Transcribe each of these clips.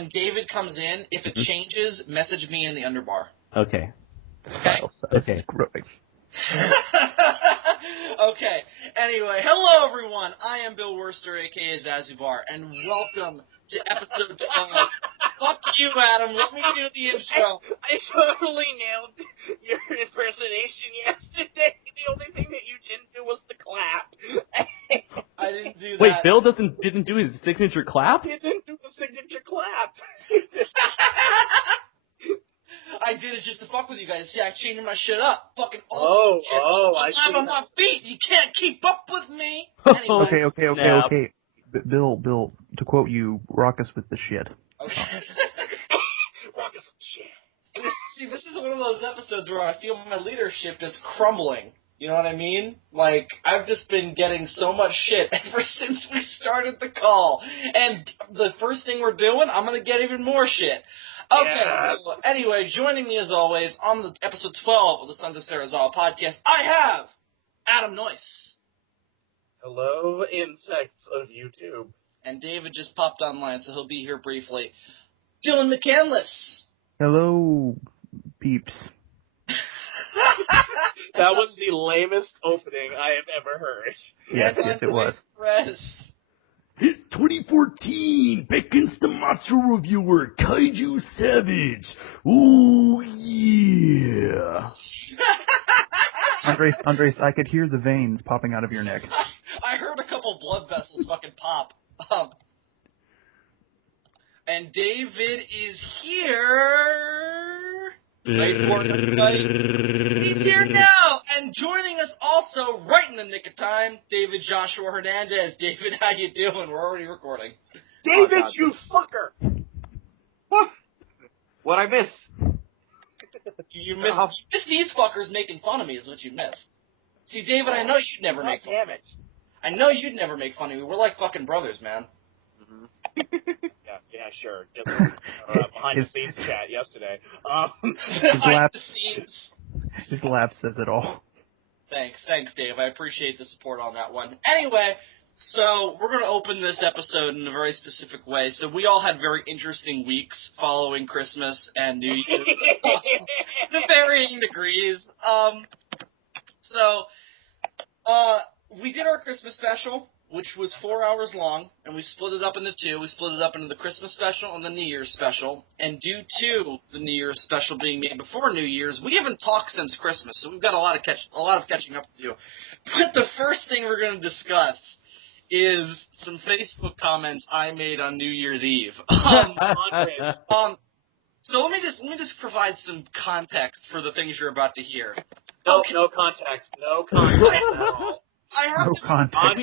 when David comes in, if it changes, message me in the underbar. Okay. Okay. Perfect. Okay. Anyway, hello everyone. I am Bill Worster, aka Zazubaar, and welcome to episode 12. Fuck you, Adam. Let me do the intro. I totally nailed your impersonation yesterday. The only thing that you didn't do was the clap. I didn't do that. Wait, Bill didn't do his signature clap? He didn't do the signature clap. I did it just to fuck with you guys. See, I changed my shit up. Fucking Oh, shit. I see. I'm on my feet. You can't keep up with me. Anyway. Okay. Bill, to quote you, rock us with the shit. Okay. Rock us with shit. See, this is one of those episodes where I feel my leadership is crumbling. You know what I mean? Like, I've just been getting so much shit ever since we started the call. And the first thing we're doing, I'm going to get even more shit. Okay, Yeah. So anyway, joining me as always on the episode 12 of the Sons of Serizawa podcast, I have Adam Noyce. Hello, insects of YouTube. And David just popped online, so he'll be here briefly. Dylan McCandless. Hello, peeps. That was the lamest opening I have ever heard. Yes, it was. Perez. It's 2014! Beckons the macho reviewer, Kaiju Savage! Ooh, yeah! Andres, I could hear the veins popping out of your neck. I heard a couple blood vessels fucking pop. And David is here. Wait for it, everybody. He's here now, and joining us also, right in the nick of time, David Joshua Hernandez. David, how you doing? We're already recording. David, you fucker! What'd I miss? You missed these fuckers making fun of me is what you missed. See, David, I know you'd never make fun of me. I know you'd never make fun of me. We're like fucking brothers, man. Yeah, sure. Just behind the scenes chat yesterday. Behind the scenes. His laugh says it all. Thanks, Dave. I appreciate the support on that one. Anyway, so we're going to open this episode in a very specific way. So we all had very interesting weeks following Christmas and New Year's to varying degrees. We did our Christmas special, which was 4 hours long, and we split it up into two. We split it up into the Christmas special and the New Year's special. And due to the New Year's special being made before New Year's, we haven't talked since Christmas, so we've got a lot of catching up to do. But the first thing we're going to discuss is some Facebook comments I made on New Year's Eve. So let me just provide some context for the things you're about to hear. No context at all. I have No to context.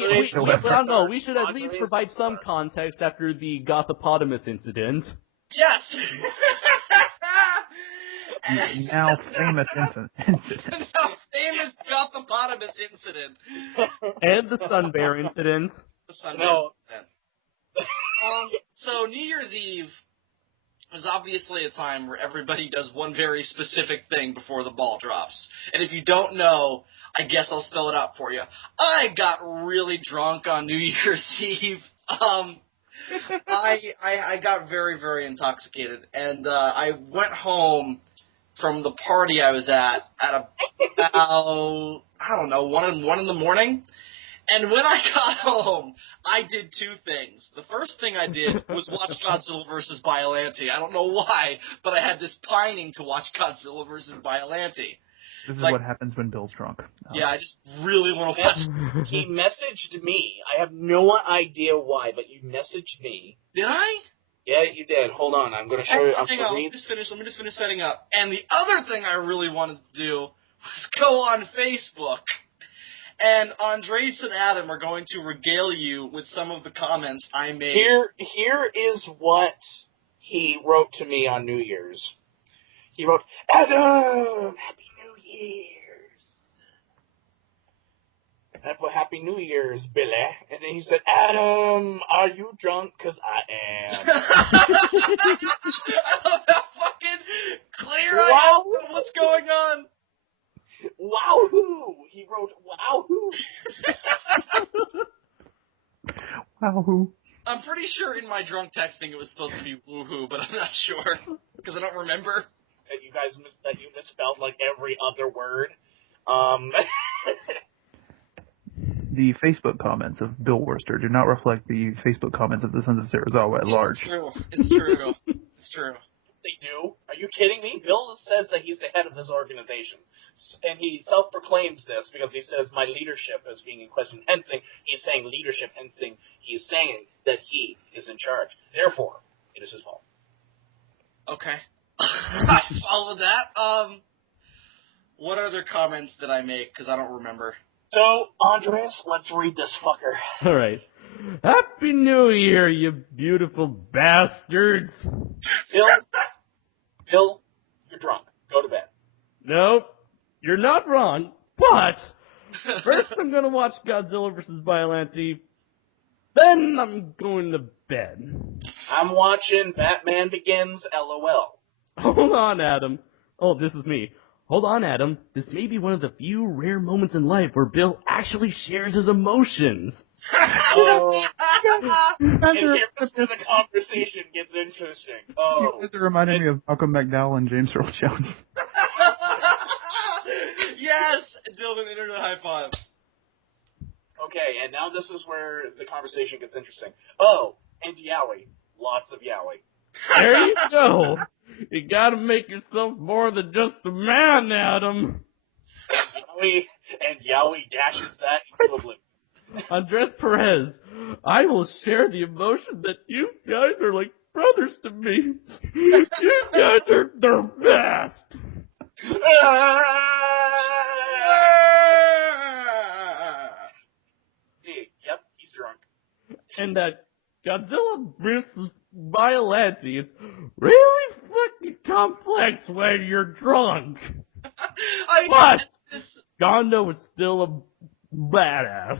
We should at least provide some context after the Gothopotamus incident. Yes. Now famous incident. Now famous Gothopotamus incident. And the Sun Bear incident. The Sun Bear incident. So New Year's Eve is obviously a time where everybody does one very specific thing before the ball drops. And if you don't know, I guess I'll spell it out for you. I got really drunk on New Year's Eve. I got very, very intoxicated, and I went home from the party I was at about, I don't know, 1 in the morning. And when I got home, I did two things. The first thing I did was watch Godzilla vs. Biollante. I don't know why, but I had this pining to watch Godzilla vs. Biollante. This is what happens when Bill's drunk. Yeah, I just really want to watch. He messaged me. I have no idea why, but you messaged me. Did I? Yeah, you did. Hold on, I'm going to show you. Hang on, let me just finish setting up. And the other thing I really wanted to do was go on Facebook. And Andres and Adam are going to regale you with some of the comments I made. Here is what he wrote to me on New Year's. He wrote, Adam, Happy New Year's. Happy New Year's, Billy. And then he said, Adam, are you drunk? Because I am. I love how fucking clear I am on what's going on. Wowhoo! He wrote, Wowhoo! Wowhoo. I'm pretty sure in my drunk texting it was supposed to be woohoo, but I'm not sure because I don't remember. That you guys misspelled like every other word. The Facebook comments of Bill Worcester do not reflect the Facebook comments of the Sons of Serizawa at large. It's true. It's true. They do? Are you kidding me? Bill says that he's the head of this organization. And he self-proclaims this because he says my leadership is being in question. Hence, he's saying leadership, hence he's saying that he is in charge. Therefore, it is his fault. Okay. I follow that. What other comments did I make? Because I don't remember. So, Andres, let's read this fucker. All right. Happy New Year, you beautiful bastards. Bill, you're drunk. Go to bed. Nope, you're not wrong, but first I'm going to watch Godzilla vs. Biollante, then I'm going to bed. I'm watching Batman Begins, LOL. Hold on, Adam. Oh, this is me. Hold on, Adam. This may be one of the few rare moments in life where Bill actually shares his emotions. Oh. And here's where the conversation gets interesting. Oh. It reminded me of Malcolm McDowell and James Earl Jones. Yes! Dylan, internet high five. Okay, and now this is where the conversation gets interesting. Oh, and Yowie. Lots of Yowie. There you go. You gotta make yourself more than just a man, Adam. Yowie dashes that into oblivion. Andres Perez, I will share the emotion that you guys are like brothers to me. You guys are the best. Yep, he's drunk. And that Godzilla vs. Biollante is really fucking complex when you're drunk. But Gondo is still a badass.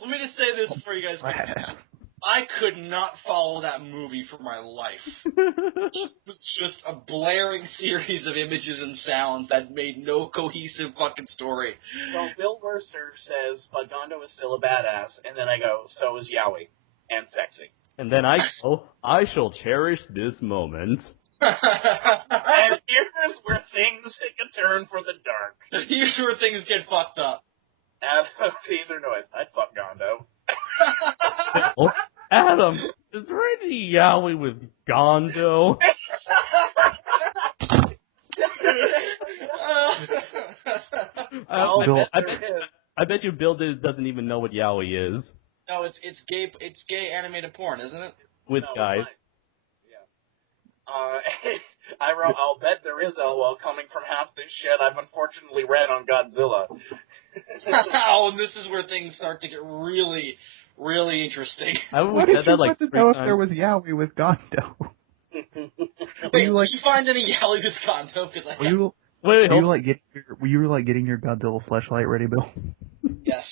Let me just say this before you guys continue. I could not follow that movie for my life. It was just a blaring series of images and sounds that made no cohesive fucking story. Well, Bill Wurster says, but Gondo is still a badass, and then I go, so is Yowie. And sexy. And then I go, I shall cherish this moment. And here's where things take a turn for the dark. Here's where things get fucked up. Adam, teaser noise. I'd fuck Gondo. Oh, Adam, is there any Yowie with Gondo? I bet you Bill doesn't even know what Yowie is. No, it's gay animated porn, isn't it? With guys. Yeah. I wrote, I'll bet there is LOL coming from half this shit I've unfortunately read on Godzilla. Oh, and this is where things start to get really, really interesting. I would said that like 3 times. There was Yowie with Gondo. Wait, did you find any Yowie with Gondo? Because were you like getting your Godzilla fleshlight ready, Bill? Yes.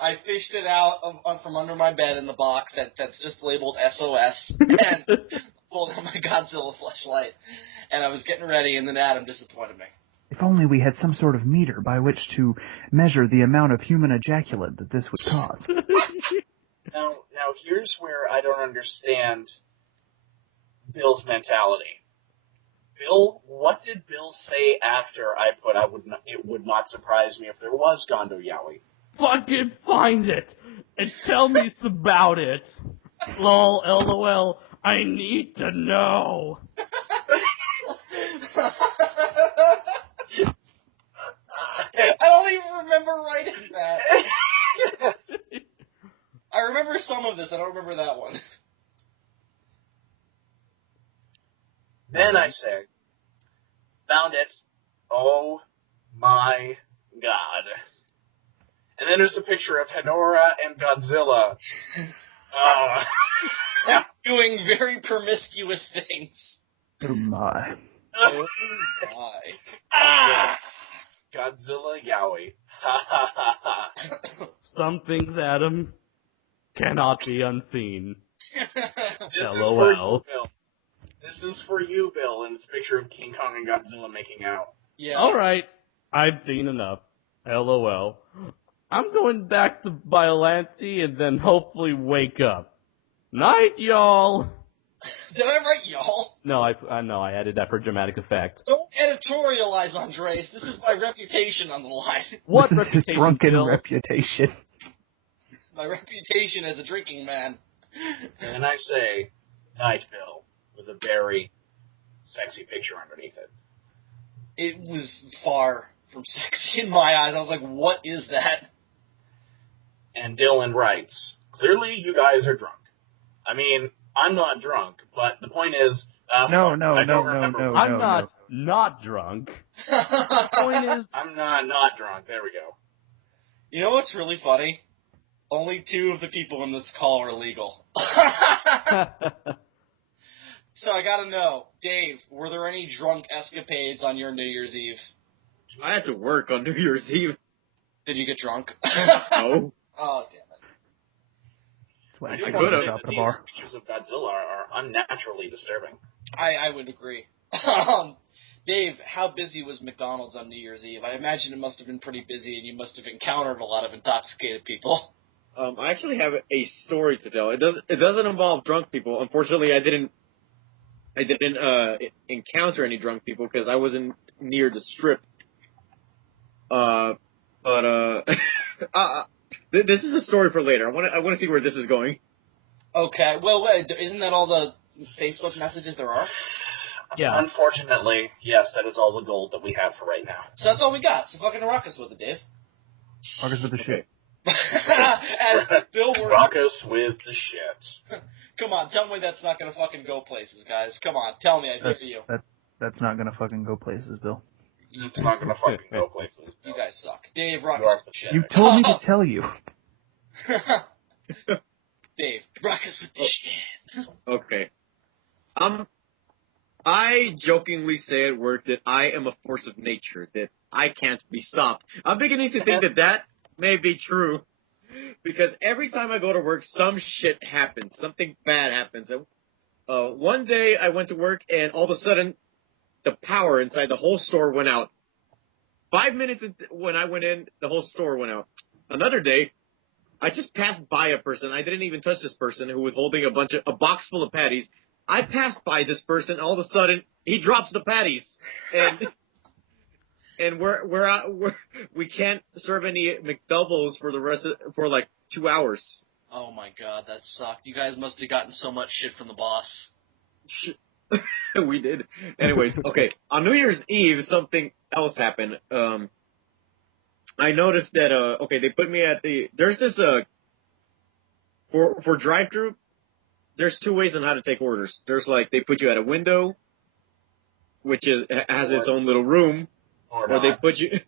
I fished it out from under my bed in the box that's just labeled SOS and pulled out my Godzilla fleshlight, and I was getting ready, and then Adam disappointed me. If only we had some sort of meter by which to measure the amount of human ejaculate that this would cause. Now here's where I don't understand Bill's mentality. Bill, what did Bill say after I put it would not surprise me if there was Gondo Yowie? Fucking find it and tell me about it. Lol, LOL, I need to know. I don't even remember writing that. I remember some of this, I don't remember that one. Then I say, found it. Oh my god. And then there's a picture of Hedorah and Godzilla. Doing very promiscuous things. Oh my. Oh my. Ah! Godzilla Yowie. Ha ha ha ha. Some things, Adam, cannot be unseen. This LOL. is for you, Bill. This is for you, Bill, and it's a picture of King Kong and Godzilla making out. Yeah. Alright, I've seen enough. LOL. I'm going back to Biollante and then hopefully wake up. Night, y'all! Did I write y'all? No, I know, I added that for dramatic effect. Don't editorialize, Andres. This is my reputation on the line. What This is his reputation, drunken Bill? reputation. My reputation as a drinking man. And I say, Night Bill, with a very sexy picture underneath it. It was far from sexy in my eyes. I was like, what is that? And Dylan writes, clearly you guys are drunk. I mean, I'm not drunk, but the point is... No. I'm not drunk. The point is... I'm not drunk. There we go. You know what's really funny? Only 2 of the people in this call are legal. So I gotta know, Dave, were there any drunk escapades on your New Year's Eve? I had to work on New Year's Eve. Did you get drunk? No. Oh, damn it. That's why I I just go want to to say shop that at a these bar. pictures of Godzilla are unnaturally disturbing. I would agree. Dave, how busy was McDonald's on New Year's Eve? I imagine it must have been pretty busy, and you must have encountered a lot of intoxicated people. I actually have a story to tell. It doesn't involve drunk people. Unfortunately, I didn't encounter any drunk people because I wasn't near the strip. This is a story for later. I want to see where this is going. Okay, well, wait, isn't that all the Facebook messages there are? Yeah. Unfortunately, yes, that is all the gold that we have for right now. So that's all we got. So fucking rock us with it, Dave. Rock us with the shit. As Bill Worcester. Rock us with the shit. Come on, tell me that's not gonna fucking go places, guys. Come on, tell me, I dare you. That's not gonna fucking go places, Bill. It's not gonna fucking go places. You guys suck. Dave, rock You us are with the shit. You told me to tell you. Dave, rock us with the shit. Okay. I jokingly say at work that I am a force of nature, that I can't be stopped. I'm beginning to think that may be true, because every time I go to work, some shit happens. Something bad happens. One day I went to work, and all of a sudden, the power inside the whole store went out. 5 minutes when I went in, the whole store went out. Another day, I just passed by a person. I didn't even touch this person who was holding a box full of patties. I passed by this person. All of a sudden, he drops the patties, and we can't serve any McDoubles for like 2 hours. Oh my god, that sucked. You guys must have gotten so much shit from the boss. We did. Anyways, okay. On New Year's Eve, something else happened. I noticed that they put me at there's this for drive-thru. There's 2 ways on how to take orders. There's like they put you at a window, which has its own little room, or they put you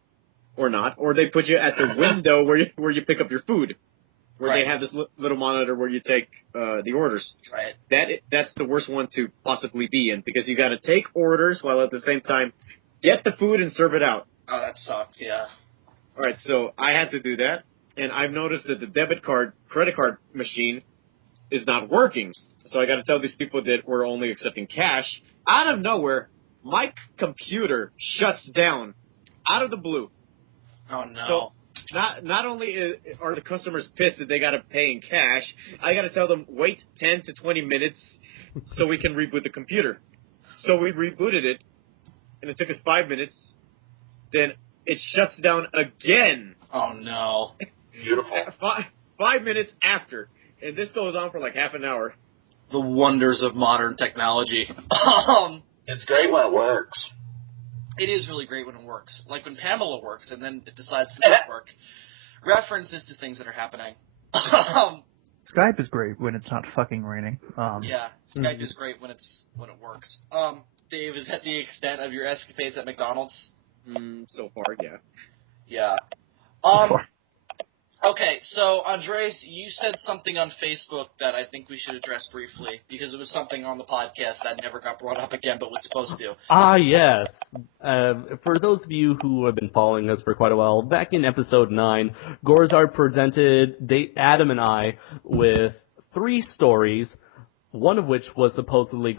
or they put you at the window where you pick up your food, where Right. they have this little monitor where you take the orders. Right. That's the worst one to possibly be in, because you got to take orders while at the same time get the food and serve it out. Oh, that sucked, yeah. All right, so I had to do that, and I've noticed that the credit card machine is not working. So I got to tell these people that we're only accepting cash. Out of nowhere, my computer shuts down out of the blue. Oh, no. So not only are the customers pissed that they got to pay in cash, I got to tell them wait 10 to 20 minutes so we can reboot the computer. So we rebooted it, and it took us 5 minutes. Then it shuts down again. Oh, no. Beautiful. 5 minutes after. And this goes on for like half an hour. The wonders of modern technology. It's great when it works. It is really great when it works. Like when Pamela works and then it decides to not work. References to things that are happening. Skype is great when it's not fucking raining. Yeah, Skype is great when it works. Dave, is that the extent of your escapades at McDonald's? So far, yeah. Yeah. Okay, so Andres, you said something on Facebook that I think we should address briefly, because it was something on the podcast that never got brought up again, but was supposed to. Ah, yes. For those of you who have been following us for quite a while, back in episode 9, Gorzar presented Adam and I with 3 stories, one of which was supposedly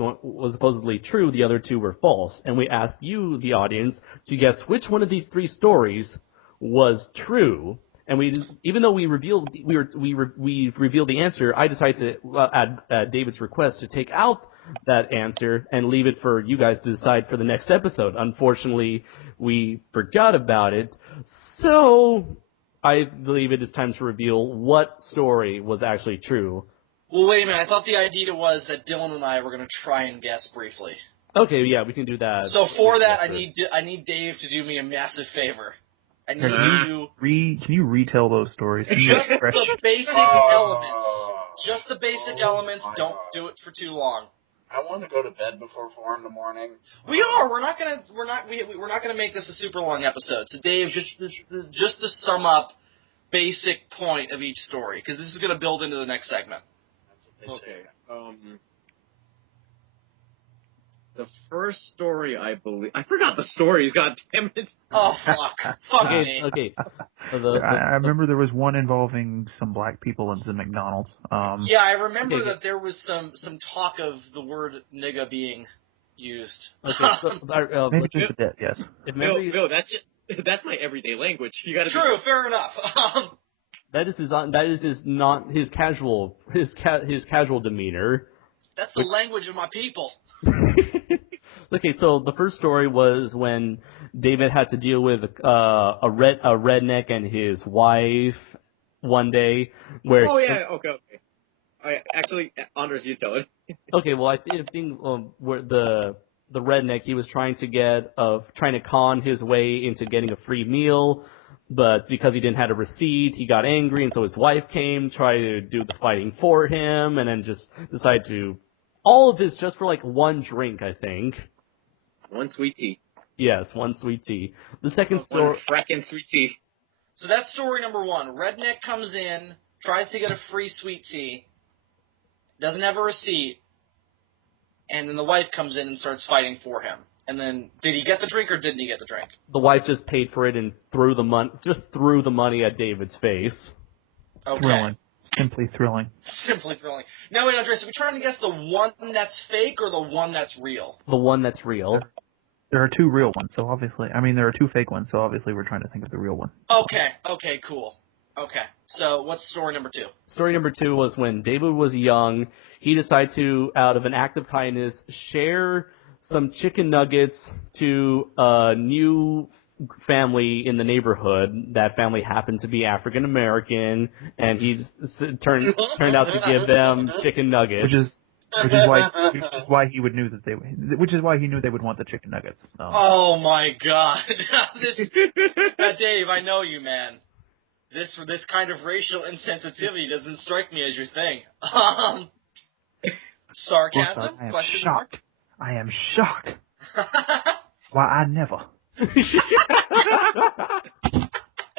true, the other 2 were false, and we asked you, the audience, to guess which one of these 3 stories was true. And even though we revealed the answer, I decided to, at David's request, to take out that answer and leave it for you guys to decide for the next episode. Unfortunately, we forgot about it, so I believe it is time to reveal what story was actually true. Well, wait a minute. I thought the idea was that Dylan and I were going to try and guess briefly. Okay, yeah, we can do that. So for that, I need Dave to do me a massive favor. I need you. Can you retell those stories? Just the basic elements. Just the basic elements. Don't do it for too long. I want to go to bed before 4 in the morning. We are. We're not gonna make this a super long episode. So Dave, just to sum up, basic point of each story, because this is gonna build into the next segment. Okay. The first story, I believe... I forgot the stories, god damn it. Oh, fuck. Fuck me. Okay. I remember there was one involving some black people in the McDonald's. Yeah, I remember that there was some talk of the word nigga being used. Okay, so, maybe just a bit, yes. Phil, that's my everyday language. You gotta True, fair enough. That is not his casual demeanor. That's the language of my people. Okay, so the first story was when David had to deal with a redneck and his wife one day. Where Okay. Andres, you tell it. Okay, well, I think where the redneck, he was trying to con his way into getting a free meal, but because he didn't have a receipt, he got angry, and so his wife came, tried to do the fighting for him, and then just decided to... All of this just for, like, one drink, I think. One sweet tea. Yes, one sweet tea. The second story... One frackin' sweet tea. So that's story number one. Redneck comes in, tries to get a free sweet tea, doesn't have a receipt, and then the wife comes in and starts fighting for him. And then, did he get the drink or didn't he get the drink? The wife just paid for it and threw the money at David's face. Okay. Thrilling. Simply thrilling. Simply thrilling. Now, wait, Andres, are we trying to guess the one that's fake or the one that's real? The one that's real. There are two real ones, so obviously... I mean, there are two fake ones, so obviously we're trying to think of the real one. Okay, cool. Okay, so what's story number two? Story number two was when David was young, he decided to, out of an act of kindness, share some chicken nuggets to a new family in the neighborhood. That family happened to be African American, and he turned out to give them chicken nuggets. Which is why he knew they would want the chicken nuggets. Oh my God! Dave, I know you, man. This kind of racial insensitivity doesn't strike me as your thing. Sarcasm? I am Question shocked. I am shocked. Why, I never. And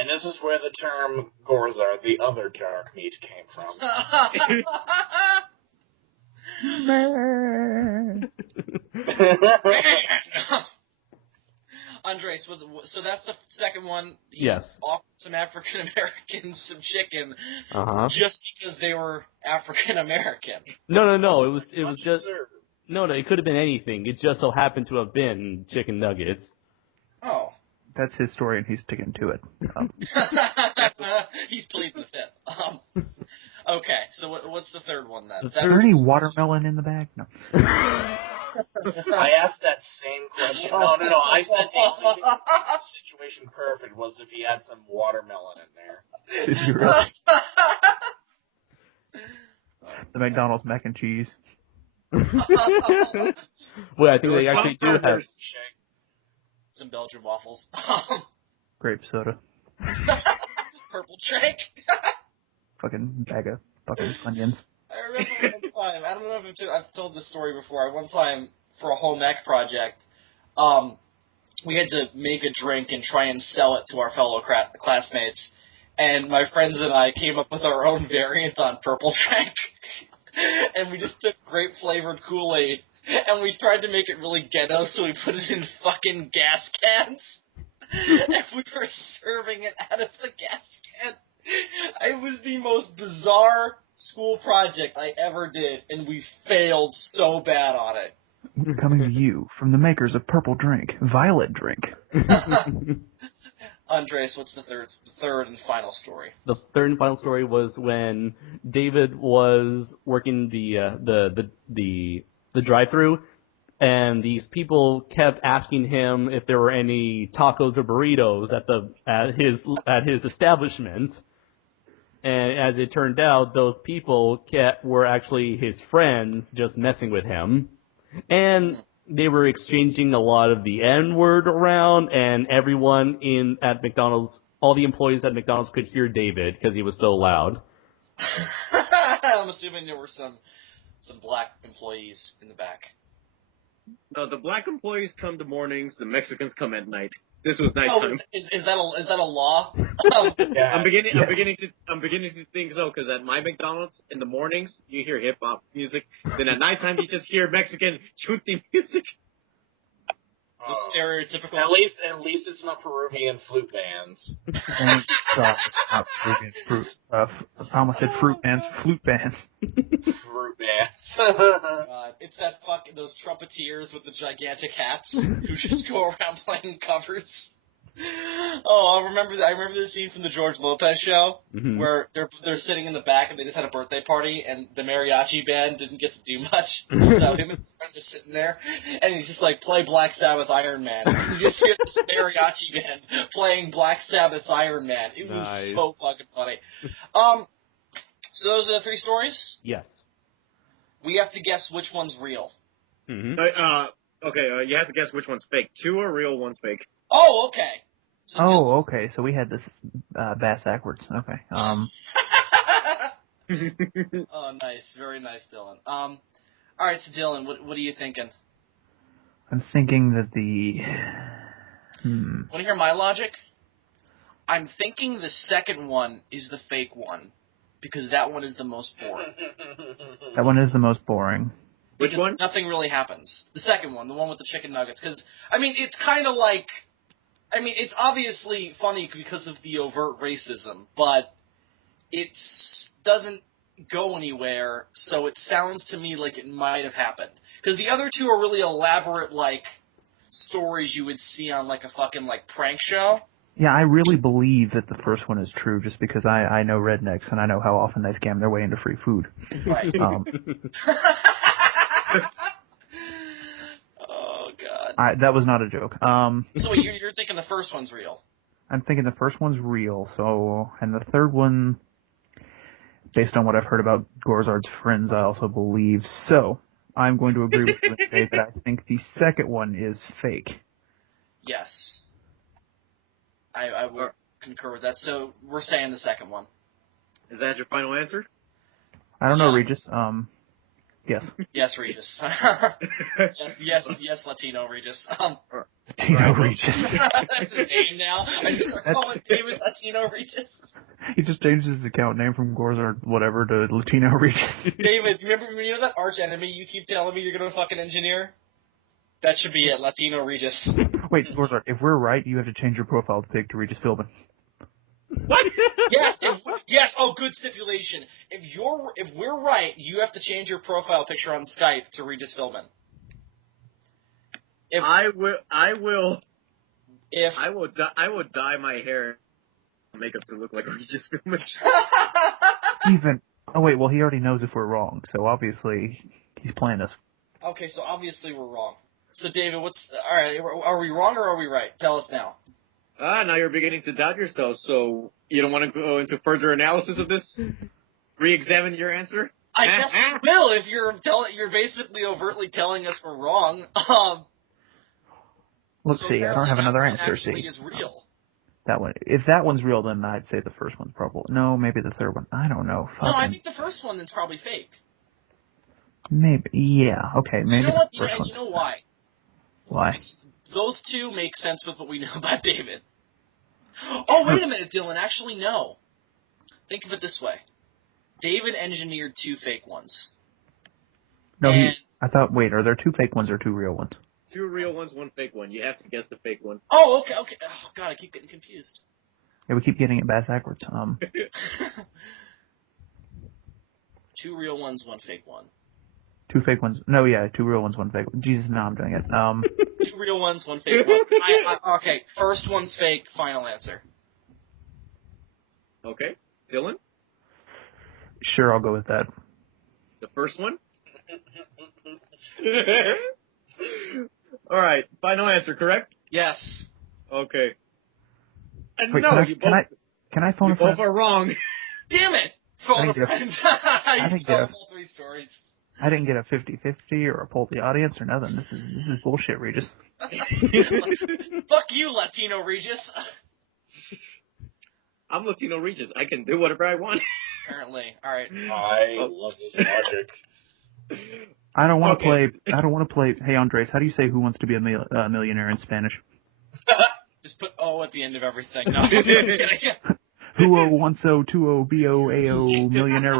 this is where the term Gorzar, the other dark meat, came from. Andres, so that's the second one. He Yes. offered some African Americans some chicken just because they were African American. No. It was just no. It could have been anything. It just so happened to have been chicken nuggets. Oh. That's his story, and he's sticking to it. He's pleading the fifth. Okay, so what's the third one then? Is there any watermelon in the bag? No. I asked that same question. No. I said the only thing that made the situation perfect was if he had some watermelon in there. Did you really? The McDonald's mac and cheese. Well, I think they actually do have some Belgian waffles. Grape soda. Purple drink. Fucking bag of fucking onions. I remember one time, I don't know if I've told this story before, one time for a home ec project, we had to make a drink and try and sell it to our fellow classmates, and my friends and I came up with our own variant on purple drink, and we just took grape-flavored Kool-Aid, and we tried to make it really ghetto, so we put it in fucking gas cans, and we were serving it out of the gas can. It was the most bizarre school project I ever did, and we failed so bad on it. We're coming to you from the makers of Purple Drink, Violet Drink. Andres, what's the third and final story? The third and final story was when David was working the drive-through, and these people kept asking him if there were any tacos or burritos at his establishment. And as it turned out, those people were actually his friends, just messing with him, and they were exchanging a lot of the N-word around, and everyone at McDonald's, all the employees at McDonald's could hear David because he was so loud. I'm assuming there were some black employees in the back. No, the black employees come to mornings, the Mexicans come at night. This was Oh, nighttime. is that a law? Yeah. I'm beginning to think so, because at my McDonald's in the mornings you hear hip hop music, then at nighttime you just hear Mexican chunti music. The stereotypical. At least it's not Peruvian flute bands. Not Peruvian fruit. I almost said fruit bands, flute bands. Fruit bands. It's those trumpeteers with the gigantic hats who just go around playing covers. Oh, I remember the scene from the George Lopez show where they're sitting in the back and they just had a birthday party and the mariachi band didn't get to do much, so him and his friend are sitting there and he's just like, play Black Sabbath Iron Man. And you just hear this mariachi band playing Black Sabbath's Iron Man. It was so fucking funny. So those are the three stories. Yes. We have to guess which one's real. Mm-hmm. Okay, you have to guess which one's fake. Two are real, one's fake. Oh, okay. So Okay. So we had this bass backwards. Okay. Oh, nice. Very nice, Dylan. All right, so Dylan, what are you thinking? I'm thinking that the. Want to hear my logic? I'm thinking the second one is the fake one because that one is the most boring. That one is the most boring. Which one? Nothing really happens. The second one, the one with the chicken nuggets. Because, I mean, it's kind of like... I mean, it's obviously funny because of the overt racism, but it doesn't go anywhere, so it sounds to me like it might have happened. Because the other two are really elaborate, like, stories you would see on, like, a fucking, like, prank show. Yeah, I really believe that the first one is true just because I know rednecks and I know how often they scam their way into free food. Right. Oh, God. That was not a joke. So you're thinking the first one's real? I'm thinking the first one's real, and the third one, based on what I've heard about Gorzard's friends, I also believe so. I'm going to agree with you and say that I think the second one is fake. Yes. I will concur with that. So we're saying the second one. Is that your final answer? I don't know, Regis. Yes. Yes, Regis. yes, Latino Regis. Latino Regis. That's his name now. I just start calling David Latino Regis. He just changed his account name from Gorzard whatever to Latino Regis. David, you know that arch enemy you keep telling me you're gonna fucking engineer? That should be it, Latino Regis. Wait, Gorzard, if we're right, you have to change your profile pic to Regis Philbin. What? Yes. Oh, good stipulation. If we're right, you have to change your profile picture on Skype to Regis Philbin. I will If dye my hair and makeup to look like Regis Philbin. Oh wait, well he already knows if we're wrong, so obviously he's playing us. Okay, so obviously we're wrong. So David, all right? Are we wrong or are we right? Tell us now. Now you're beginning to doubt yourself, so you don't want to go into further analysis of this? Re-examine your answer? I guess we will if you're basically overtly telling us we're wrong. Let's see, I don't have another answer. Actually, is real. That one. If that one's real, then I'd say the first one's probably. No, maybe the third one. I don't know. No, I think the first one is probably fake. Maybe. Yeah. Okay. Maybe. You know what? The first And you know why? Why? Those two make sense with what we know about David. Oh, wait a minute, Dylan. Actually, no. Think of it this way. David engineered two fake ones. No, I thought. Wait, are there two fake ones or two real ones? Two real ones, one fake one. You have to guess the fake one. Oh, okay. Oh, God, I keep getting confused. Yeah, we keep getting it backwards. Two real ones, one fake one. 2 fake ones. No, yeah, 2 real ones, 1 fake one. Jesus, now I'm doing it. 2 real ones, 1 fake one. Okay, first one's fake, final answer. Okay. Dylan? Sure, I'll go with that. The first one? Alright, final answer, correct? Yes. Okay. And Wait, no, can I phone you a friend? both are wrong. Damn it! Phone a I didn't friend. didn't You get tell a- them all 3 stories. I didn't get a 50-50 or a poll the audience or nothing. This is bullshit, Regis. Fuck you, Latino Regis. I'm Latino Regis. I can do whatever I want. Apparently. Alright. I love this logic. I don't want to Okay. play. Hey, Andres, how do you say "Who Wants to Be a Millionaire" in Spanish? Just put O at the end of everything. No, I'm just kidding. Who wants to be a millionaire?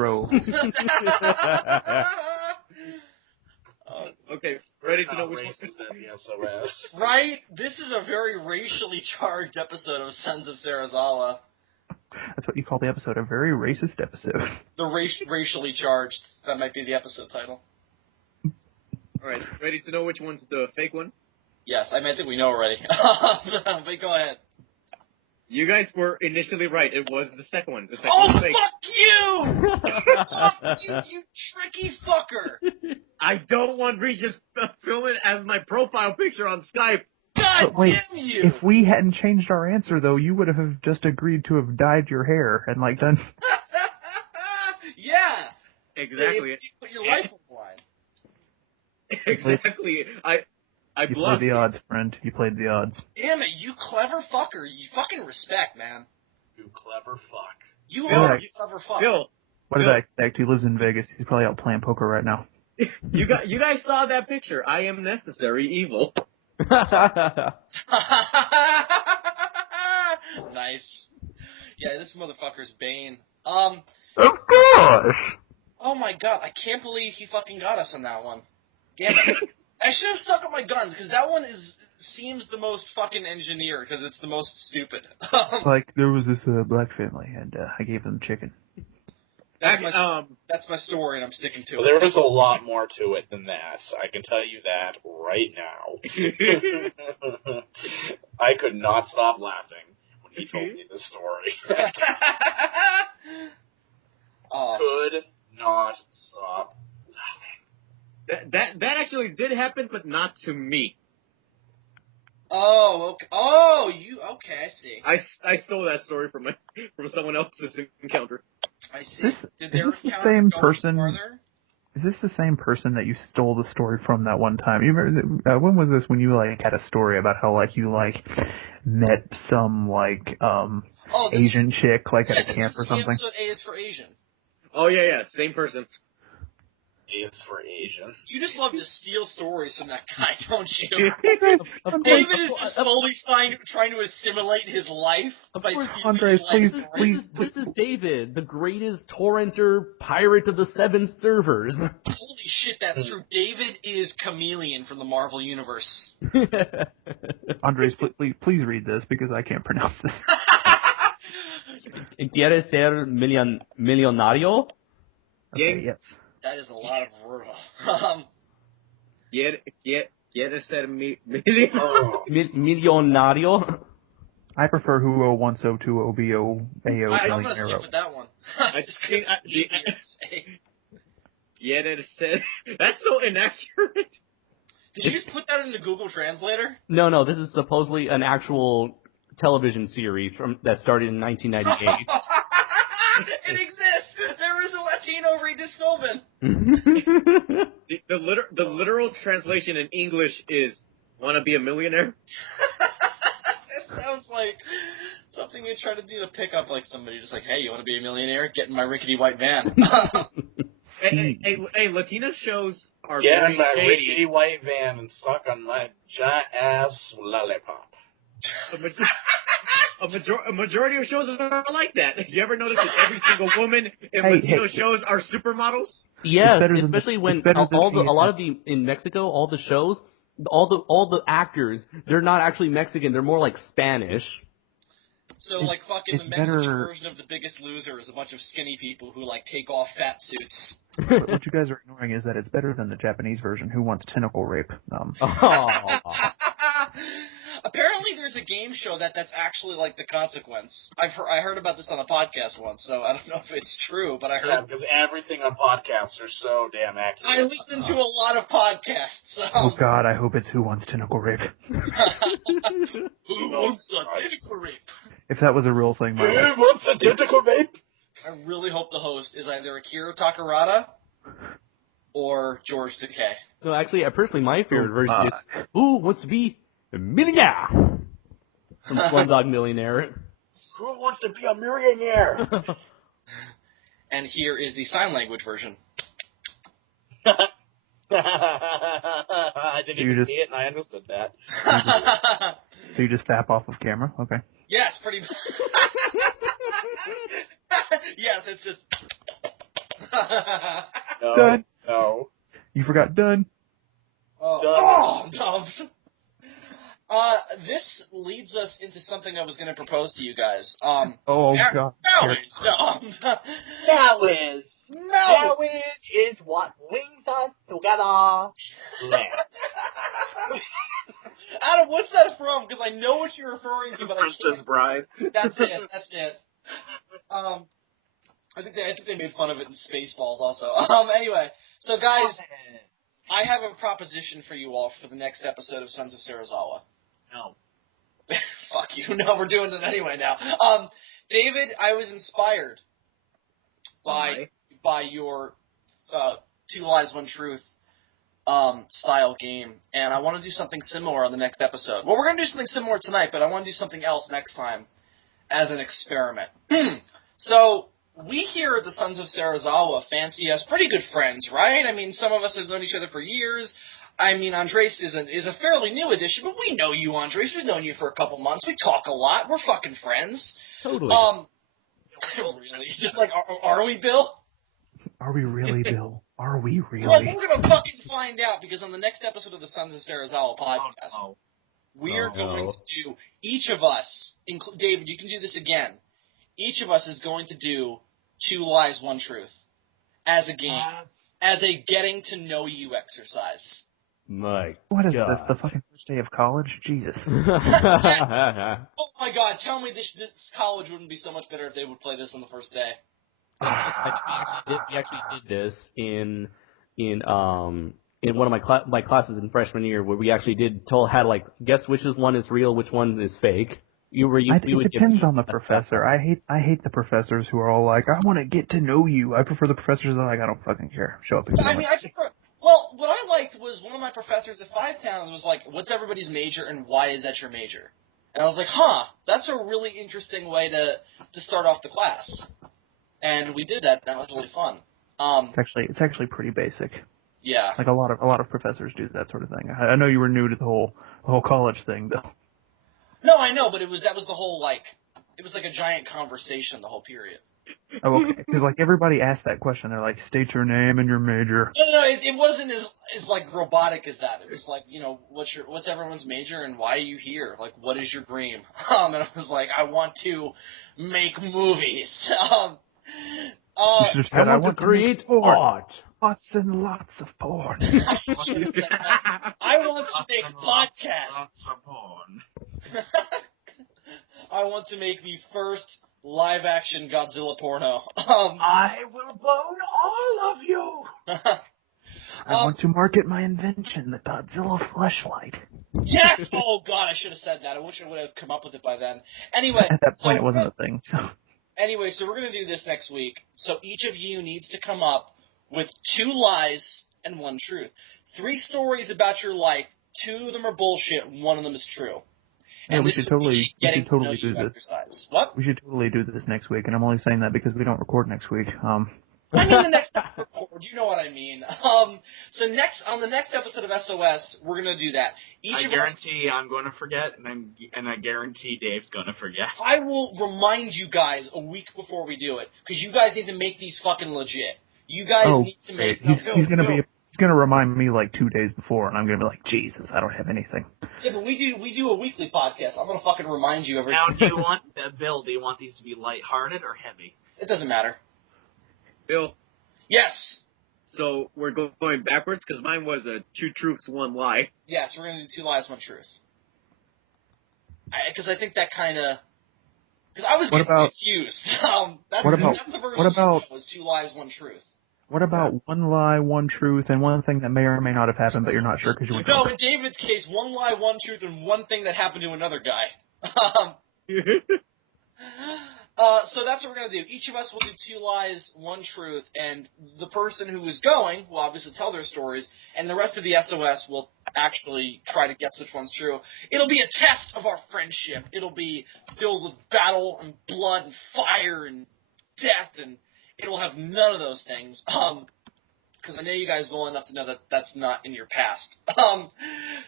Okay, ready to know Not which one? racist at the SOS. Right? This is a very racially charged episode of Sons of Serizawa. That's what you call the episode, a very racist episode. The racially charged. That might be the episode title. Alright, ready to know which one's the fake one? Yes, I think we know already. But go ahead. You guys were initially right. It was the second one. The second Oh, one's fake. fuck you! Fuck you, you tricky fucker! I don't want Regis filming as my profile picture on Skype. God But wait, damn you! if we hadn't changed our answer, though, you would have just agreed to have dyed your hair and, like, done... Yeah! Exactly. If you put your life on the line. Exactly. I You bluffed. played the odds, friend. You played the odds. Damn it, you clever fucker. You fucking respect, man. You clever fuck. You Bill, are a clever fuck. Bill, What did I expect? He lives in Vegas. He's probably out playing poker right now. you guys saw that picture. I am necessary evil. Nice. Yeah, this motherfucker's Bane. Of course! Oh my god, I can't believe he fucking got us on that one. Damn it. I should have stuck with my guns, because that one seems the most fucking engineered, because it's the most stupid. Like, there was this black family, and I gave them chicken. That's my story, and I'm sticking to Well, it. there is a lot more to it than that. I can tell you that right now. I could not stop laughing when he told me this story. Could not stop laughing. That actually did happen, but not to me. Oh, okay. Oh, okay, I see. I stole that story from someone else's encounter. I see. Is their this the encounter same go person? farther? Is this the same person that you stole the story from that one time? You remember, when was this when you, like, had a story about how, like, you, like, met some, like, Asian chick, like, at a camp or something? Episode A is for Asian. Oh, yeah, same person. Is for Asian. You just love to steal stories from that guy, don't you? Of David is just slowly trying to assimilate his life by stealing Andres, his life please, story. This is David, the greatest torrenter pirate of the 7 servers. Holy shit, that's true. David is Chameleon from the Marvel Universe. Andres, please read this, because I can't pronounce this. ¿Quieres ser millonario? Okay, yes. That is a lot of rural. ¿Quieres ser Oh. Millonario? I prefer Huo 1020 BO AO I'm gonna stick with that one. Easier to say. ¿Quieres ser... That's so inaccurate. Did you just put that in the Google Translator? No, this is supposedly an actual television series that started in 1998. It exists! There is a Latino Regis Philbin! The literal translation in English is, wanna be a millionaire? It sounds like something you try to do to pick up, like, somebody just like, hey, you want to be a millionaire? Get in my rickety white van. Hey, Latina shows are Get very in my shady. rickety white van and suck on my giant ass lollipop. A majority of shows are like that. You ever notice that every single woman in Latino shows are supermodels? Yes, It's better than especially the- when it's better than a lot of the in Mexico, all the shows, all the actors, they're not actually Mexican, they're more like Spanish. So, like, fucking it's the Mexican better- version of The Biggest Loser is a bunch of skinny people who, like, take off fat suits. But what you guys are ignoring is that it's better than the Japanese version, Who Wants Tentacle Rape. Apparently, there's a game show that's actually like The Consequence. I heard about this on a podcast once, so I don't know if it's true, but I heard. Yeah, because everything on podcasts are so damn accurate. I listen to a lot of podcasts. Oh God, I hope it's Who Wants Tentacle Rape. Who wants a tentacle rape? If that was a real thing, my Who wants a tentacle rape? I really hope the host is either Akira Takarada or George Takei. No, actually, personally, my favorite version is Who Wants to Be a Millionaire? From Slumdog Millionaire. Who wants to be a millionaire? And here is the sign language version. I didn't even see it, and I understood that. So you just tap off of camera? Okay. Yes, pretty much. Yes, it's just... No, Done. no. You forgot done. Oh, Dubs. This leads us into something I was going to propose to you guys. God. Marriage is what links us together. Adam, what's that from? Because I know what you're referring to, but I Princess can't. Bride. That's it. I think they made fun of it in Spaceballs also. Anyway, so guys, I have a proposition for you all for the next episode of Sons of Serizawa. No. Fuck you. No, we're doing it anyway now. David, I was inspired by your Two Lies, One Truth style game, and I want to do something similar on the next episode. Well, we're going to do something similar tonight, but I want to do something else next time as an experiment. So, we here at the Sons of Serizawa fancy us pretty good friends, right? I mean, some of us have known each other for years. I mean, Andres is a fairly new addition, but we know you, Andres. We've known you for a couple months. We talk a lot. We're fucking friends. Totally. Really? Just like, are we, Bill? Are we really, Bill? Are we really? Well, we're going to fucking find out, because on the next episode of the Sons of Serizawa podcast, we are going to do, each of us, David, you can do this again. Each of us is going to do Two Lies, One Truth as a game, as a getting to know you exercise. My What is God. this, the fucking first day of college? Jesus. Oh my God, tell me this college wouldn't be so much better if they would play this on the first day. We actually did this in one of my classes in freshman year, where we actually had like guess which one is real, which one is fake. It depends on the professor. I hate the professors who are all like, I want to get to know you. I prefer the professors that are like, I don't fucking care. Show up and I mean, I prefer. Well, what I liked was one of my professors at Five Towns was like, "What's everybody's major and why is that your major?" And I was like, "Huh, that's a really interesting way to start off the class." And we did that. That was really fun. It's actually pretty basic. Yeah. Like a lot of professors do that sort of thing. I know you were new to the whole college thing, though. No, I know, but that was the whole, like, it was like a giant conversation the whole period. Oh, okay. Because, like, everybody asked that question. They're like, state your name and your major. No, it wasn't as like, robotic as that. It was like, you know, what's everyone's major and why are you here? Like, what is your dream? And I was like, I want to make movies. I want to create art. Lots and lots of porn. I want to make podcasts. Lots of porn. I want to make the first live-action Godzilla porno. I will bone all of you. I want to market my invention, the Godzilla fleshlight. Yes! Oh, God, I should have said that. I wish I would have come up with it by then. Anyway. At that point, it wasn't a thing. So. Anyway, so we're going to do this next week. So each of you needs to come up with 2 lies and 1 truth. 3 stories about your life. 2 of them are bullshit. 1 of them is true. Yeah, and we should totally do this. Exercise. What? We should totally do this next week, and I'm only saying that because we don't record next week. I mean the next record. You know what I mean. So on the next episode of SOS, we're gonna do that. I guarantee I'm going to forget, and I guarantee Dave's going to forget. I will remind you guys a week before we do it, because you guys need to make these fucking legit. You guys need to make. He's gonna remind me like 2 days before, and I'm gonna be like, Jesus, I don't have anything. Yeah, but we do a weekly podcast. I'm gonna fucking remind you every. Now, do you want Bill? Do you want these to be lighthearted or heavy? It doesn't matter. Bill. Yes. So we're going backwards because mine was a 2 truths, 1 lie. Yes, we're gonna do 2 lies, 1 truth. Because I think that kind of. Because I was getting confused. That's the version was 2 lies, 1 truth. What about 1 lie, 1 truth, and one thing that may or may not have happened, but you're not sure because you were No, in David's case, 1 lie, 1 truth, and one thing that happened to another guy. So that's what we're going to do. Each of us will do 2 lies, 1 truth, and the person who is going will obviously tell their stories, and the rest of the SOS will actually try to guess which one's true. It'll be a test of our friendship. It'll be filled with battle and blood and fire and death, and it'll have none of those things. Because I know you guys well enough to know that that's not in your past.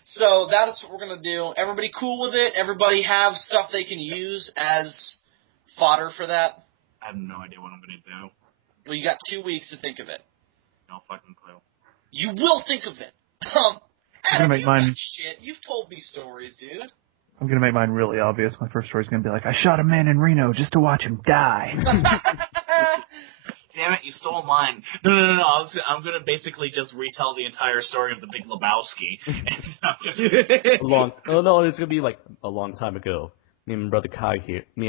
So that's what we're going to do. Everybody cool with it? Everybody have stuff they can use as fodder for that? I have no idea what I'm going to do. Well, you got 2 weeks to think of it. No fucking clue. You will think of it. Adam, you got shit. You've told me stories, dude. I'm going to make mine really obvious. My first story's going to be like, I shot a man in Reno just to watch him die. Damn it, you stole mine. No. I'm going to basically just retell the entire story of the Big Lebowski. It's going to be like a long time ago. Me and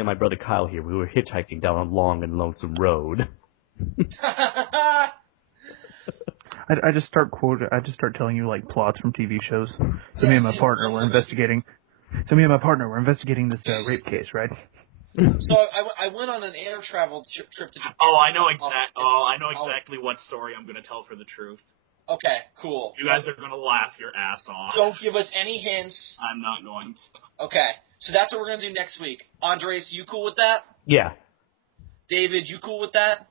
my brother Kyle here, we were hitchhiking down a long and lonesome road. I just start telling you like plots from TV shows. So me and my partner were investigating this rape case, right? So I went on an air travel trip to Japan. I know exactly what story I'm going to tell for the truth. Okay, cool. You guys are going to laugh your ass off. Don't give us any hints. I'm not going to. Okay, so that's what we're going to do next week. Andres, you cool with that? Yeah. David, you cool with that?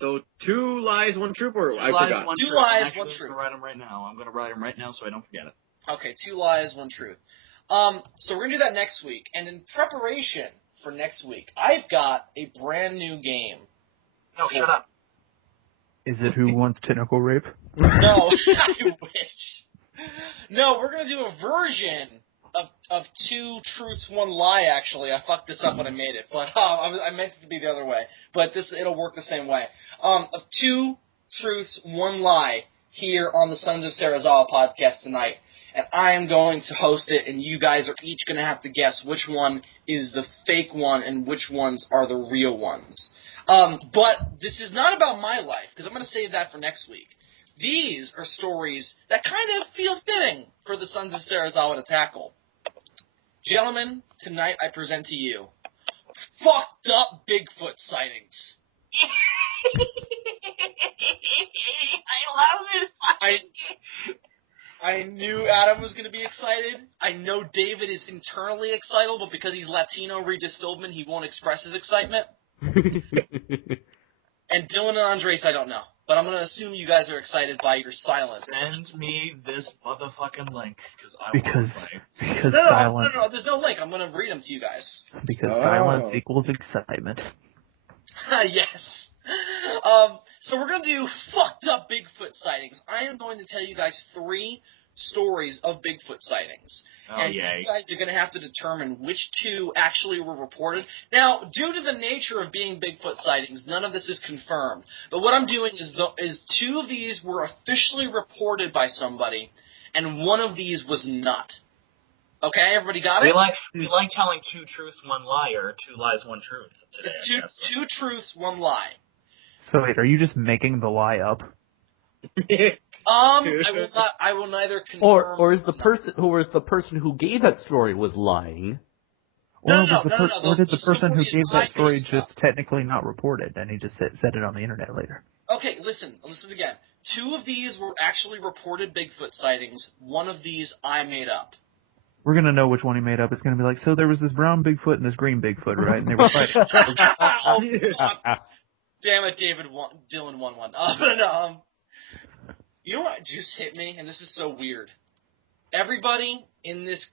So 2 lies, 1 truth, or I forgot? 2 lies, 1 truth. I'm going to write them right now. I'm going to write them right now so I don't forget it. Okay, 2 lies, 1 truth. So we're going to do that next week. And in preparation for next week, I've got a brand new game. No, shut up. Is it Who Wants Tentacle Rape? No, I wish. No, we're going to do a version of 2 truths, 1 lie, actually. I fucked this up when I made it, but I meant it to be the other way. But it'll work the same way. Of 2 truths, 1 lie here on the Sons of Serizawa podcast tonight. And I am going to host it, and you guys are each going to have to guess which one is the fake one and which ones are the real ones. But this is not about my life, because I'm going to save that for next week. These are stories that kind of feel fitting for the Sons of Serizawa to tackle. Gentlemen, tonight I present to you fucked up Bigfoot sightings. I love this. I knew Adam was going to be excited. I know David is internally excited, but because he's Latino, Regis Philbin, he won't express his excitement. And Dylan and Andres, I don't know. But I'm going to assume you guys are excited by your silence. Send me this motherfucking link, because silence. No, there's no link. I'm going to read them to you guys. Because silence equals excitement. Yes. So we're going to do fucked up Bigfoot sightings. I am going to tell you guys 3 stories of Bigfoot sightings. And you guys are going to have to determine which 2 actually were reported. Now, due to the nature of being Bigfoot sightings, none of this is confirmed. But what I'm doing is 2 of these were officially reported by somebody, and 1 of these was not. Okay, everybody got it? We like telling 2 truths, 1 lie, or 2 lies, 1 truth today. It's 2 truths, 1 lie. So wait, are you just making the lie up? I will neither confirm or is the person who gave that story was lying? Or did the person who gave that story just technically not report it, and he just said it on the internet later? Okay, listen again. 2 of these were actually reported Bigfoot sightings. 1 of these I made up. We're going to know which one he made up. It's going to be like, so there was this brown Bigfoot and this green Bigfoot, right? And they were fighting. Damn it, Dylan won one. You know what just hit me, and this is so weird. Everybody in this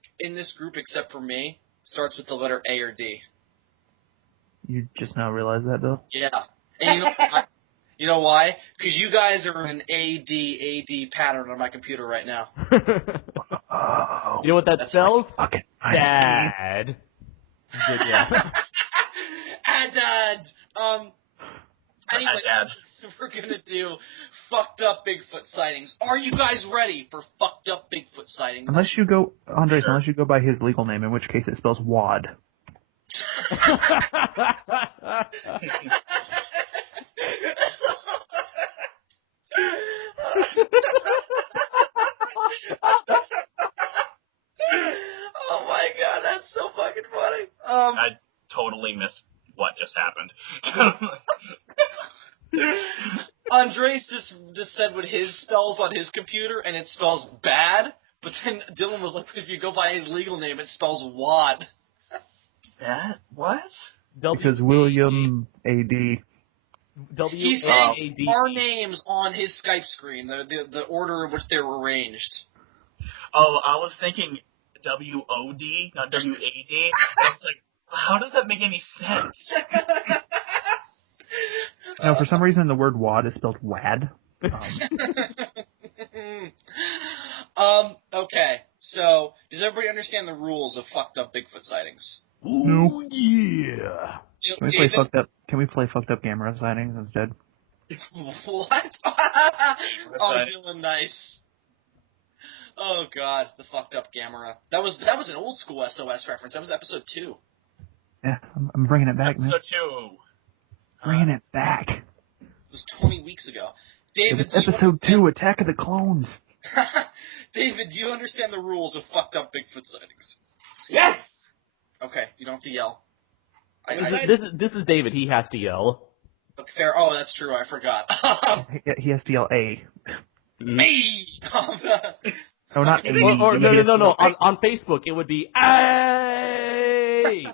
group except for me starts with the letter A or D. You just now realize that, Bill? Yeah. And you know why? Because you guys are in an AD pattern on my computer right now. You know what that spells? Okay. Dad. Dad. Anyway, We're gonna do fucked up Bigfoot sightings. Are you guys ready for fucked up Bigfoot sightings? Unless you go, Andres, unless you go by his legal name, in which case it spells WAD. Oh my god, that's so fucking funny. I totally missed what just happened. Andres just said what his spells on his computer, and it spells bad. But then Dylan was like, if you go by his legal name, it spells wad. That? What? Because William A.D. He's saying our names on his Skype screen, the order in which they were arranged. Oh, I was thinking W-O-D, not W-A-D. I was like, how does that make any sense? No, for some reason the word WAD is spelled WAD. Okay, so does everybody understand the rules of fucked up Bigfoot sightings? No. Yeah. Can we play fucked up camera sightings instead? What? Oh, feeling nice. Oh god, the fucked up camera. That was an old school SOS reference. That was episode 2. Yeah, I'm bringing it back, man. Episode 2. Bringing it back. It was 20 weeks ago. David, Episode 2, Attack of the Clones. David, do you understand the rules of fucked up Bigfoot sightings? Yes! Okay, you don't have to yell. This is David. He has to yell. Okay, fair. Oh, that's true. I forgot. He has to yell A. Hey! No, not A. Or no. On Facebook, it would be A.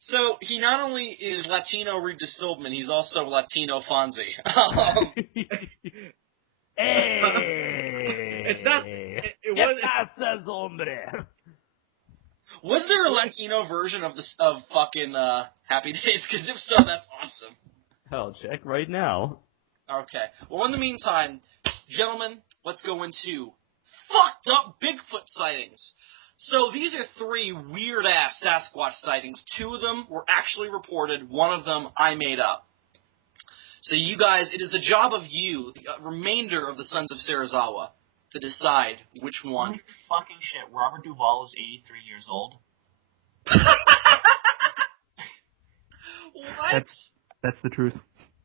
So he not only is Latino Regis Philbin, he's also Latino Fonzie. It's not. It was. Was there a Latino version of fucking Happy Days? Because if so, that's awesome. I'll check right now. Okay. Well, in the meantime, gentlemen, let's go into fucked up Bigfoot sightings. So these are 3 weird-ass Sasquatch sightings. 2 of them were actually reported. 1 of them I made up. So you guys, it is the job of you, the remainder of the Sons of Serizawa, to decide which one. Holy fucking shit, Robert Duvall is 83 years old. What? That's the truth.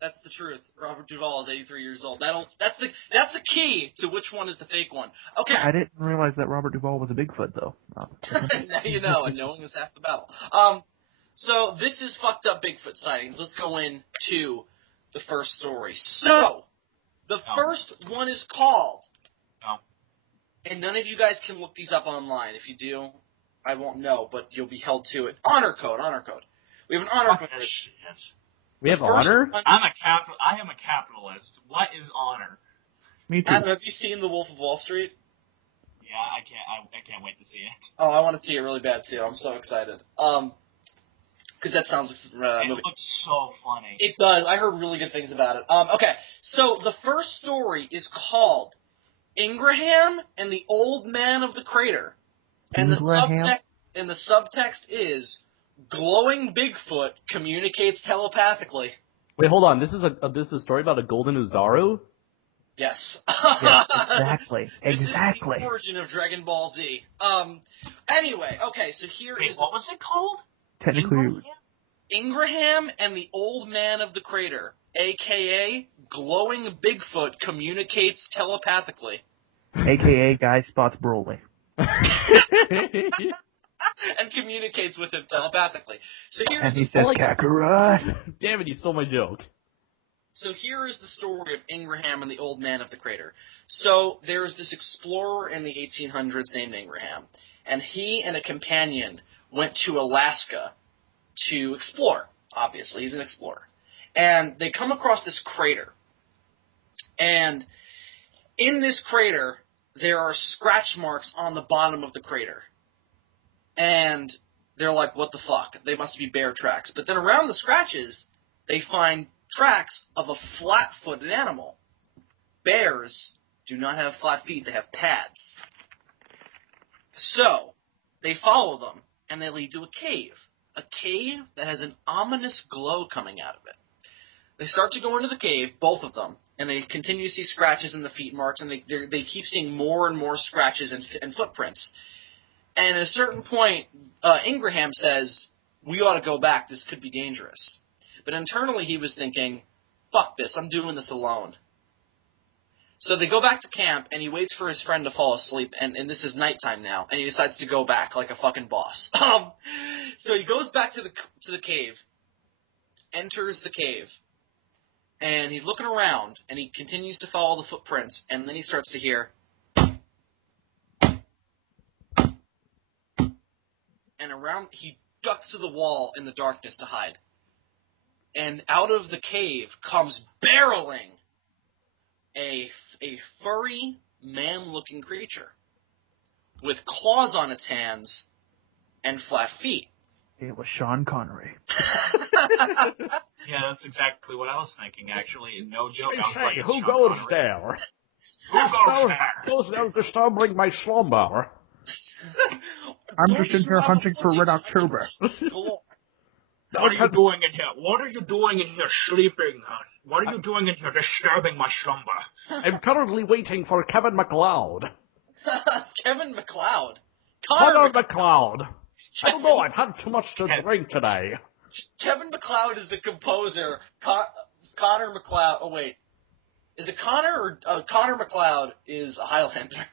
That's the truth. Robert Duvall is 83 years old. That's the key to which one is the fake one. Okay. I didn't realize that Robert Duvall was a Bigfoot, though. Now you know, and knowing is half the battle. So this is fucked up Bigfoot sightings. Let's go into the first story. So, the first one is called... No. And none of you guys can look these up online. If you do, I won't know, but you'll be held to it. Honor code. We have an honor code. We have honor? I am a capitalist. What is honor? Me too. Adam, have you seen The Wolf of Wall Street? Yeah, I can't wait to see it. Oh, I want to see it really bad too. I'm so excited. Because that sounds It movie. looks so funny. It does. I heard really good things about it. Okay, so the first story is called Ingraham and the Old Man of the Crater, and the subtext is glowing Bigfoot communicates telepathically. Wait, hold on. This is a story about a golden Uzaru? Yes. Yeah, exactly. This is the origin of Dragon Ball Z. Anyway, okay, so here is... What was it called? Technically... Ingraham and the Old Man of the Crater, a.k.a. glowing Bigfoot communicates telepathically. A.k.a. Guy spots Broly. And communicates with him telepathically. So here's and he says, Kakarot. Damn it, you stole my joke. So here is the story of Ingraham and the Old Man of the Crater. So there's this explorer in the 1800s named Ingraham, and he and a companion went to Alaska to explore. Obviously, he's an explorer. And they come across this crater. And in this crater, there are scratch marks on the bottom of the crater. And they're like, what the fuck? They must be bear tracks. But then around the scratches, they find tracks of a flat-footed animal. Bears do not have flat feet. They have pads. So they follow them, and they lead to a cave. A cave that has an ominous glow coming out of it. They start to go into the cave, both of them, and they continue to see scratches and the feet marks, and they keep seeing more and more scratches and footprints. And at a certain point, Ingraham says, "We ought to go back. This could be dangerous." But internally he was thinking, "Fuck this. I'm doing this alone." So they go back to camp, and he waits for his friend to fall asleep, and this is nighttime now, and he decides to go back like a fucking boss. So he goes back to the cave, enters the cave, and he's looking around, and he continues to follow the footprints, and then he starts to hear, and he ducks to the wall in the darkness to hide. And out of the cave comes barreling a furry, man-looking creature with claws on its hands and flat feet. It was Sean Connery. Yeah, that's exactly what I was thinking, actually. No joke. I was like, who Sean goes Connery. there? Who goes there? Who's there disturbing my slumber? I'm just in here hunting for Red October. What are you doing in here? What are you doing in here sleeping? What are you doing in here disturbing my slumber? I'm currently waiting for Kevin MacLeod. Kevin MacLeod. Connor MacLeod. I don't know, I've had too much to drink today. Kevin MacLeod is the composer. Connor MacLeod. Oh, wait. Is it Connor or Connor MacLeod is a Highlander?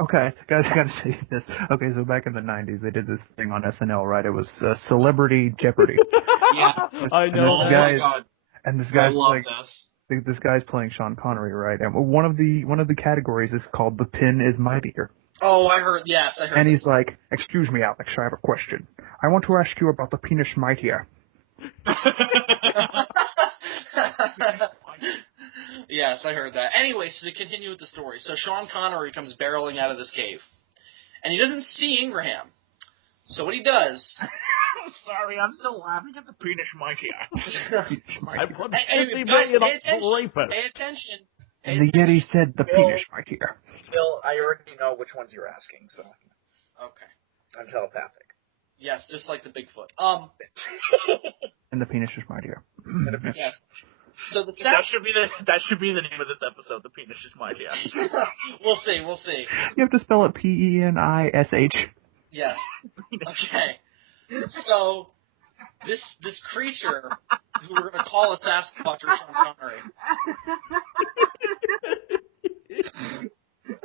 Okay, guys, I gotta say this. Okay, so back in the 90s, they did this thing on SNL, right? It was Celebrity Jeopardy. Yeah. I know. Oh my god. And this I guy's love like, this guy's playing Sean Connery, right? And one of the categories is called "The Pin Is Mightier." Oh, I heard. Yes, I heard. And this. he's like, "Excuse me, Alex, I have a question. I want to ask you about the penis mightier." Yes, I heard that. Anyway, so to continue with the story. So Sean Connery comes barreling out of this cave. And he doesn't see Ingraham. So what he does... Sorry, I'm still laughing at the penis mightier. I put Hey, 50 guys, million pay on attention. rapist. Pay attention. And the Yeti said the penis mightier. Bill, I already know which ones you're asking, so Okay. I'm telepathic. Yes, just like the Bigfoot. And the penis is mightier. Yes. So the that should be the name of this episode. The penis is mightier. We'll see. You have to spell it Penish. Yes. Okay. So this creature, who we're going to call a Sasquatch or Sean Connery.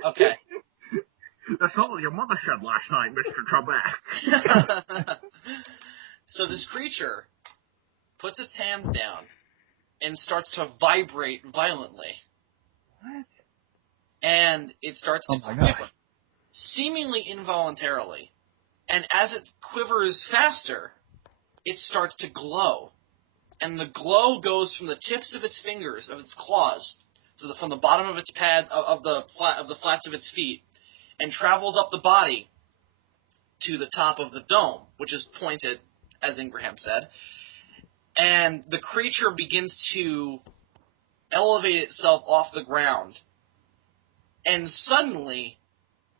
Okay. That's all your mother said last night, Mr. Trebek. So this creature puts its hands down and starts to vibrate violently. What? And it starts to my quiver, gosh. seemingly involuntarily. And as it quivers faster, it starts to glow. And the glow goes from the tips of its fingers, of its claws, from the bottom of its pad, of the flats of its feet, and travels up the body to the top of the dome, which is pointed, as Ingraham said. And the creature begins to elevate itself off the ground. And suddenly,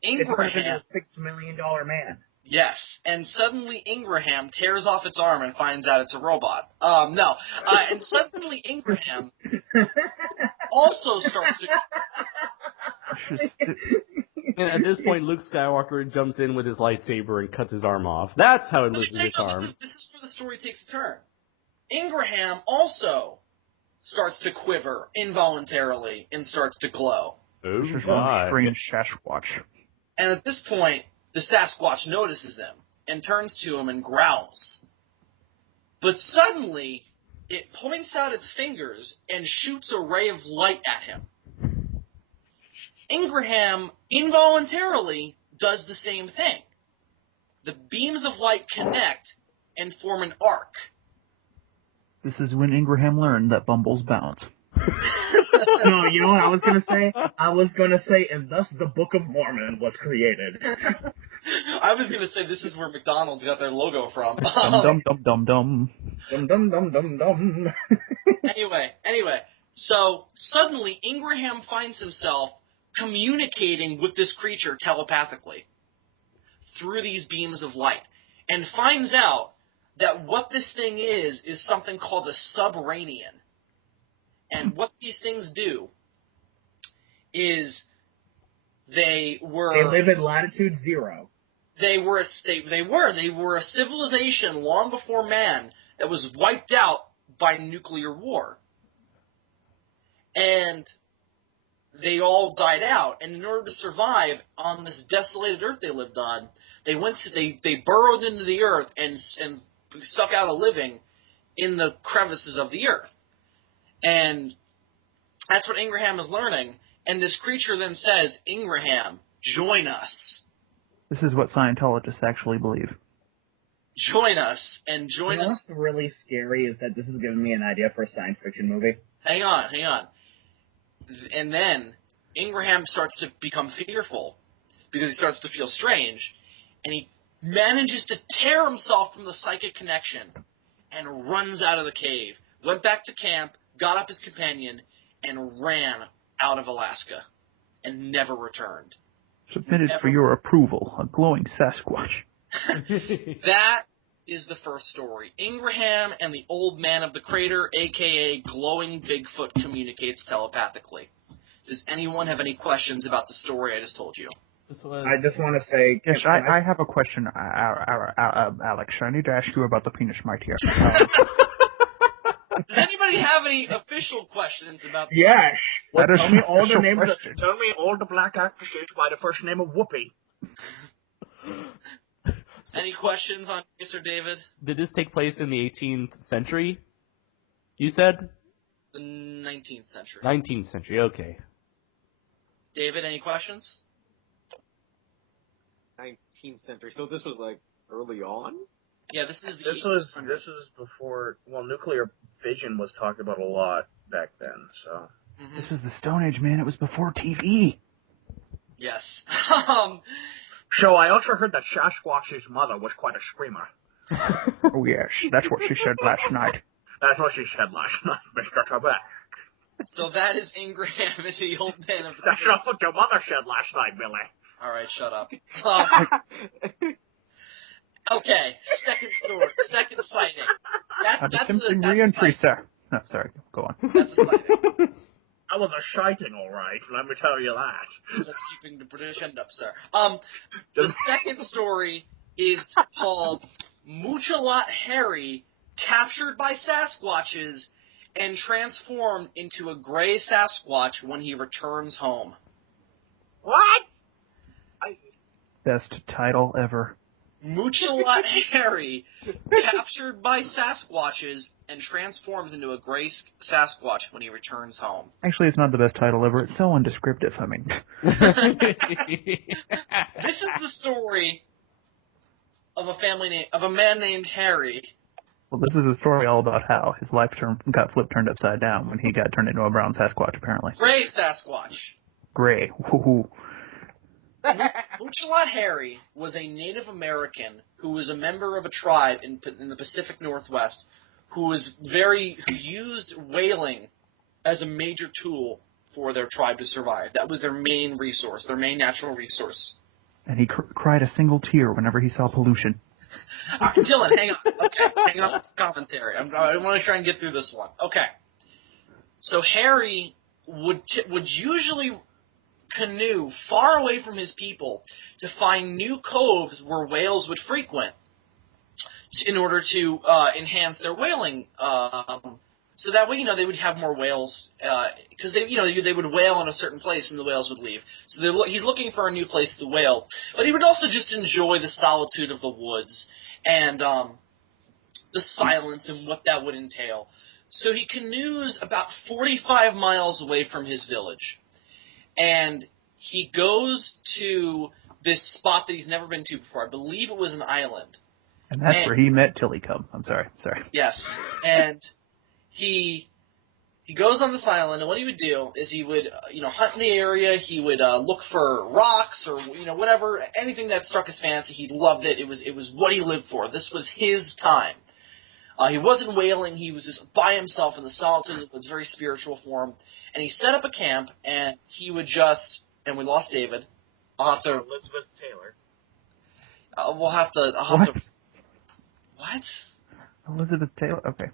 Ingraham... It's a $6 million man. Yes, and suddenly Ingraham tears off its arm and finds out it's a robot. And suddenly Ingraham also starts to... And at this point, Luke Skywalker jumps in with his lightsaber and cuts his arm off. That's how it loses its arm. This is where the story takes a turn. Ingraham also starts to quiver involuntarily and starts to glow. Oh, This is one strange Sasquatch. And at this point, the Sasquatch notices him and turns to him and growls. But suddenly, it points out its fingers and shoots a ray of light at him. Ingraham involuntarily does the same thing. The beams of light connect and form an arc. This is when Ingraham learned that bumbles bounce. No, you know what I was gonna say? I was gonna say, and thus the Book of Mormon was created. I was going to say this is where McDonald's got their logo from. Dum dum dum dum. Dum dum dum dum dum. Anyway, so suddenly Ingraham finds himself communicating with this creature telepathically through these beams of light, and finds out that what this thing is something called a subranian. And what these things do is they live at latitude 0. They were a civilization long before man that was wiped out by nuclear war. And they all died out, and in order to survive on this desolated earth they lived on, they burrowed into the earth and suck out a living in the crevices of the earth. And that's what Ingraham is learning. And this creature then says, Ingraham, join us. This is what Scientologists actually believe. Join us, and join us. What's really scary is that this is giving me an idea for a science fiction movie. Hang on. And then Ingraham starts to become fearful because he starts to feel strange, and he manages to tear himself from the psychic connection and runs out of the cave, went back to camp, got up his companion, and ran out of Alaska and never returned. Submitted for your approval, a glowing Sasquatch. That is the first story. Ingraham and the Old Man of the Crater, a.k.a. Glowing Bigfoot, communicates telepathically. Does anyone have any questions about the story I just told you? I just want to say... Yes, I have a question, Alex. I need to ask you about the penis mite here. Does anybody have any official questions about this? Yes. That is Tell me all the official names. question. Tell me all the black actresses by the first name of Whoopi. Any questions on Mr. David? Did this take place in the 18th century? You said? The 19th century. 19th century, okay. David, any questions? 19th century. So this was like early on? Yeah, this is the This is before, well, nuclear fission was talked about a lot back then, so. Mm-hmm. This was the Stone Age, man. It was before TV. Yes. So I also heard that Sasquatch's mother was quite a screamer. Oh, yes. That's what she said last night. That's what she said last night, Mr. Trebek. So that is Ingraham and the Old Man of the That's not what your mother said last night, Billy. All right, shut up. Okay, second sighting. That's Attempting a re-entry, sighting. sir. No, sorry. Go on. That's a sighting. I was a sighting, all right. Let me tell you that. Just keeping the British end up, sir. The second story is called Muchalot Harry, captured by Sasquatches and transformed into a gray Sasquatch when he returns home. What? Best title ever. Muchalot Harry, captured by Sasquatches and transforms into a gray Sasquatch when he returns home. Actually, it's not the best title ever. It's so undescriptive. I mean, This is the story of a man named Harry. well, this is a story all about how his life got turned upside down when he got turned into a brown Sasquatch, apparently. Gray Sasquatch. Gray. Woo-hoo. Muchalot Harry was a Native American who was a member of a tribe in the Pacific Northwest who used whaling as a major tool for their tribe to survive. That was their main resource, their main natural resource. And he cried a single tear whenever he saw pollution. Dylan, hang on. Okay, hang on with the commentary. I want to try and get through this one. Okay. So Harry would usually canoe far away from his people to find new coves where whales would frequent in order to enhance their whaling. So that way, they would have more whales because they would whale in a certain place and the whales would leave. So he's looking for a new place to whale, but he would also just enjoy the solitude of the woods and the silence and what that would entail. So he canoes about 45 miles away from his village. And he goes to this spot that he's never been to before. I believe it was an island. And that's where he met Tillicum. I'm sorry. Yes. And he goes on this island, and what he would do is he would, hunt in the area. He would look for rocks or, whatever, anything that struck his fancy. He loved it. It was what he lived for. This was his time. He wasn't whaling. He was just by himself in the solitude. It was very spiritual for him. And he set up a camp, and he would just... And we lost David. I'll have to... Elizabeth Taylor. I'll have to... What? What? Elizabeth Taylor? Okay.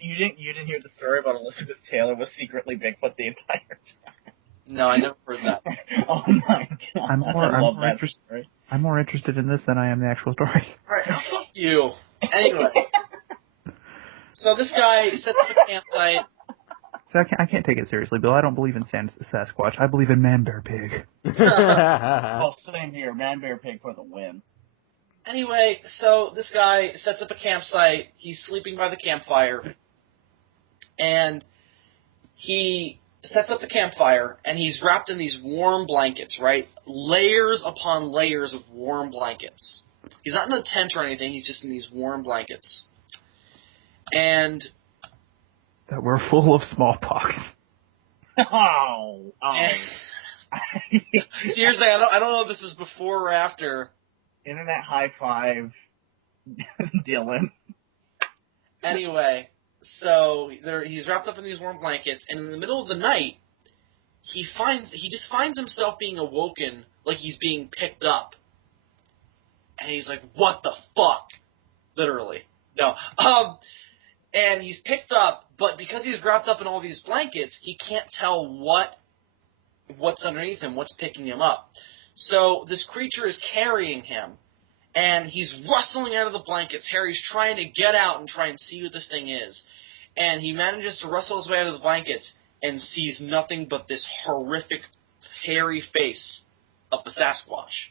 You didn't hear the story about Elizabeth Taylor was secretly Bigfoot the entire time. No, I never heard that. Oh my god! I'm more interested in this than I am the actual story. Alright, fuck you. Anyway. So this guy sets up a campsite. So I can't take it seriously, Bill. I don't believe in Sasquatch. I believe in Man Bear Pig. Oh, same here. Man, bear, pig for the win. Anyway, so this guy sets up a campsite. He's sleeping by the campfire. And he sets up the campfire, and he's wrapped in these warm blankets, right? Layers upon layers of warm blankets. He's not in a tent or anything. He's just in these warm blankets. And... that we're full of smallpox. Oh. Seriously, I don't know if this is before or after. Internet high five, Dylan. Anyway, so he's wrapped up in these warm blankets, and in the middle of the night, he just finds himself being awoken like he's being picked up. And he's like, what the fuck? Literally. No. And he's picked up, but because he's wrapped up in all these blankets, he can't tell what's underneath him, what's picking him up. So this creature is carrying him, and he's rustling out of the blankets. Harry's trying to get out and try and see what this thing is. And he manages to rustle his way out of the blankets and sees nothing but this horrific, hairy face of the Sasquatch.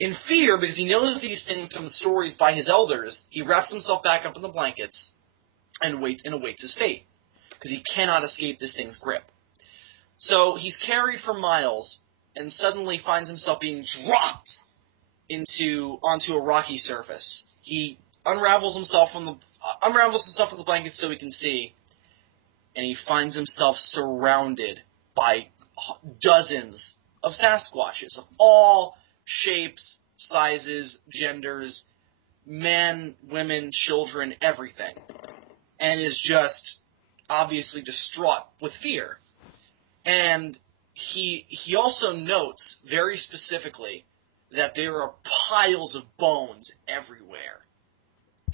In fear, because he knows these things from the stories by his elders, he wraps himself back up in the blankets and awaits his fate, because he cannot escape this thing's grip. So he's carried for miles, and suddenly finds himself being dropped onto a rocky surface. He unravels himself from the blanket so he can see, and he finds himself surrounded by dozens of Sasquatches of all shapes, sizes, genders, men, women, children, everything, and is just obviously distraught with fear. And he also notes very specifically that there are piles of bones everywhere.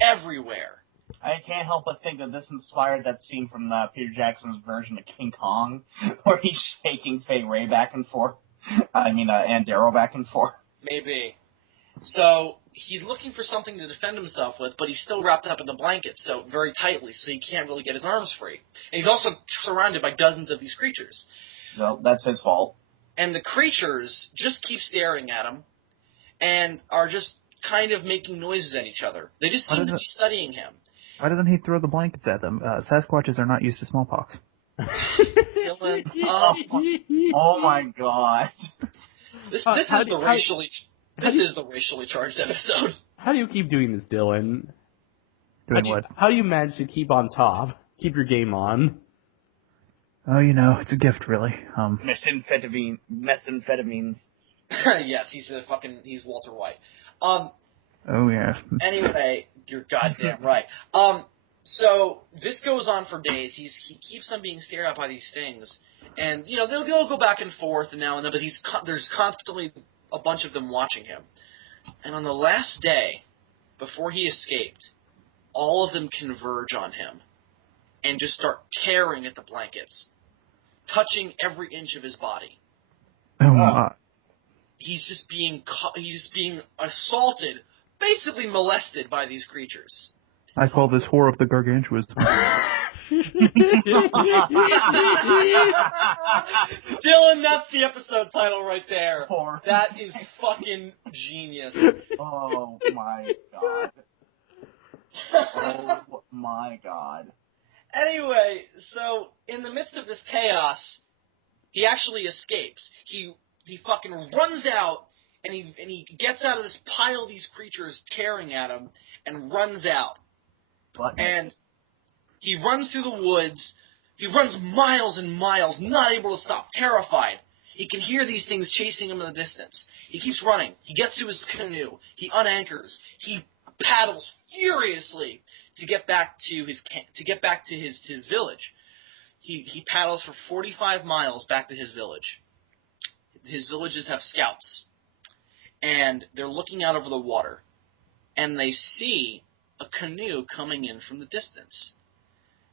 Everywhere. I can't help but think that this inspired that scene from Peter Jackson's version of King Kong, where he's shaking Fay Ray back and forth. And Darrow back and forth. Maybe. So he's looking for something to defend himself with, but he's still wrapped up in the blanket, so very tightly, so he can't really get his arms free. And he's also surrounded by dozens of these creatures. Well, that's his fault. And the creatures just keep staring at him, and are just kind of making noises at each other. They just seem to be studying him. Why doesn't he throw the blankets at them? Sasquatches are not used to smallpox. Dylan, oh my god. This is the racially charged episode. How do you keep doing this, Dylan? What? How do you manage to keep on top? Keep your game on? Oh, it's a gift, really. Methamphetamines. Yes, he's Walter White. Oh, yeah. Anyway, you're goddamn right. So this goes on for days. He keeps on being stared at by these things, and they'll go back and forth and now and then, but there's constantly a bunch of them watching him. And on the last day, before he escaped, all of them converge on him and just start tearing at the blankets, touching every inch of his body. Oh my. He's just being assaulted, basically molested by these creatures. I call this Horror of the Gargantuas. Dylan, that's the episode title right there. Horror. That is fucking genius. Oh my god. Oh my god. Anyway, so in the midst of this chaos, he actually escapes. He fucking runs out, and he gets out of this pile of these creatures tearing at him, and runs out. And he runs through the woods. He runs miles and miles, not able to stop, terrified. He can hear these things chasing him in the distance. He keeps running. He gets to his canoe. He unanchors. He paddles furiously to get back to his village. He paddles for 45 miles back to his village. His villages have scouts, and they're looking out over the water, and they see a canoe coming in from the distance.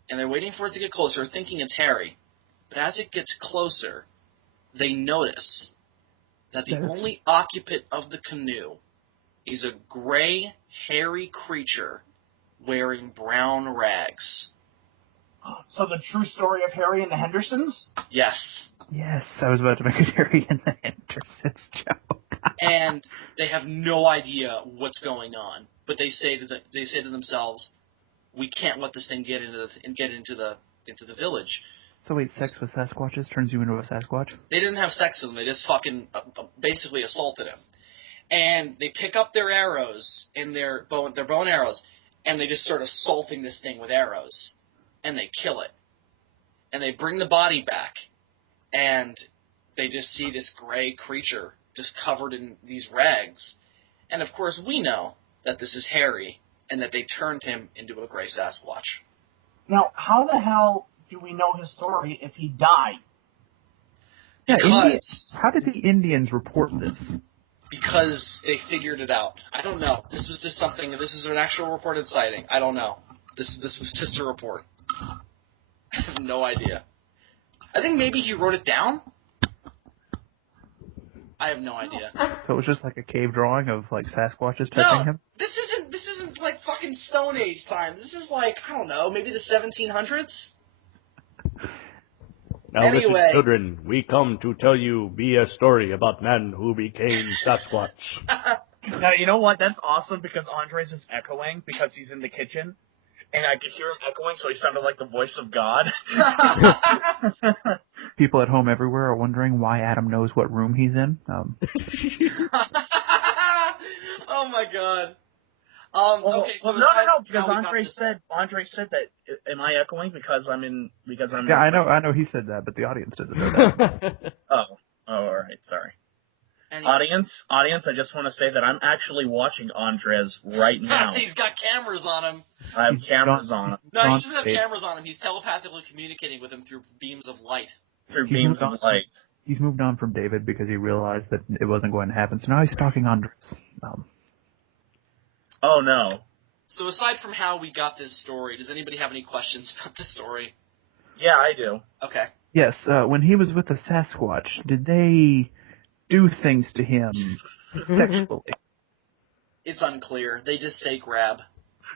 and they're waiting for it to get closer, thinking it's Harry. But as it gets closer, they notice that the only occupant of the canoe is a gray, hairy creature wearing brown rags. So the true story of Harry and the Hendersons? Yes. Yes, I was about to make a Harry and the Hendersons joke. And they have no idea what's going on, but they say to themselves, "We can't let this thing get into the village." So wait, sex with Sasquatches turns you into a Sasquatch? They didn't have sex with him; they just fucking basically assaulted him. And they pick up their arrows and their bow and arrows, and they just start assaulting this thing with arrows, and they kill it. And they bring the body back, and they just see this gray creature just covered in these rags. And of course we know that this is Harry, and that they turned him into a gray Sasquatch. Now, how the hell do we know his story if he died? Because How did the Indians report this? Because they figured it out. I don't know. This was just something. This is an actual reported sighting. I don't know. This was just a report. I have no idea. I think maybe he wrote it down. I have no idea. So it was just like a cave drawing of like Sasquatches touching him? This isn't like fucking Stone Age time. This is like, I don't know, maybe the 1700s. Now Anyway. listen, children, we come to tell you a story about man who became Sasquatch. Now, you know what? That's awesome because Andres is echoing because he's in the kitchen. And I could hear him echoing, so he sounded like the voice of God. People at home everywhere are wondering why Adam knows what room he's in. Oh my god. Okay, so no, because Andre said that. Am I echoing because I'm in? Yeah, I know he said that, but the audience doesn't know that. Oh, all right, sorry. Anyway. Audience, I just want to say that I'm actually watching Andres right now. He's got cameras on him. I have cameras on him. No, he doesn't have cameras on him. He's telepathically communicating with him through beams of light. He's moved on from David because he realized that it wasn't going to happen, so now he's stalking Andres. Oh, no. So aside from how we got this story, does anybody have any questions about the story? Yeah, I do. Okay. Yes, when he was with the Sasquatch, did they do things to him sexually? It's unclear. They just say grab.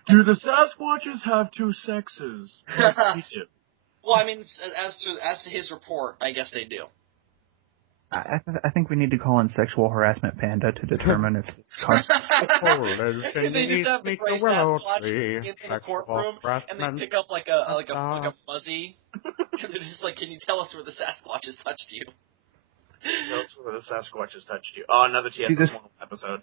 Do the Sasquatches have two sexes? Well, I mean, as to his report, I guess they do. I think we need to call in Sexual Harassment Panda to determine if it's They just have the gray Sasquatch in the courtroom, and they pick up like a fuzzy, and they're just like, "Can you tell us where the Sasquatch has touched you?" Tell us where the Sasquatch has touched you. Oh, another TSS episode.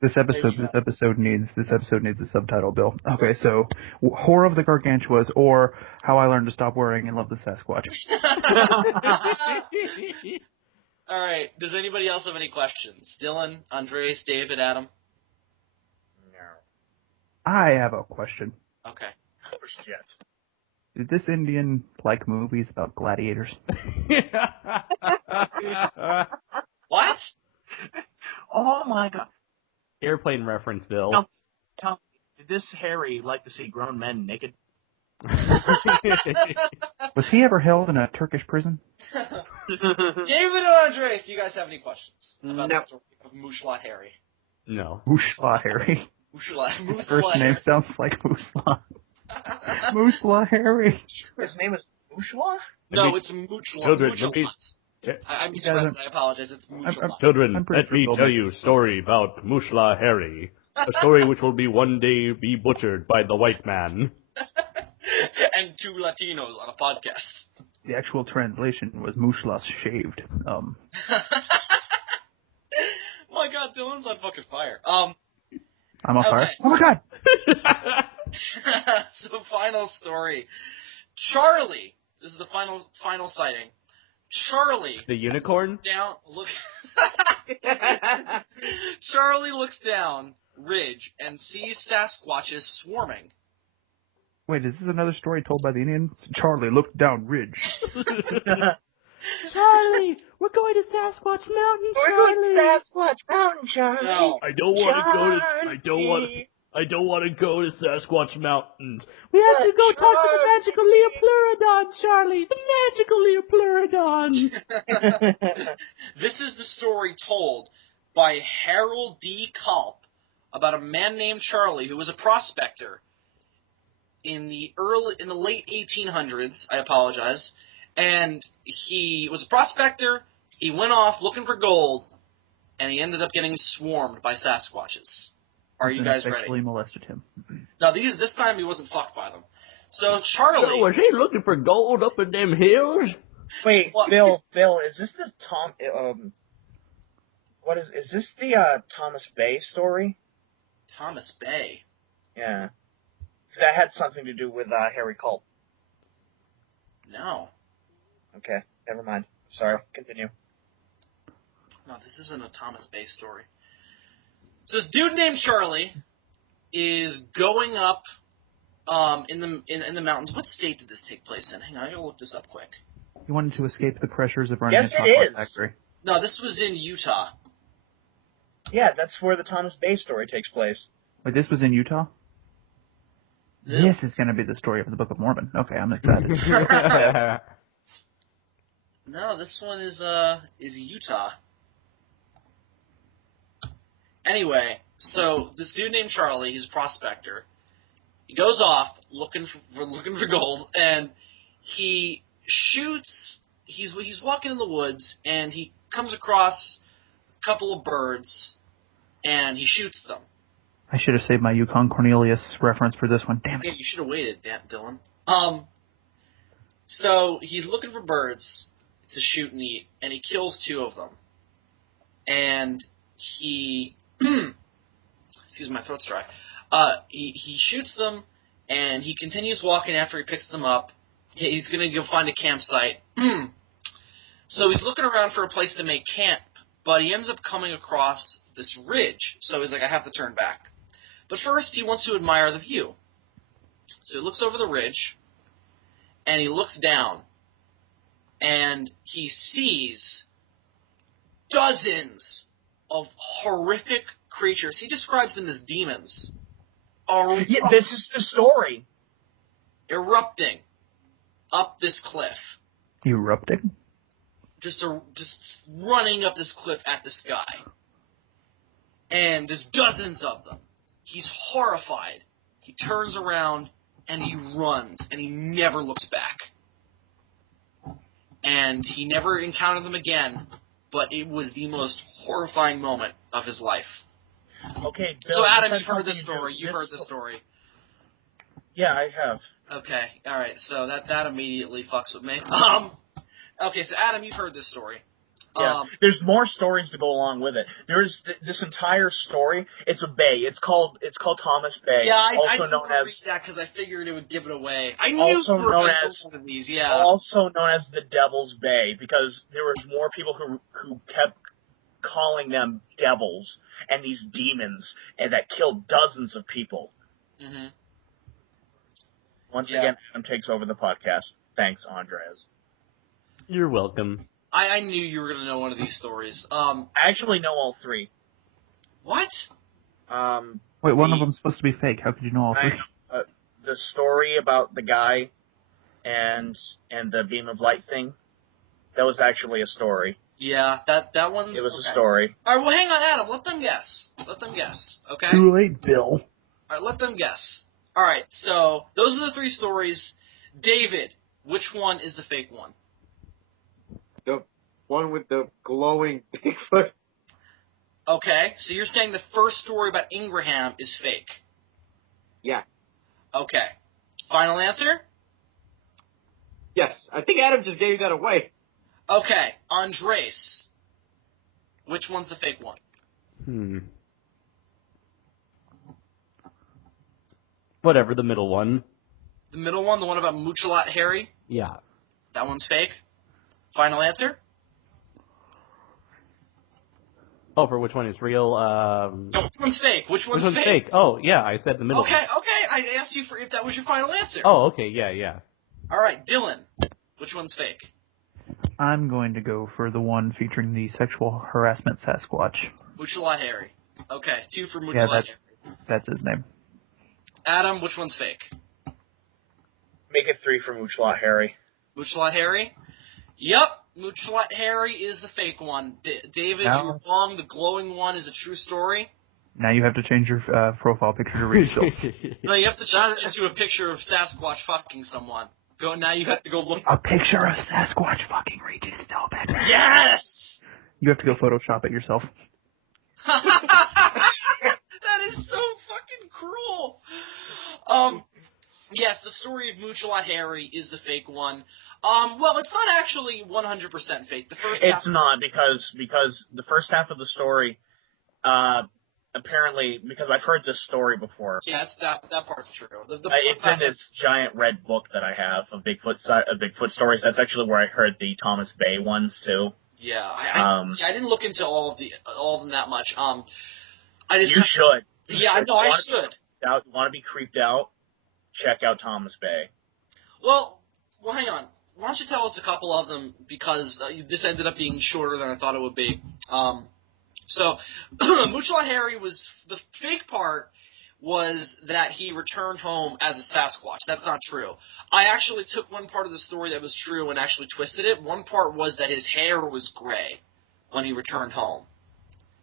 This episode needs a subtitle, Bill. Okay, so Horror of the Gargantuas, or How I Learned to Stop Worrying and Love the Sasquatch. All right. Does anybody else have any questions? Dylan, Andres, David, Adam? No. I have a question. Okay. Shit. Did this Indian like movies about gladiators? What? Oh my god. Airplane reference, Bill. Tell me, did this Harry like to see grown men naked? Was he ever held in a Turkish prison? David or Andres, do you guys have any questions about the story of Mushla Harry? No. Mushla Harry. His first name sounds like Mushla. Mushla Harry. His name is Mushla? No, it's Mushla. Children, I misread it. I apologize. It's Mushla. Children, let me tell you a story about Mushla Harry. A story which will be one day be butchered by the white man. And two Latinos on a podcast. The actual translation was Mushla shaved. My god, Dylan's on fucking fire. I'm on fire? Okay. Oh my god! So, final story. Charlie, this is the final sighting. Charlie. The unicorn? Charlie looks down ridge and sees Sasquatches swarming. Wait, is this another story told by the Indians? Charlie looked down ridge. Charlie, we're going to Sasquatch Mountain, Charlie. We're going to Sasquatch Mountain, Charlie. No. I don't want I don't want to go to Sasquatch Mountains. We have to go talk to the magical Leopleurodon, Charlie. The magical Leopleurodon. This is the story told by Harold D. Culp about a man named Charlie who was a prospector in the late 1800s. I apologize. And he was a prospector. He went off looking for gold, and he ended up getting swarmed by Sasquatches. Are you guys ready? Sexually molested him. No, this time he wasn't fucked by them. So Charlie. So was he looking for gold up in them hills? Wait, What? Bill, is this the is this the Thomas Bay story? Thomas Bay. Yeah. 'Cause that had something to do with Harry Culp. No. Okay, never mind. Sorry, continue. No, this isn't a Thomas Bay story. So this dude named Charlie is going up in the mountains. What state did this take place in? Hang on, I gotta look this up quick. He wanted to escape the pressures of running Yes, a it chocolate is. factory. No, this was in Utah. Yeah, that's where the Thomas Bay story takes place. Wait, this was in Utah? This is going to be the story of the Book of Mormon. Okay, I'm excited. No, this one is Utah. Anyway, so this dude named Charlie, he's a prospector. He goes off looking for gold, and he shoots. He's walking in the woods, and he comes across a couple of birds, and he shoots them. I should have saved my Yukon Cornelius reference for this one. Damn Yeah, it. you should have waited, Dylan. So he's looking for birds to shoot and eat, and he kills 2 of them. And he, excuse me, my throat's dry. He shoots them, and he continues walking after he picks them up. He's gonna go find a campsite. So he's looking around for a place to make camp, but he ends up coming across this ridge. So he's like, I have to turn back. But first, he wants to admire the view. So he looks over the ridge, and he looks down, and he sees dozens of horrific creatures. He describes them as demons. Yeah, this is the story. Erupting up this cliff. Erupting? Just running up this cliff at the sky. And there's dozens of them. He's horrified. He turns around and he runs, and he never looks back. And he never encountered them again, but it was the most horrifying moment of his life. Okay, Bill, So Adam, this you've heard has this something to do- story. You've heard this story. Yeah, I have. Okay, alright, so that immediately fucks with me. Okay, so Adam, you've heard this story. Yeah, there's more stories to go along with it. There's this entire story. It's a bay. It's called Thomas Bay. Yeah, I also didn't known want to as read that because I figured it would give it away. I knew also you were known going to as- go one of these, yeah. also known as the Devil's Bay, because there was more people who kept calling them devils and these demons, and that killed dozens of people. Mm-hmm. Once Yeah. again, Adam takes over the podcast. Thanks, Andres. You're welcome. I knew you were going to know one of these stories. I actually know all 3. What? Wait, one of them's supposed to be fake. How could you know all 3? The story about the guy and the beam of light thing, that was actually a story. Yeah, that one's... It was okay. a story. All right, well, hang on, Adam. Let them guess. Okay? Too late, Bill. All right, let them guess. All right, so those are the 3 stories. David, which one is the fake one? The one with the glowing Bigfoot. Okay, so you're saying the first story about Ingraham is fake. Yeah. Okay. Final answer? Yes. I think Adam just gave that away. Okay, Andres. Which one's the fake one? Whatever, the middle one. The middle one, the one about Muchalot Harry? Yeah. That one's fake? Final answer? Oh, for which one is real? No, which one's fake? Which Which one's one's fake? Oh, yeah, I said the middle Okay, one. I asked you for if that was your final answer. Oh, okay, yeah. All right, Dylan. Which one's fake? I'm going to go for the one featuring the sexual harassment Sasquatch. Muchalot Harry. Okay, 2 for Muchalot Yeah, Harry. that's his name. Adam, which one's fake? Make it 3 for Moochlat Harry. Moochlat Harry? Yep, Moochlat Harry is the fake one. David, Now- you were wrong. The glowing one is a true story. Now you have to change your profile picture to read yourself. No, you have to change it to a picture of Sasquatch fucking someone. Now you have to go look. A picture of Sasquatch fucking Regis Stillman. Yes! You have to go Photoshop it yourself. That is so fucking cruel. Yes, the story of Moochlat Harry is the fake one. Well, it's not actually 100% fake. The first half. It's not because the first half of the story, apparently, because I've heard this story before. Yeah, that part's true. It's in this giant red book that I have of Bigfoot stories. That's actually where I heard the Thomas Bay ones too. Yeah, I didn't look into all of them that much. You should. Yeah, I know I should. You want to be creeped out? Check out Thomas Bay. Well, hang on. Why don't you tell us a couple of them, because this ended up being shorter than I thought it would be. So, Moochlat Harry was, the fake part was that he returned home as a Sasquatch. That's not true. I actually took one part of the story that was true and actually twisted it. One part was that his hair was gray when he returned home.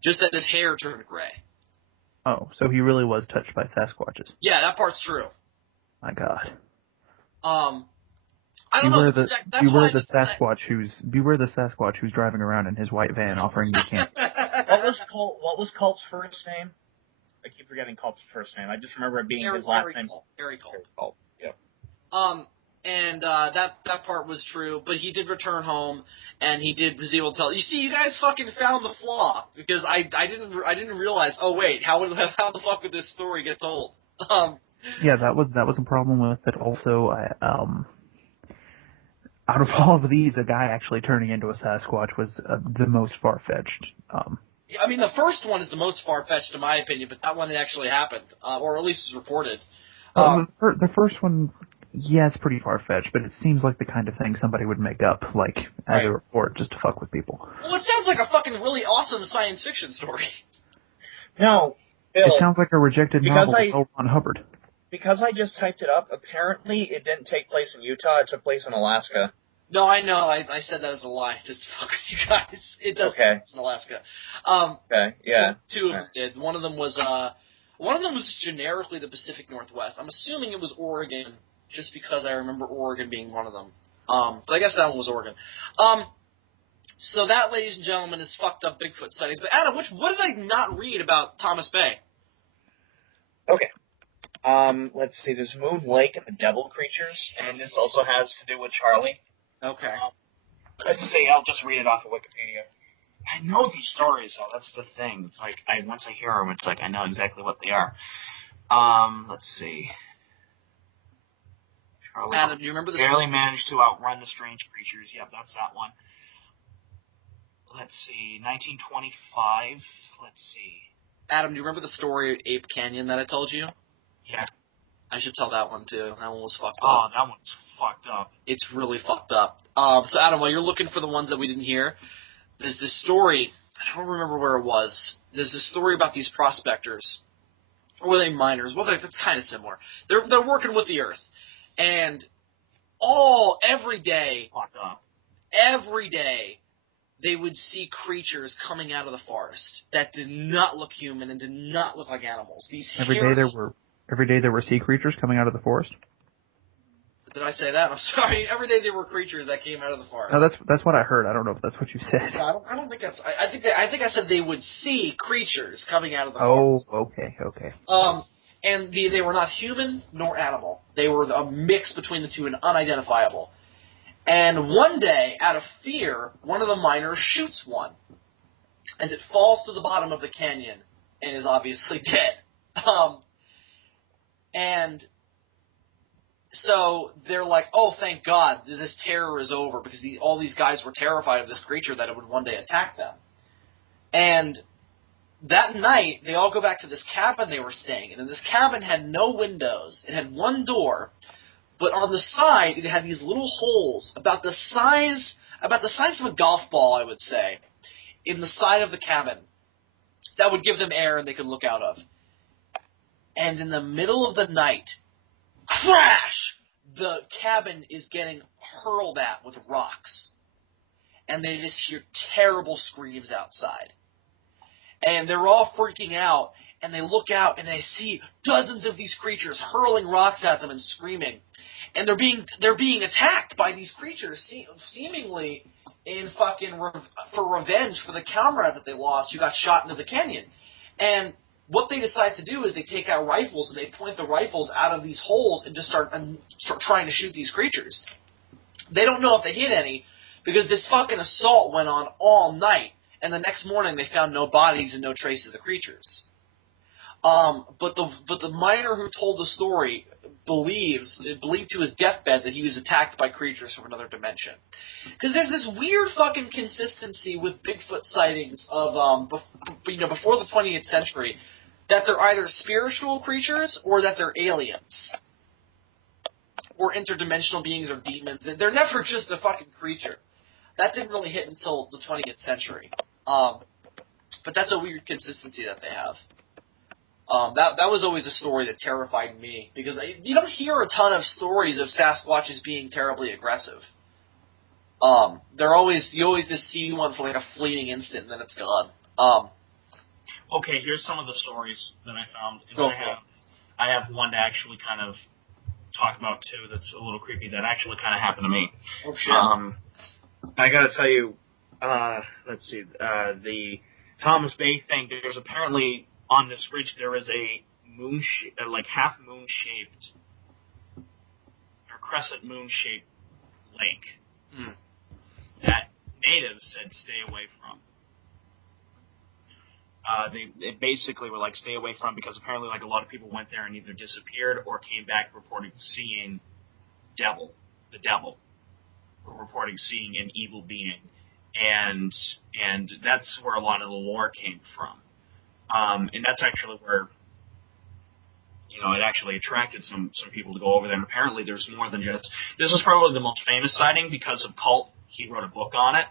Just that his hair turned gray. Oh, so he really was touched by Sasquatches. Yeah, that part's true. My God. I don't know. Beware the Sasquatch who's driving around in his white van offering you candy. What was Culp's first name? I keep forgetting Culp's first name. I just remember it being his last name. Harry Culp. Culp. Yeah. And that part was true, but he did return home, and was able to tell. You see, you guys fucking found the flaw, because I didn't realize. Oh wait, how the fuck would this story get told? Yeah, that was a problem with it. Also, out of all of these, a guy actually turning into a Sasquatch was the most far-fetched. I mean, the first one is the most far-fetched in my opinion, but that one actually happened, or at least was reported. The first one, yeah, it's pretty far-fetched, but it seems like the kind of thing somebody would make up, like, as a report, just to fuck with people. Well, it sounds like a fucking really awesome science fiction story. No, Bill. It sounds like a rejected novel of L. Ron Hubbard. Because I just typed it up, apparently it didn't take place in Utah, it took place in Alaska. No, I know. I said that as a lie, just to fuck with you guys. It does. Okay. It's in Alaska. Okay. Yeah. Two of them did. One of them was generically the Pacific Northwest. I'm assuming it was Oregon, just because I remember Oregon being one of them. So I guess that one was Oregon. So that, ladies and gentlemen, is fucked up Bigfoot sightings. But Adam, what did I not read about Thomas Bay? Okay. Let's see. There's Moon Lake and the Devil Creatures, and this also has to do with Charlie. Okay. Let's see. I'll just read it off of Wikipedia. I know these stories, though. That's the thing. It's like once I hear them, it's like I know exactly what they are. Let's see. Charlie Adam, do you remember this? barely managed to outrun the strange creatures. Yep, that's that one. Let's see. 1925. Let's see. Adam, do you remember the story of Ape Canyon that I told you? Yeah. I should tell that one too. That one was fucked Oh, up. that one's fucked up. It's really fucked up. So Adam, while you're looking for the ones that we didn't hear, there's this story. I don't remember where it was. There's this story about these prospectors. Or were they miners? Well, it's kind of similar. They're working with the earth, and every day, they would see creatures coming out of the forest that did not look human and did not look like animals. Every day there were sea creatures coming out of the forest. Did I say that? I'm sorry. Every day there were creatures that came out of the forest. No, that's what I heard. I don't know if that's what you said. No, I don't think that's. I think I said they would see creatures coming out of the forest. Oh, okay. And they were not human nor animal. They were a mix between the two and unidentifiable. And one day, out of fear, one of the miners shoots one, and it falls to the bottom of the canyon and is obviously dead. And so they're like, oh, thank God, this terror is over, because all these guys were terrified of this creature that it would one day attack them. And that night, they all go back to this cabin they were staying in, and this cabin had no windows. It had one door, but on the side, it had these little holes about the size of a golf ball, I would say, in the side of the cabin that would give them air and they could look out of. and in the middle of the night, crash! The cabin is getting hurled at with rocks. And they just hear terrible screams outside. And they're all freaking out, and they look out, and they see dozens of these creatures hurling rocks at them and screaming. And they're being attacked by these creatures, seemingly in for revenge for the comrade that they lost who got shot into the canyon. And what they decide to do is they take out rifles and they point the rifles out of these holes and just start trying to shoot these creatures. They don't know if they hit any because this fucking assault went on all night, and the next morning they found no bodies and no traces of the creatures. But the miner who told the story believed to his deathbed that he was attacked by creatures from another dimension. Because there's this weird fucking consistency with Bigfoot sightings of before the 20th century, that they're either spiritual creatures or that they're aliens. Or interdimensional beings or demons. They're never just a fucking creature. That didn't really hit until the 20th century. But that's a weird consistency that they have. That was always a story that terrified me, because you don't hear a ton of stories of Sasquatches being terribly aggressive. You always just see one for like a fleeting instant, and then it's gone. Okay, here's some of the stories that I found. Go for it. I have one to actually kind of talk about, too, that's a little creepy, that actually kind of happened to me. Oh, shit. I gotta tell you, let's see, the Thomas Bay thing, there's apparently, on this ridge, there is a half moon-shaped, or crescent moon-shaped lake that natives said stay away from. They basically were like, stay away from, because apparently like a lot of people went there and either disappeared or came back reporting seeing the devil, or reporting seeing an evil being, and that's where a lot of the lore came from. And that's actually where, it actually attracted some people to go over there. And apparently there's more than just, this is probably the most famous sighting because of Cult. He wrote a book on it.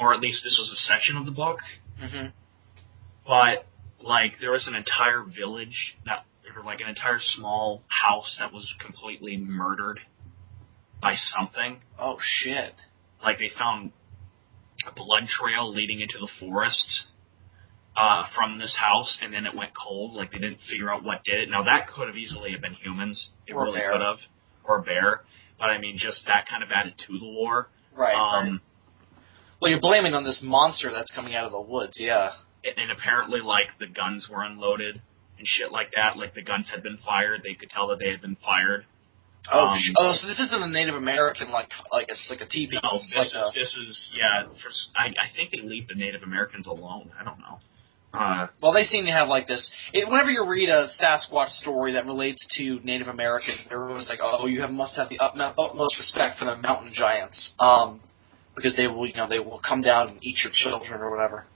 Or at least this was a section of the book. Mm-hmm. But, there was an entire village, an entire small house that was completely murdered by something. Oh, shit. They found a blood trail leading into the forest from this house, and then it went cold. They didn't figure out what did it. Now, that could have easily have been humans. It or really bear. could have. Or a bear. But, just that kind of added to the lore. Right, right. Well, you're blaming on this monster that's coming out of the woods, yeah. And apparently, the guns were unloaded and shit like that. The guns had been fired. They could tell that they had been fired. Oh, so this isn't a Native American, like a teepee. No, I think they leave the Native Americans alone. I don't know. Well, they seem to have this. Whenever you read a Sasquatch story that relates to Native Americans, everyone's like, "Oh, you must have the utmost respect for the mountain giants, because they will come down and eat your children or whatever."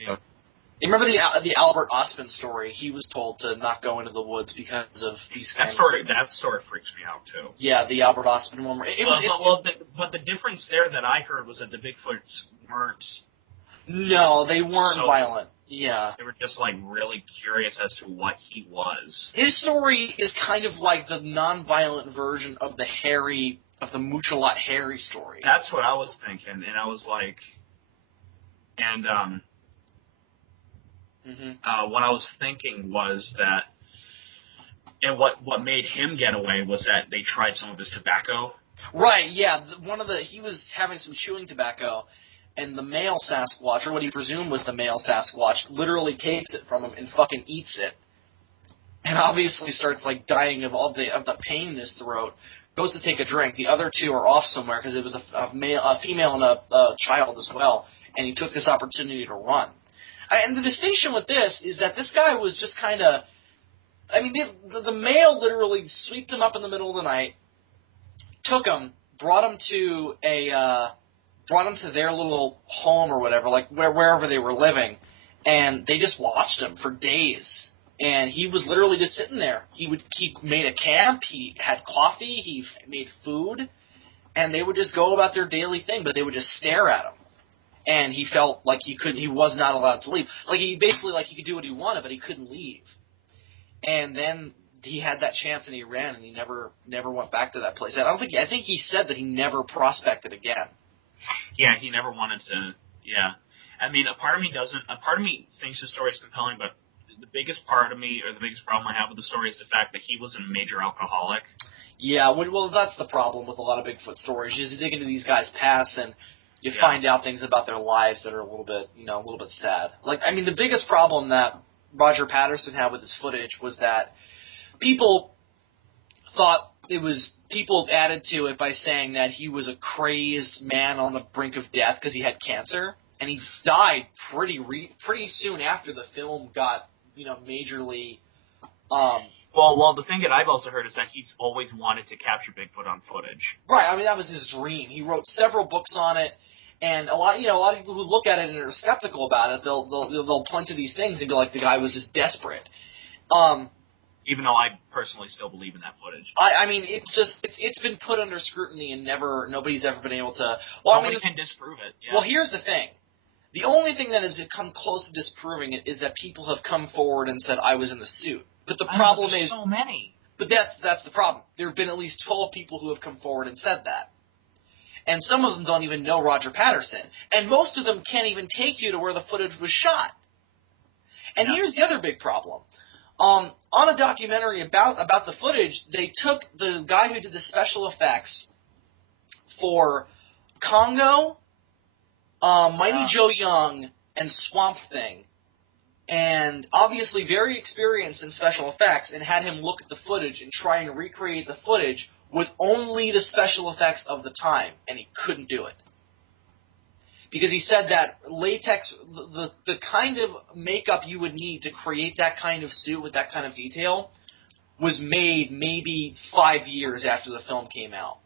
Yeah. You remember the Albert Osmond story? He was told to not go into the woods because of these things. That story freaks me out too. Yeah, the Albert Osmond one. But the difference there that I heard was that the Bigfoots weren't. No, they weren't violent. Yeah. They were just really curious as to what he was. His story is kind of like the non-violent version of the Much-a-Lot Harry story. That's what I was thinking, and I was like, what I was thinking was that, and what made him get away was that they tried some of his tobacco. Right, yeah. He was having some chewing tobacco, and the male Sasquatch, or what he presumed was the male Sasquatch, literally takes it from him and fucking eats it. And obviously starts dying of the pain in his throat. Goes to take a drink. The other two are off somewhere because it was a female and a child as well, and he took this opportunity to run. And the distinction with this is that this guy was just kind of, the male literally sweeped him up in the middle of the night, took him, brought him to their little home or whatever, wherever they were living, and they just watched him for days. And he was literally just sitting there. He made a camp, he had coffee, he made food, and they would just go about their daily thing, but they would just stare at him. And he felt like he was not allowed to leave. He could do what he wanted, but he couldn't leave. and then he had that chance and he ran, and he never went back to that place. I think he said that he never prospected again. Yeah, he never wanted to. Yeah, I mean, a part of me thinks the story is compelling, but the biggest part of me, or the biggest problem I have with the story, is the fact that he was a major alcoholic. Yeah, well, that's the problem with a lot of Bigfoot stories. You just dig into these guys' past, and you find out things about their lives that are a little bit sad. Like, I mean, the biggest problem that Roger Patterson had with his footage was that people added to it by saying that he was a crazed man on the brink of death because he had cancer, and he died pretty soon after the film got, majorly. Well, the thing that I've also heard is that he's always wanted to capture Bigfoot on footage. Right. I mean, that was his dream. He wrote several books on it, and a lot of people who look at it and are skeptical about it, they'll point to these things and be like, the guy was just desperate. Even though I personally still believe in that footage. I mean, it's been put under scrutiny and nobody's ever been able to. Nobody can disprove it. Yeah. Well, here's the thing. The only thing that has come close to disproving it is that people have come forward and said, I was in the suit. But the problem is so many. But that's the problem. There have been at least 12 people who have come forward and said that. And some of them don't even know Roger Patterson. And most of them can't even take you to where the footage was shot. And here's the other big problem. On a documentary about the footage, they took the guy who did the special effects for Congo, Mighty Joe Young, and Swamp Thing, and obviously very experienced in special effects, and had him look at the footage and try and recreate the footage with only the special effects of the time, and he couldn't do it. Because he said that latex, the kind of makeup you would need to create that kind of suit with that kind of detail was made maybe 5 years after the film came out.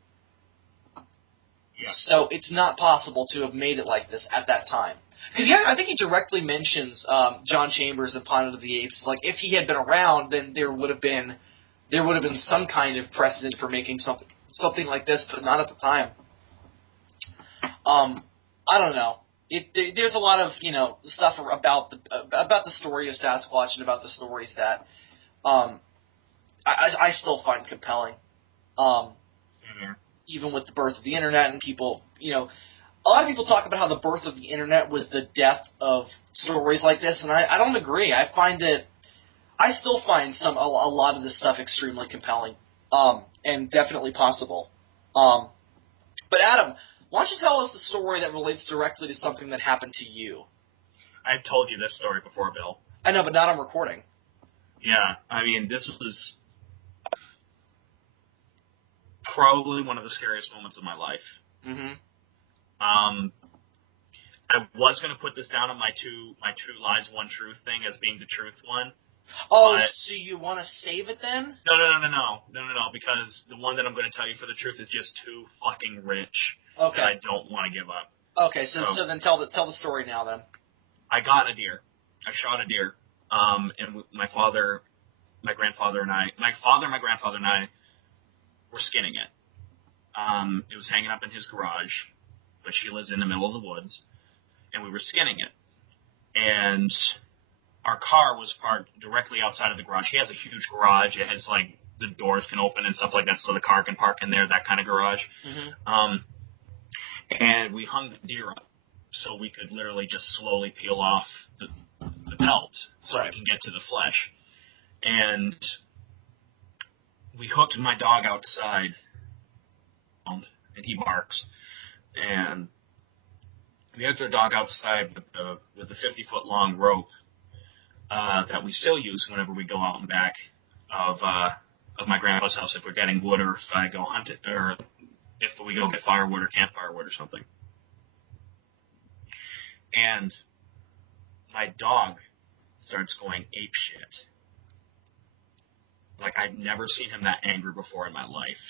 Yeah. So it's not possible to have made it like this at that time. Because I think he directly mentions John Chambers in Planet of the Apes. Like, if he had been around, then there would have been some kind of precedent for making something like this, but not at the time. I don't know. There's a lot of stuff about the story of Sasquatch and about the stories that I still find compelling. Even with the birth of the internet and people, a lot of people talk about how the birth of the internet was the death of stories like this, and I don't agree. I still find a lot of this stuff extremely compelling, and definitely possible. But Adam, why don't you tell us the story that relates directly to something that happened to you? I've told you this story before, Bill. I know, but not on recording. Yeah, I mean, this was probably one of the scariest moments of my life. Mm-hmm. I was going to put this down on my two lies, one truth thing as being the truth one. Oh, so you want to save it then? No, because the one that I'm going to tell you for the truth is just too fucking rich. Okay. That I don't want to give up. Okay, so then tell the story now then. I got a deer. I shot a deer. And my father, my grandfather, and I were skinning it. It was hanging up in his garage, which he lives in the middle of the woods, and we were skinning it. And our car was parked directly outside of the garage. He has a huge garage. It has, like, the doors can open and stuff like that, so the car can park in there, that kind of garage. Mm-hmm. And we hung the deer up so we could literally just slowly peel off the pelt so we can get to the flesh. And we hooked my dog outside, and he barks. And we hooked our dog outside with the 50-foot long rope that we still use whenever we go out and back of my grandpa's house if we're getting wood, or if I go hunt it, or if we go get firewood or campfire wood or something. And my dog starts going apeshit. Like, I've never seen him that angry before in my life.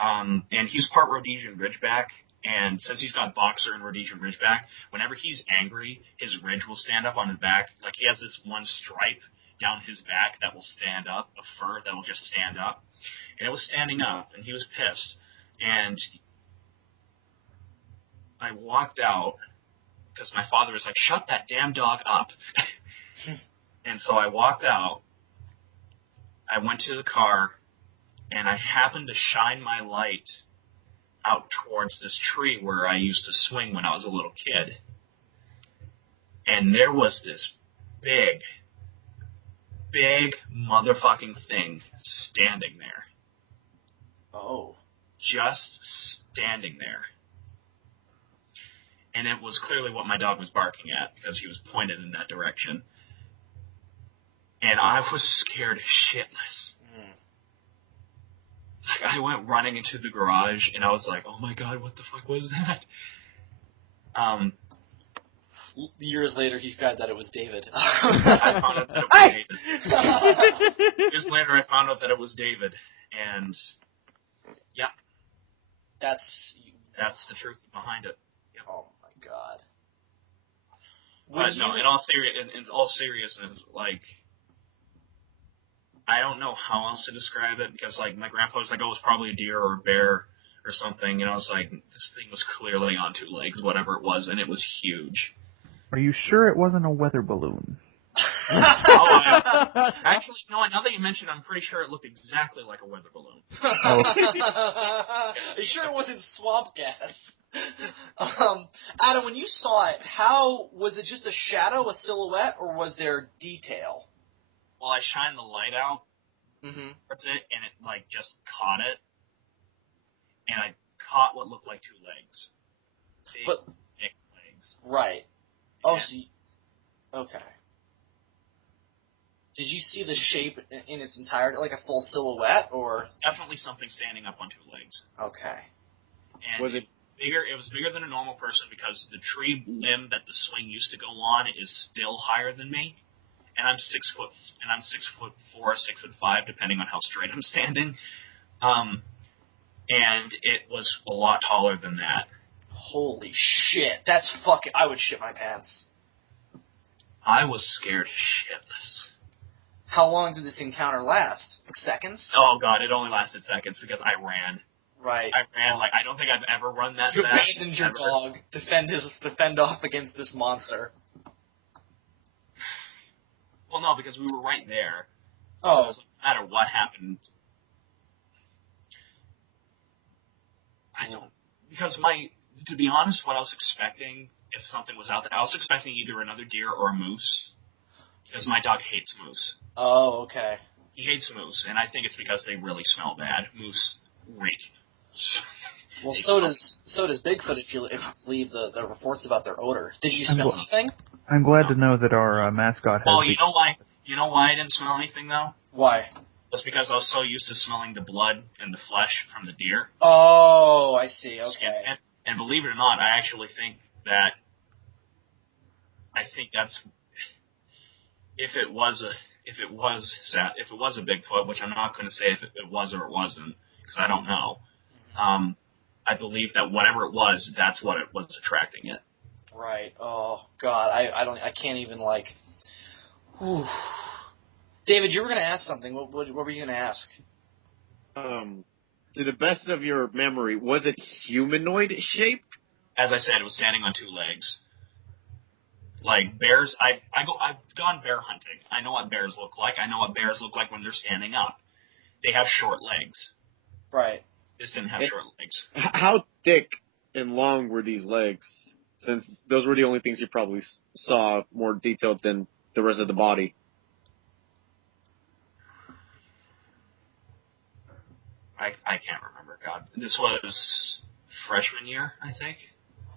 And he's part Rhodesian Ridgeback, and since he's got Boxer and Rhodesian Ridgeback, whenever he's angry, his ridge will stand up on his back. Like, he has this one stripe down his back that will stand up, a fur that will just stand up. And it was standing up, and he was pissed. And I walked out, because my father was like, shut that damn dog up. And so I walked out, I went to the car, and I happened to shine my light out towards this tree where I used to swing when I was a little kid. And there was this big motherfucking thing standing there. Oh. Just standing there. And it was clearly what my dog was barking at, because he was pointed in that direction. And I was scared shitless. Like, I went running into the garage, and I was like, oh my god, what the fuck was that? Years later, he found out it was David. I found out that it was David. Years later, I found out that it was David, and yeah. That's the truth behind it. Yep. Oh my god. But no, in all seriousness, like, I don't know how else to describe it, because, like, my grandpa was like, oh, it was probably a deer or a bear or something, and I was like, this thing was clearly on two legs, whatever it was, and it was huge. Are you sure it wasn't a weather balloon? Actually, no, now that you mention it, I'm pretty sure it looked exactly like a weather balloon. Are you sure it wasn't swamp gas? Adam, when you saw it, how was it? Just a shadow, a silhouette, or was there detail? Well, I shined the light out towards it, and it, like, just caught it. And I caught what looked like two legs. Big legs. Right. Oh, so okay. Did you see the shape in its entirety, like a full silhouette, or? Definitely something standing up on two legs. Okay. And was it bigger? It was bigger than a normal person, because the tree limb that the swing used to go on is still higher than me. And I'm 6'4", 6'5", depending on how straight I'm standing. And it was a lot taller than that. Holy shit! That's fucking. I would shit my pants. I was scared shitless. How long did this encounter last? Like seconds? Oh god, it only lasted seconds because I ran. Right. I ran like I don't think I've ever run that fast. You abandoned your dog to fend off against this monster. Well, no, because we were right there. Oh. So it doesn't matter what happened. Because to be honest, what I was expecting, if something was out there, I was expecting either another deer or a moose. Because my dog hates moose. Oh, okay. He hates moose, and I think it's because they really smell bad. Moose reek. Well, so does Bigfoot if you believe the reports about their odor. Did you smell anything? I'm glad to know that our mascot has. Well, you know why? You know why I didn't smell anything though? Why? It's because I was so used to smelling the blood and the flesh from the deer. Oh, I see. Okay. And believe it or not, I actually think that. I think that's if it was a Bigfoot, which I'm not going to say if it was or it wasn't, because I don't know. I believe that whatever it was, that's what it was attracting it. Right. Oh God, I can't even like. Whew. David, you were going to ask something. What were you going to ask? To the best of your memory, was it humanoid shaped? As I said, it was standing on two legs. Like bears, I've gone bear hunting. I know what bears look like. I know what bears look like when they're standing up. They have short legs. Right. This didn't have short legs. How thick and long were these legs? Since those were the only things you probably saw more detailed than the rest of the body. I can't remember. God, this was freshman year, I think.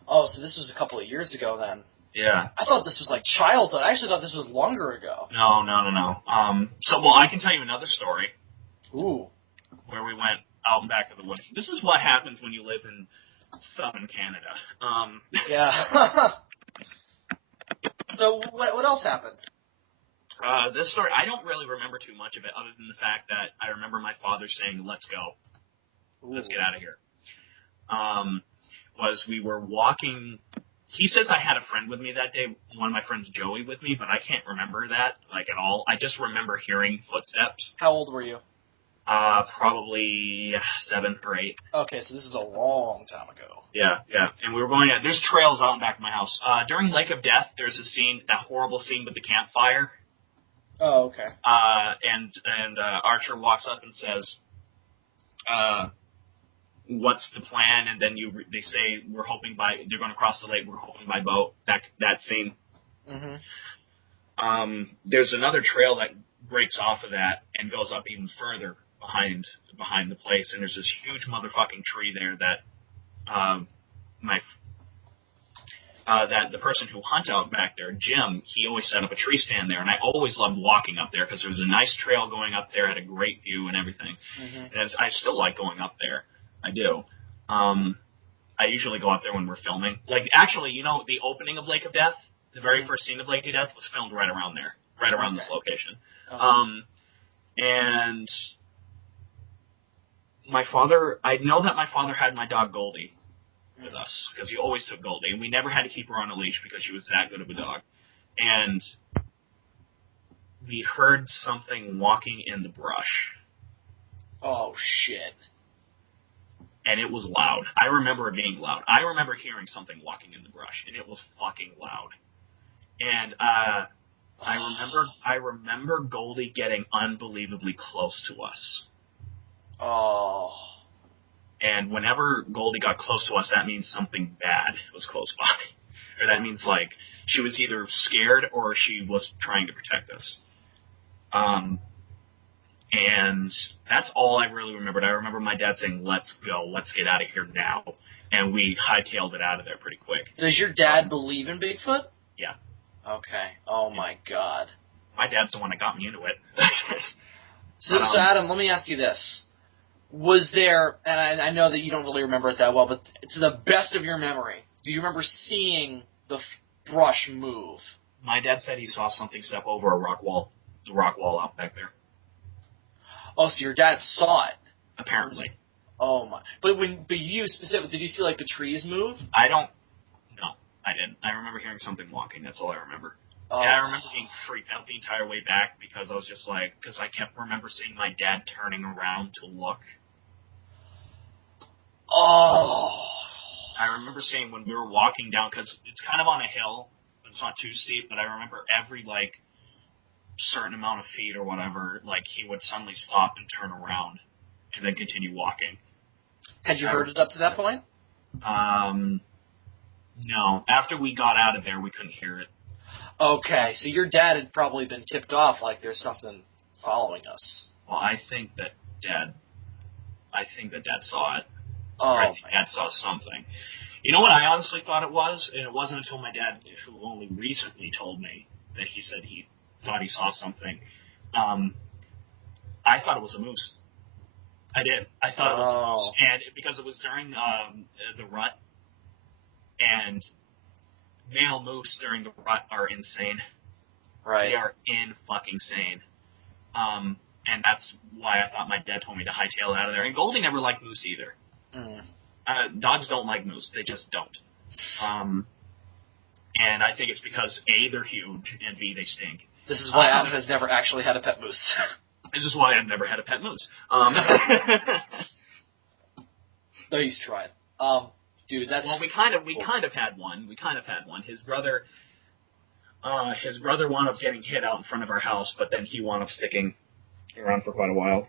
Oh, so this was a couple of years ago then. Yeah. I thought this was like childhood. I actually thought this was longer ago. No. Well, I can tell you another story. Ooh. Where we went out and back to the woods. This is what happens when you live in southern Canada. Yeah. So what else happened? This story, I don't really remember too much of it, other than the fact that I remember my father saying, "Let's go, let's get out of here." We were walking. He says I had a friend with me that day, one of my friends, Joey, with me, but I can't remember that, like, at all. I just remember hearing footsteps. How old were you? Probably 7 or 8. Okay, so this is a long time ago. Yeah. And we were going there's trails out in back of my house. During Lake of Death, there's a scene, that horrible scene with the campfire. Oh, okay. And Archer walks up and says, "What's the plan?" And then they say, "We're hoping they're going to cross the lake. We're hoping by boat." That scene. Mm-hmm. There's another trail that breaks off of that and goes up even further behind the place, and there's this huge motherfucking tree there that that the person who hunt out back there, Jim, he always set up a tree stand there, and I always loved walking up there because there was a nice trail going up there, had a great view and everything. Mm-hmm. And I still like going up there. I do. I usually go up there when we're filming. Like, actually, the opening of Lake of Death, the very first scene of Lake of Death was filmed right around there, right around this location. And I know that my father had my dog Goldie with us, because he always took Goldie, and we never had to keep her on a leash because she was that good of a dog. And we heard something walking in the brush. Oh, shit. And it was loud. I remember it being loud. I remember hearing something walking in the brush, and it was fucking loud. And I remember Goldie getting unbelievably close to us. Oh. And whenever Goldie got close to us, that means something bad was close by. Or that means, like, she was either scared or she was trying to protect us. And that's all I really remembered. I remember my dad saying, "Let's go, let's get out of here now." And we hightailed it out of there pretty quick. Does your dad believe in Bigfoot? Yeah. Okay. Oh, my God. My dad's the one that got me into it. So, Adam, let me ask you this. Was there, and I know that you don't really remember it that well, but to the best of your memory, do you remember seeing the brush move? My dad said he saw something step over the rock wall out back there. Oh, so your dad saw it? Apparently. Oh, my. But you specifically, did you see, like, the trees move? No, I didn't. I remember hearing something walking. That's all I remember. Oh. And I remember being freaked out the entire way back because I was just like, because I kept remember seeing my dad turning around to look. Oh. I remember seeing when we were walking down, because it's kind of on a hill, but it's not too steep, but I remember every, like, certain amount of feet or whatever, like, he would suddenly stop and turn around and then continue walking. Had you heard it up to that point? No. After we got out of there, we couldn't hear it. Okay, so your dad had probably been tipped off like there's something following us. Well, I think that Dad saw it. Oh, I think Dad saw something. You know what I honestly thought it was? And it wasn't until my dad, who only recently told me, that he said he thought he saw something. I thought it was a moose. I did. I thought it was a moose. And because it was during the rut, and male moose during the rut are insane. Right. They are fucking sane. And that's why I thought my dad told me to hightail out of there. And Goldie never liked moose either. Dogs don't like moose. They just don't. And I think it's because, A, they're huge, and B, they stink. This is why Adam has never actually had a pet moose. This is why I've never had a pet moose. No, he's tried. Dude, that's... Well, we kind of had one. His brother wound up getting hit out in front of our house, but then he wound up sticking around for quite a while.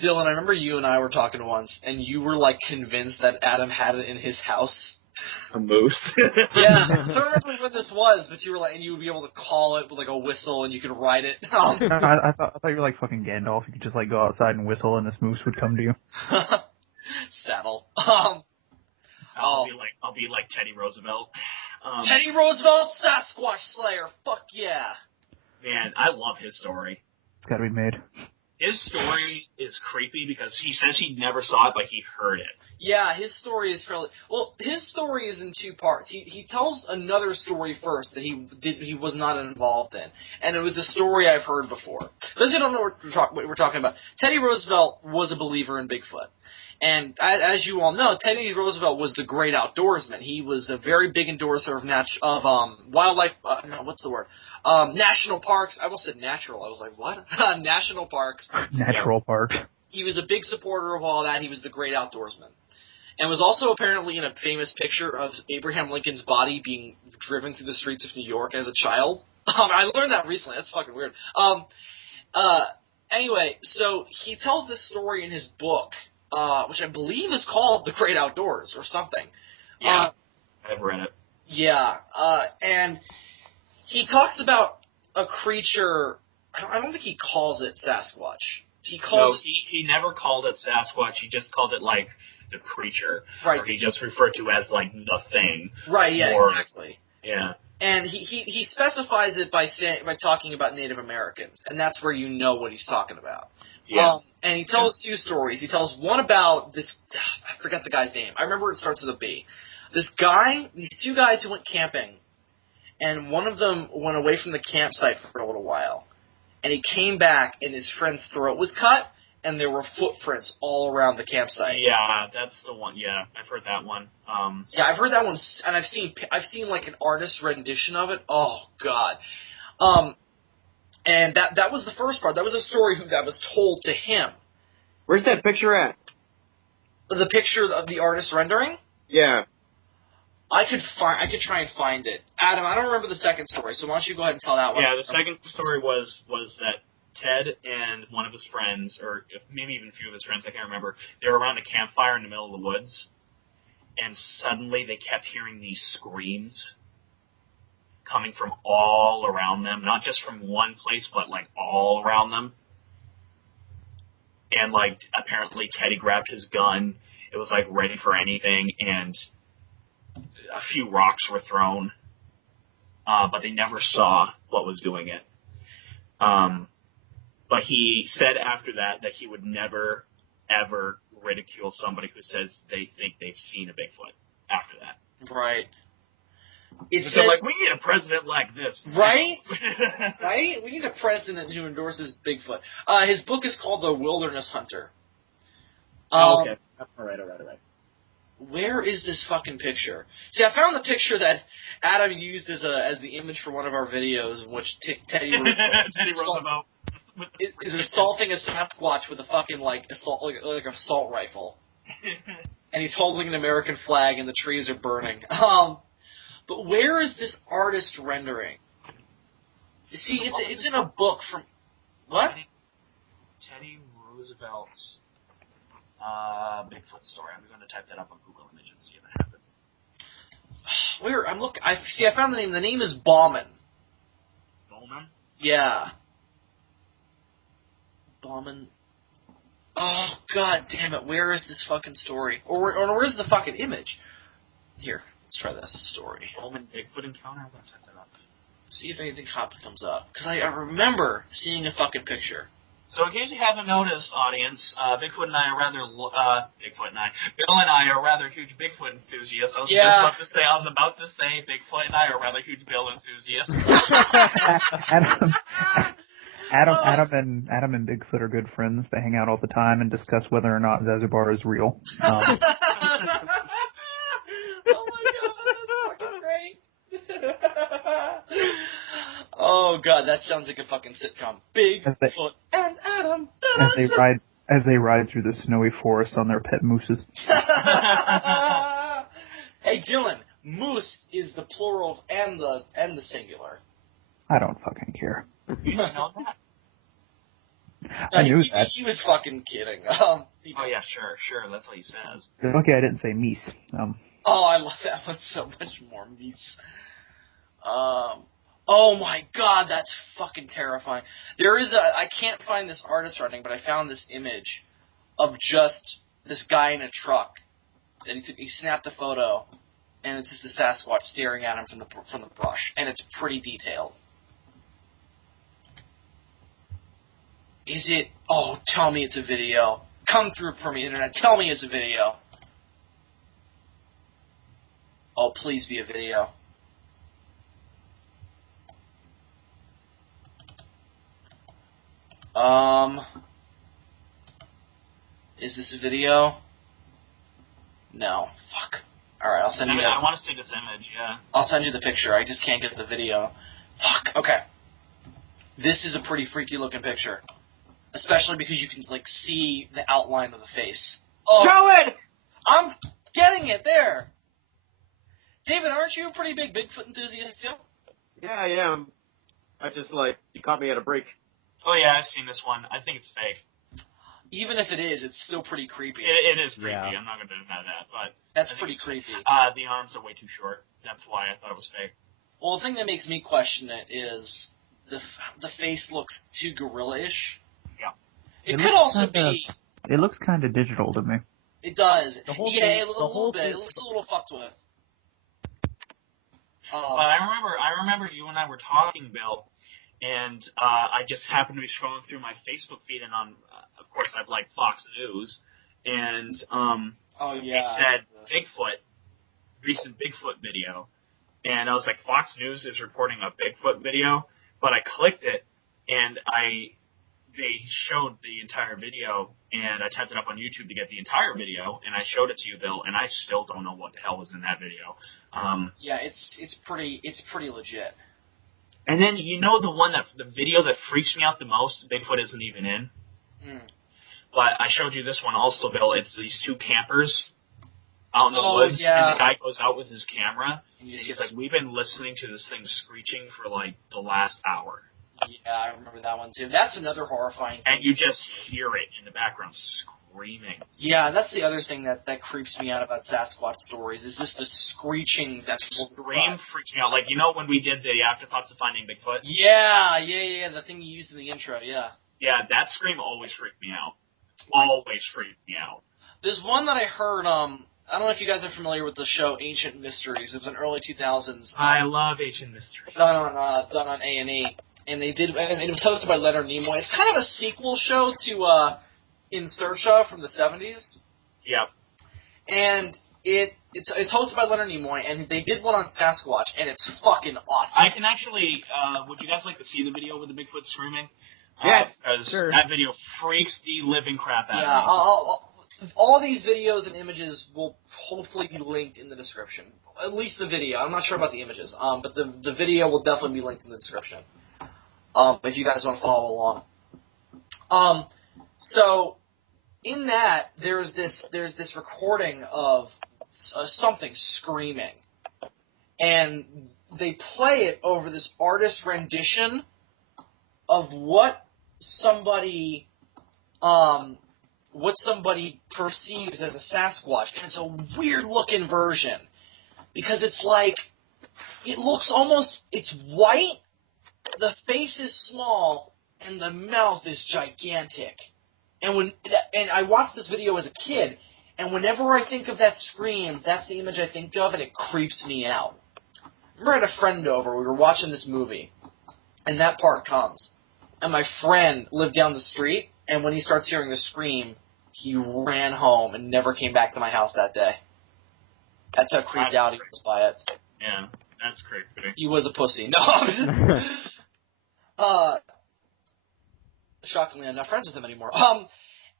Dylan, I remember you and I were talking once, and you were, like, convinced that Adam had it in his house. A moose? Yeah, so I don't remember when this was, but you were like, and you would be able to call it with, like, a whistle, and you could ride it. I thought you were like fucking Gandalf. You could just, like, go outside and whistle, and this moose would come to you. Saddle. I'll be like Teddy Roosevelt. Teddy Roosevelt, Sasquatch Slayer. Fuck yeah. Man, I love his story. It's gotta be made. His story is creepy because he says he never saw it, but he heard it. Yeah, his story is fairly... Well, his story is in two parts. He tells another story first that he was not involved in. And it was a story I've heard before. Those who don't know what we're talking about, Teddy Roosevelt was a believer in Bigfoot. And as you all know, Teddy Roosevelt was the great outdoorsman. He was a very big endorser of wildlife. What's the word? National parks. I almost said natural. I was like, what? National parks. Natural parks. He was a big supporter of all that. He was the great outdoorsman. And was also apparently in a famous picture of Abraham Lincoln's body being driven through the streets of New York as a child. I learned that recently. That's fucking weird. Anyway, so he tells this story in his book, which I believe is called The Great Outdoors or something. Yeah, I've read it. Yeah, and he talks about a creature. I don't think he calls it Sasquatch. He never called it Sasquatch. He just called it like the creature, right? Or he just referred to as like the thing, right? Yeah, exactly. Yeah. And he specifies it by talking about Native Americans, and that's where you know what he's talking about. Yeah. And he tells two stories. He tells one about this. I forget the guy's name. I remember it starts with a B. These two guys who went camping, and one of them went away from the campsite for a little while, and he came back, and his friend's throat was cut, and there were footprints all around the campsite. Yeah, that's the one. Yeah, I've heard that one. Yeah, I've heard that one, and I've seen like an artist's rendition of it. Oh God. And that was the first part. That was a story that was told to him. Where's that picture at? The picture of the artist's rendering? Yeah. I could try and find it. Adam, I don't remember the second story, so why don't you go ahead and tell that one? Yeah, the second story was that Ted and one of his friends, or maybe even a few of his friends, I can't remember, they were around a campfire in the middle of the woods, and suddenly they kept hearing these screams coming from all around them, not just from one place, but like all around them. And like apparently Teddy grabbed his gun. It was like ready for anything, and a few rocks were thrown, but they never saw what was doing it. But he said after that he would never, ever ridicule somebody who says they think they've seen a Bigfoot after that. Right. So like, we need a president like this. Right? Right? We need a president who endorses Bigfoot. His book is called The Wilderness Hunter. Okay. All right. Where is this fucking picture? See, I found the picture that Adam used as the image for one of our videos, in which Teddy Roosevelt is assaulting a Sasquatch with a fucking assault rifle, and he's holding an American flag, and the trees are burning. But where is this artist rendering? See, it's in a book from what? Teddy Roosevelt's Bigfoot story. I'm going to type that up on Google Images and see if it happens. Where I'm looking, I found the name. The name is Bauman. Bowman? Yeah. Bauman. Oh God damn it! Where is this fucking story? Or where's the fucking image? Here, let's try this story. Bowman Bigfoot encounter. I'm going to type that up. See if anything hot comes up. Because I remember seeing a fucking picture. So in case you haven't noticed, audience, Bill and I are rather huge Bigfoot enthusiasts. I was about to say Bigfoot and I are rather huge Bill enthusiasts. Adam and Bigfoot are good friends. They hang out all the time and discuss whether or not Zazubaar is real. Oh my God, that's fucking great. Oh God, that sounds like a fucking sitcom. Bigfoot and Adam. As they ride through the snowy forest on their pet mooses. Hey Dylan, moose is the plural and the singular. I don't fucking care. You didn't know that? I knew that. He was fucking kidding. Oh yeah, sure. That's what he says. Okay, I didn't say meese. Oh, I love that one so much more. Meese. Oh my God, that's fucking terrifying. I can't find this artist running, but I found this image of just this guy in a truck, and he snapped a photo, and it's just a Sasquatch staring at him from the brush, and it's pretty detailed. Is it? Oh, tell me it's a video. Come through for me, internet. Tell me it's a video. Oh, please be a video. Is this a video? No. Fuck. Alright, I'll send you I want to see this image, yeah. I'll send you the picture. I just can't get the video. Fuck. Okay. This is a pretty freaky looking picture. Especially because you can, see the outline of the face. Oh. Show it! I'm getting it there! David, aren't you a pretty big Bigfoot enthusiast, too? Yeah, I am. I just you caught me at a break. Oh yeah, I've seen this one. I think it's fake. Even if it is, it's still pretty creepy. It is creepy. Yeah. I'm not going to deny that, but That's pretty creepy. The arms are way too short. That's why I thought it was fake. Well, the thing that makes me question it is the face looks too gorilla-ish. Yeah. It could also kinda- be. It looks kind of digital to me. It does. The whole Yeah, thing- a the little whole bit. thing- It looks a little fucked with. But I remember you and I were talking, Bill, and I just happened to be scrolling through my Facebook feed, and of course, I've liked Fox News, and Oh yeah. they said Bigfoot, recent Bigfoot video, and I was like, Fox News is reporting a Bigfoot video, but I clicked it, and they showed the entire video, and I typed it up on YouTube to get the entire video, and I showed it to you, Bill, and I still don't know what the hell was in that video. Yeah, it's pretty legit. And then the video that freaks me out the most, Bigfoot isn't even in. But I showed you this one also, Bill. It's these two campers out in the woods, yeah. and the guy goes out with his camera, And you and see he's like, "We've been listening to this thing screeching for like the last hour." Yeah, I remember that one too. That's another horrifying thing. And you just hear it in the background screaming. Yeah, that's the other thing that creeps me out about Sasquatch stories is just the screeching that people Scream freaks me out. Like, when we did the Afterthoughts of Finding Bigfoot? Yeah, the thing you used in the intro, yeah. Yeah, that scream always freaked me out. Always freaked me out. There's one that I heard, I don't know if you guys are familiar with the show Ancient Mysteries. It was in early 2000s. I love Ancient Mysteries. Done on A&E. And they did, and it was hosted by Leonard Nimoy. It's kind of a sequel show to In Search Of from the 70s. Yep. And it's hosted by Leonard Nimoy, and they did one on Sasquatch, and it's fucking awesome. I can actually, would you guys like to see the video with the Bigfoot screaming? Yes, because sure. that video freaks the living crap out Yeah, of me. all these videos and images will hopefully be linked in the description. At least the video. I'm not sure about the images, but the video will definitely be linked in the description. If you guys want to follow along. So in that there's this recording of something screaming, and they play it over this artist rendition of what somebody perceives as a Sasquatch, and it's a weird looking version because it's like it looks it's white. The face is small, and the mouth is gigantic. And I watched this video as a kid, and whenever I think of that scream, that's the image I think of, and it creeps me out. I remember I had a friend over, we were watching this movie, and that part comes. And my friend lived down the street, and when he starts hearing the scream, he ran home and never came back to my house that day. That's how creeped out he was by it. Yeah, that's creepy. He was a pussy. No, shockingly, I'm not friends with him anymore.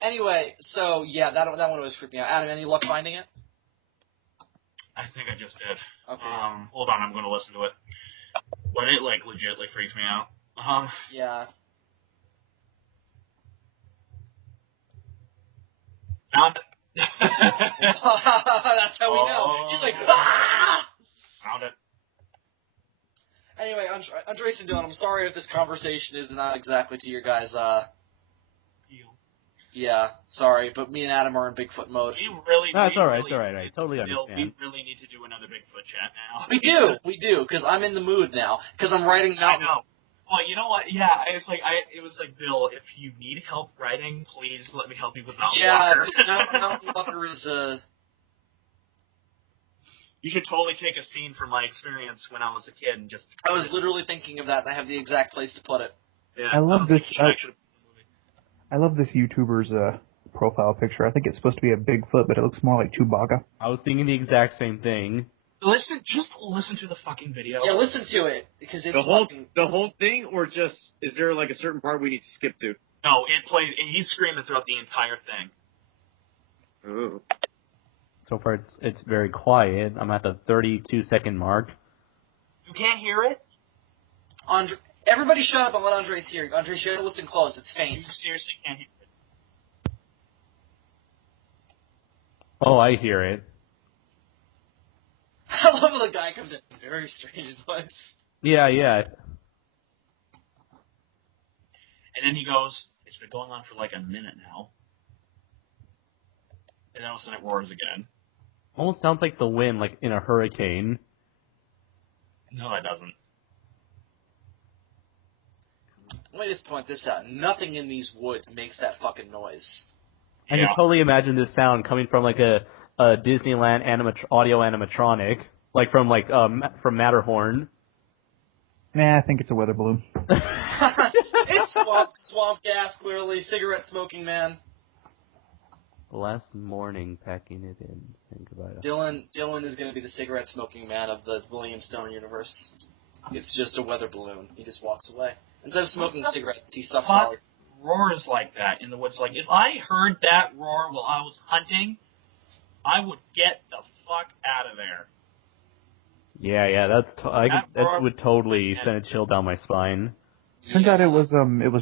Anyway, so yeah, that one always creeped me out. Adam, any luck finding it? I think I just did. Okay. Hold on, I'm gonna listen to it. But it legitimately freaks me out. Yeah. Found it. That's how we know. He's like, ah! Found it. Anyway, Andres and Dylan, I'm sorry if this conversation is not exactly to your guys' yeah, sorry, but me and Adam are in Bigfoot mode. That's all right. It's all right. I totally understand. We really need to do another Bigfoot chat now. We do, because I'm in the mood now, because I'm writing mountain. I know. Well, you know what? Yeah, it was like, Bill, if you need help writing, please let me help you with Mountain Walker. Yeah, Mountain Walker is You should totally take a scene from my experience when I was a kid and just. I was literally thinking of that, and I have the exact place to put it. Yeah, I love this. I I love this YouTuber's profile picture. I think it's supposed to be a Bigfoot, but it looks more like Chewbacca. I was thinking the exact same thing. Just listen to the fucking video. Yeah, listen to it, because it's the whole thing, or just is there like a certain part we need to skip to? No, it plays. He's screaming throughout the entire thing. Ooh. So far, it's very quiet. I'm at the 32-second mark. You can't hear it? Everybody shut up and let Andres hear. Andres, you gotta listen close. It's faint. You seriously can't hear it? Oh, I hear it. I love when the guy comes in. Very strange voice. Yeah. And then he goes, it's been going on for like a minute now. And then all of a sudden it roars again. Almost sounds like the wind, like in a hurricane. No, it doesn't. Let me just point this out. Nothing in these woods makes that fucking noise. I can totally imagine this sound coming from like a Disneyland audio animatronic, like from from Matterhorn. Nah, I think it's a weather balloon. It's swamp gas, clearly. Cigarette smoking man. Last morning, packing it in. Think about it. Dylan is going to be the cigarette smoking man of the William Stone universe. It's just a weather balloon. He just walks away. Instead of smoking cigarettes, he sucks Molly. Roars like that in the woods. Like, if I heard that roar while I was hunting, I would get the fuck out of there. Yeah, that would totally send a chill down my spine. Turns out it was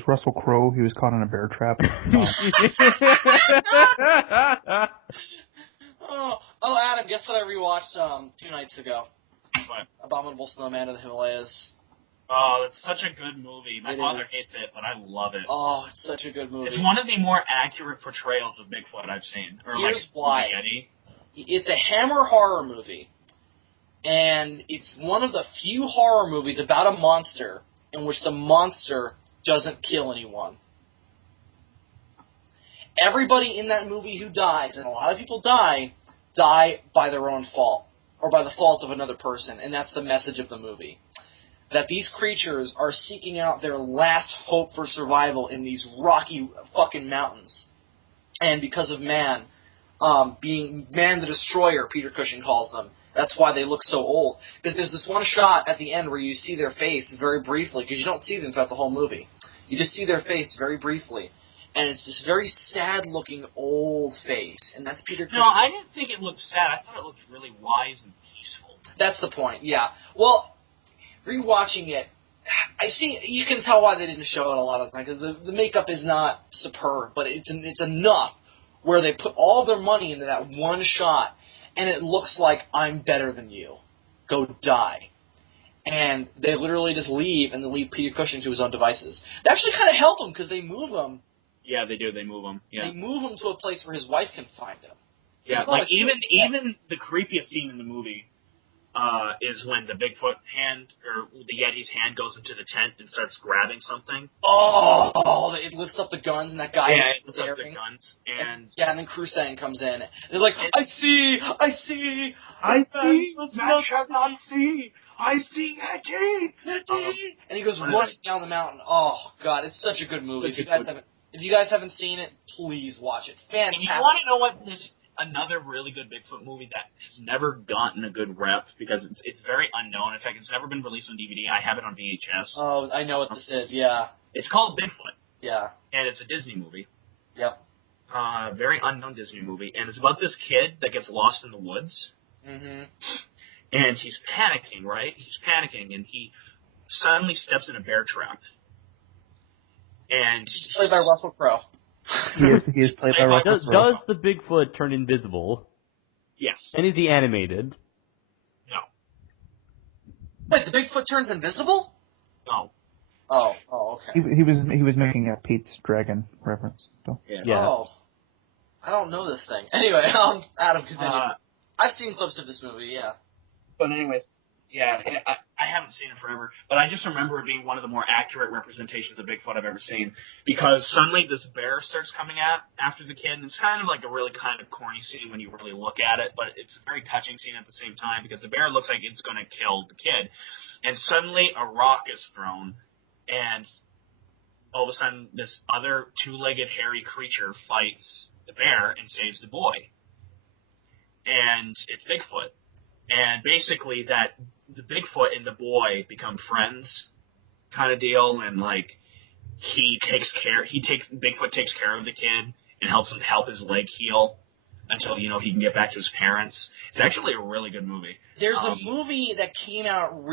Russell Crowe. He was caught in a bear trap. Oh, Adam, guess what I rewatched 2 nights ago? What? Abominable Snowman of the Himalayas. Oh, it's such a good movie. My father hates it, but I love it. Oh, it's such a good movie. It's one of the more accurate portrayals of Bigfoot I've seen. Or Here's why. Yeti. It's a Hammer horror movie, and it's one of the few horror movies about a monster in which the monster doesn't kill anyone. Everybody in that movie who dies, and a lot of people die by their own fault, or by the fault of another person, and that's the message of the movie. That these creatures are seeking out their last hope for survival in these rocky fucking mountains. And because of man, being man the destroyer, Peter Cushing calls them, that's why they look so old. Because there's this one shot at the end where you see their face very briefly, because you don't see them throughout the whole movie. You just see their face very briefly. And it's this very sad-looking old face, and that's Peter Cushing. No, I didn't think it looked sad. I thought it looked really wise and peaceful. That's the point, yeah. Well, rewatching it, you can tell why they didn't show it a lot of the time, because the makeup is not superb, but it's enough where they put all their money into that one shot, and it looks like, I'm better than you. Go die. And they literally just leave, and they leave Peter Cushing to his own devices. They actually kind of help him, because they move him. Yeah, they do. They move him. Yeah. They move him to a place where his wife can find him. Yeah, like even the creepiest scene in the movie is when the Bigfoot hand, or the Yeti's hand goes into the tent and starts grabbing something. Oh, it lifts up the guns, and that guy it is lifts up the staring. guns. And then Crusang comes in. They're like, I see, I see, man shall not see. I see Yeti. And he goes running down the mountain. Oh God, it's such a good movie. If you guys haven't seen it, please watch it. Fantastic. And you want to know what another really good Bigfoot movie that has never gotten a good rep because it's very unknown. In fact, it's never been released on DVD. I have it on VHS. Oh, I know what this is. Yeah. It's called Bigfoot. Yeah. And it's a Disney movie. Yep. Very unknown Disney movie, and it's about this kid that gets lost in the woods. Mm-hmm. And he's panicking, right? He's panicking, and he suddenly steps in a bear trap. And he's played by Russell Crowe. He is played by Russell Crowe. Does the Bigfoot turn invisible? Yes. And is he animated? No. Wait, the Bigfoot turns invisible? No. Oh, okay. He was making a Pete's Dragon reference. So. Yeah. Oh, I don't know this thing. Anyway, Adam, continue. I've seen clips of this movie, yeah. But anyways, yeah, I haven't seen it forever, but I just remember it being one of the more accurate representations of Bigfoot I've ever seen, because suddenly this bear starts coming after the kid, and it's kind of like a really kind of corny scene when you really look at it, but it's a very touching scene at the same time, because the bear looks like it's going to kill the kid, and suddenly a rock is thrown, and all of a sudden this other two-legged hairy creature fights the bear and saves the boy. And it's Bigfoot. And basically that the Bigfoot and the boy become friends kind of deal, and like Bigfoot takes care of the kid and helps him help his leg heal until, he can get back to his parents. It's actually a really good movie. There's a movie that came out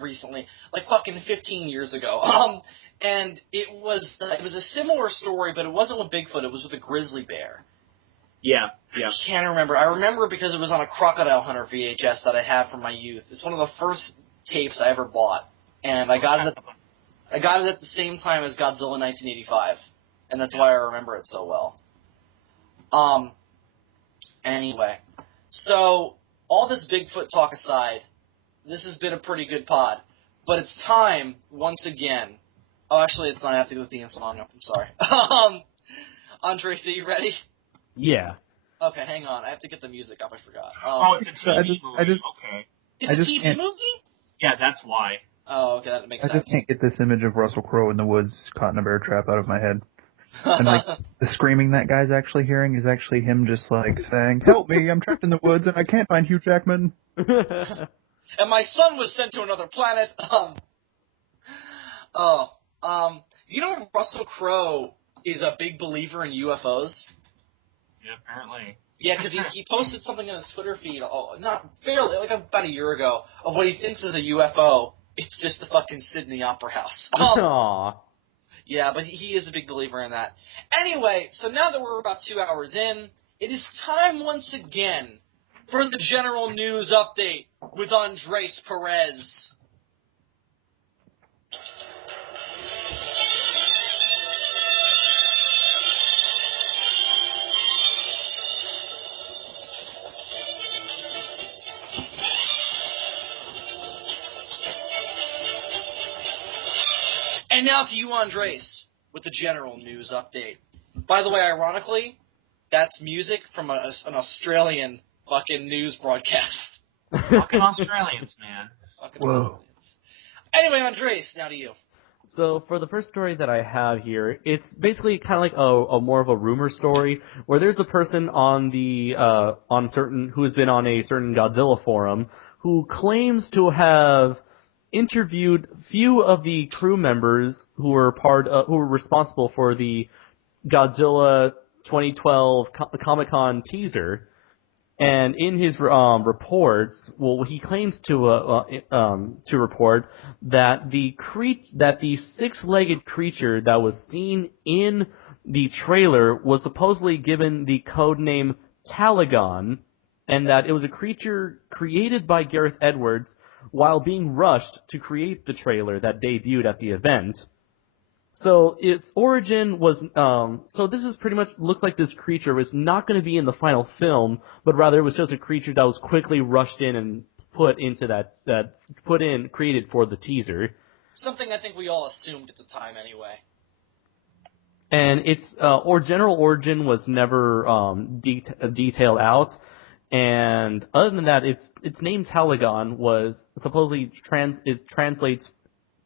recently, like fucking 15 years ago. And it was a similar story, but it wasn't with Bigfoot, it was with a grizzly bear. Yeah. I can't remember. I remember because it was on a Crocodile Hunter VHS that I have from my youth. It's one of the first tapes I ever bought, and I got it. I got it at the same time as Godzilla 1985, and that's why I remember it so well. Anyway, so all this Bigfoot talk aside, this has been a pretty good pod, but it's time, once again... Oh, actually, it's not. I have to do the theme song. I'm sorry. Andres, are you ready? Yeah. Okay, hang on. I have to get the music up. I forgot. It's a TV movie. Okay. It's a TV movie? Yeah, that's why. Oh, okay, that makes sense. I just can't get this image of Russell Crowe in the woods caught in a bear trap out of my head. And like the screaming that guy's actually hearing is actually him just like saying, "Help me! I'm trapped in the woods and I can't find Hugh Jackman." And my son was sent to another planet. You know Russell Crowe is a big believer in UFOs? Yeah, apparently. Yeah, because he posted something on his Twitter feed, like about a year ago, of what he thinks is a UFO. It's just the fucking Sydney Opera House. Aww. Yeah, but he is a big believer in that. Anyway, so now that we're about 2 hours in, it is time once again for the general news update with Andres Perez. And now to you, Andres, with the general news update. By the way, ironically, that's music from an Australian fucking news broadcast. Fucking Australians, man. Fucking Whoa. Australians. Anyway, Andres, now to you. So for the first story that I have here, it's basically kind of like a more of a rumor story where there's a person on who has been on a certain Godzilla forum who claims to have interviewed few of the crew members who were responsible for the Godzilla 2012 Comic-Con teaser. And in his reports, he claims to report that the six-legged creature that was seen in the trailer was supposedly given the code name Talagon, and that it was a creature created by Gareth Edwards while being rushed to create the trailer that debuted at the event. So its origin was, so this is pretty much, looks like this creature was not going to be in the final film, but rather it was just a creature that was quickly rushed in and created for the teaser. Something I think we all assumed at the time anyway. And its, general origin was never, detailed out. And other than that, its name Talagon was supposedly translates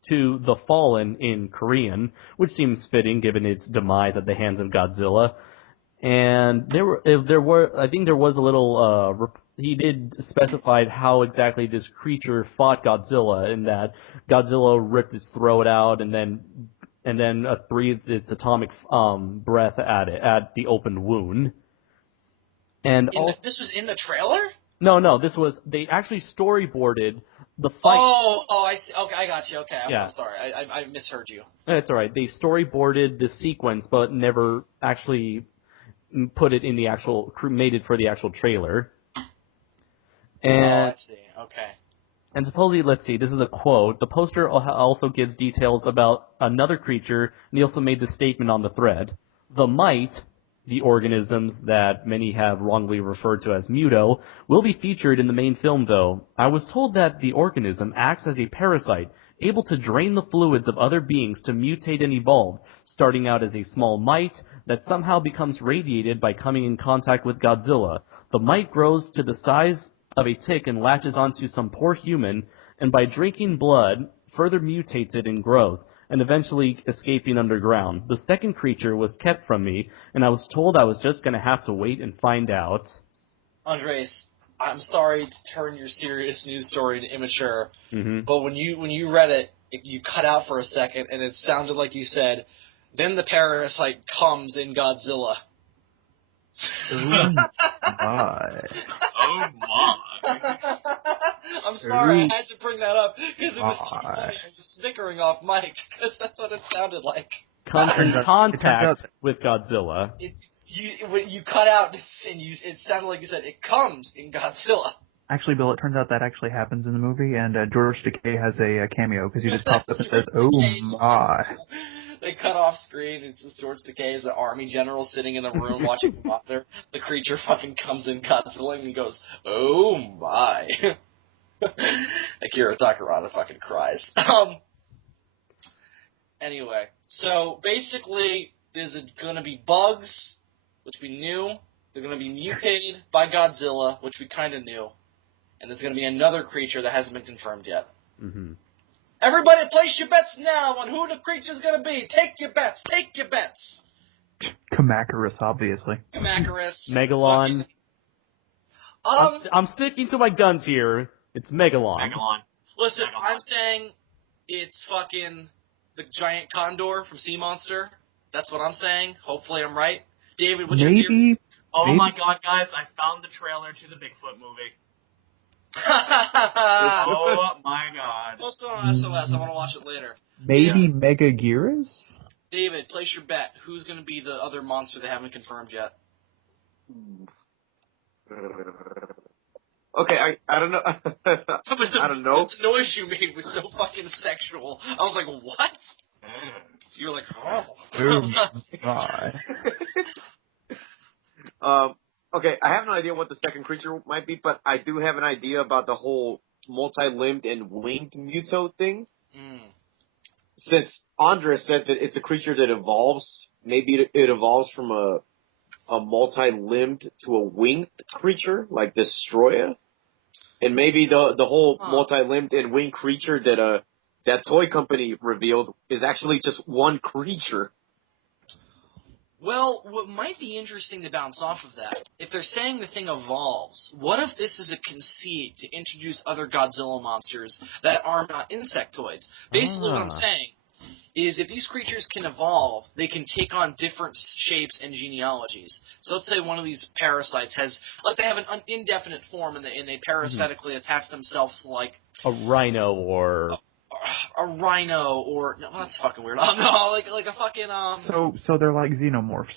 to the Fallen in Korean, which seems fitting given its demise at the hands of Godzilla. And I think there was a little, he did specify how exactly this creature fought Godzilla, in that Godzilla ripped its throat out and then breathed its atomic breath at the open wound. And This was in the trailer? No, they actually storyboarded the fight. Oh, I see. Okay, I got you. Okay, I'm sorry. I misheard you. That's all right. They storyboarded the sequence, but never actually put it in the made it for the actual trailer. And, I see. Okay. And supposedly, let's see, this is a quote. The poster also gives details about another creature, and he also made this statement on the thread. The mite, the organisms that many have wrongly referred to as Muto, will be featured in the main film, though. I was told that the organism acts as a parasite, able to drain the fluids of other beings to mutate and evolve, starting out as a small mite that somehow becomes radiated by coming in contact with Godzilla. The mite grows to the size of a tick and latches onto some poor human, and by drinking blood, further mutates it and grows, and eventually escaping underground. The second creature was kept from me, and I was told I was just going to have to wait and find out. Andres, I'm sorry to turn your serious news story into immature, Mm-hmm. but when you read it, you cut out for a second, and it sounded like you said, then the parasite comes in Godzilla. My. Oh my. I'm sorry, I had to bring that up, because it was too funny. I was snickering off Mike, because that's what it sounded like. Comes in contact with Godzilla. When you cut out, and it sounded like you said, it comes in Godzilla. Actually, Bill, it turns out that actually happens in the movie, and George Takei has a cameo because he just pops up and says, "Oh my." They cut off screen, and it's George Takei is an army general sitting in the room watching the monitor. The creature fucking comes in Godzilla and he goes, "Oh my." Akira Takarada fucking cries. Anyway, so basically, there's gonna be bugs, which we knew. They're gonna be mutated by Godzilla, which we kind of knew. And there's gonna be another creature that hasn't been confirmed yet. Mm-hmm. Everybody place your bets now on who the creature's gonna be. Take your bets. Take your bets. Kamacuras, obviously. Kamacuras. Megalon. I'm sticking to my guns here. It's Megalon. Listen, I'm saying it's fucking the giant condor from Sea Monster. That's what I'm saying. Hopefully I'm right. David, what's your theory? Oh Maybe. my god, guys, I found the trailer to the Bigfoot movie. Oh my god. Post it on SOS. I want to watch it later. Maybe Megaguirus? David, place your bet. Who's going to be the other monster they haven't confirmed yet? Okay, I don't know. I don't know. The noise you made was so fucking sexual. I was like, what? You were like, oh. Okay, I have no idea what the second creature might be, but I do have an idea about the whole multi-limbed and winged muto thing. Since Andres said that it's a creature that evolves, maybe it evolves from a multi-limbed to a winged creature, like Destroya. And maybe the whole multi-limbed and winged creature that toy company revealed is actually just one creature. Well, what might be interesting to bounce off of that, if they're saying the thing evolves, what if this is a conceit to introduce other Godzilla monsters that are not insectoids? Basically what I'm saying is if these creatures can evolve, they can take on different shapes and genealogies. So let's say one of these parasites they have an indefinite form and they parasitically attach themselves to like a rhino or... A rhino, or no, that's fucking weird. No, like a fucking So they're like xenomorphs.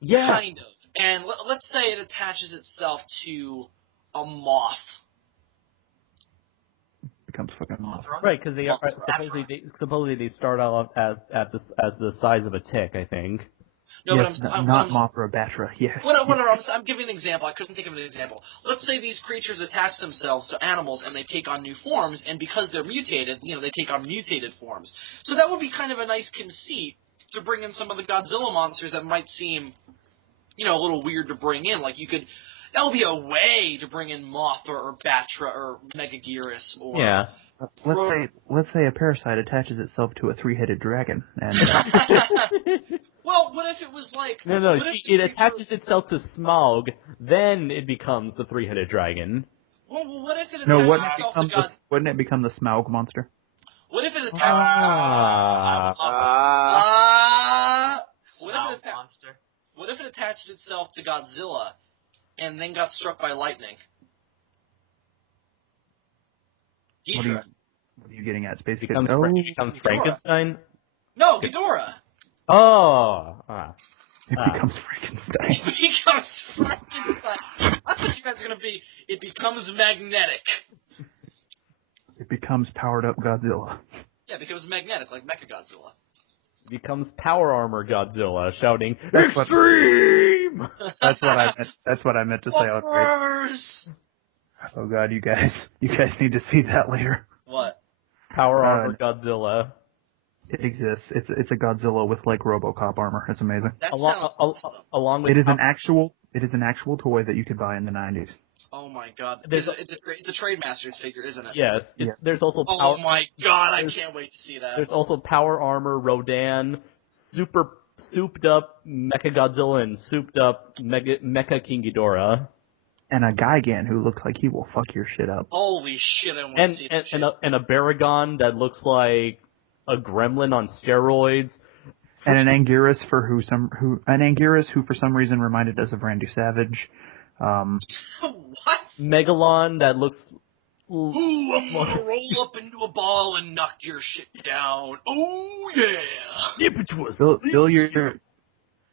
Yeah, kind of. And let's say it attaches itself to a moth. Becomes fucking moth. Right, because they are supposedly they start off as the size of a tick, I think. No, yes, but not Mothra Batra, yes. Whatever, I'm giving an example. I couldn't think of an example. Let's say these creatures attach themselves to animals and they take on new forms, and because they're mutated, they take on mutated forms. So that would be kind of a nice conceit to bring in some of the Godzilla monsters that might seem, a little weird to bring in. Like that would be a way to bring in Mothra or Batra or Megaguirus or... Yeah. Let's say a parasite attaches itself to a three-headed dragon, and well, what if it was like... No, it attaches itself to Smaug, then it becomes the three-headed dragon. Well, what if it attaches itself to God... Wouldn't it become the Smaug monster? What if it attaches... What if it attached itself to Godzilla and then got struck by lightning? Ghidorah. What are you getting at? Space becomes Frankenstein? No, Ghidorah. Oh. It becomes Frankenstein. It becomes Frankenstein. I thought you guys were going to be, it becomes magnetic. It becomes powered up Godzilla. Yeah, it becomes magnetic, like Mechagodzilla. Becomes Power Armor Godzilla, shouting, That's Extreme! That's what I meant to say. Oh god, you guys need to see that later. What? Power Armor Godzilla. It exists. It's a Godzilla with like RoboCop armor. It's amazing. That sounds awesome. Along with it is an actual toy that you could buy in the 90s. Oh my god. It's a Trademasters figure, isn't it? Yes. There's also Oh my god, I can't wait to see that. There's also Power Armor, Rodan, super souped up Mechagodzilla, and souped up Mecha King Ghidorah. And a Gigan who looks like he will fuck your shit up. Holy shit, I want to see that shit. And a Baragon that looks like a gremlin on steroids. And an Anguirus who for some reason reminded us of Randy Savage. What? Megalon that looks... Ooh, I'm gonna roll up into a ball and knock your shit down. Oh, yeah! Bill,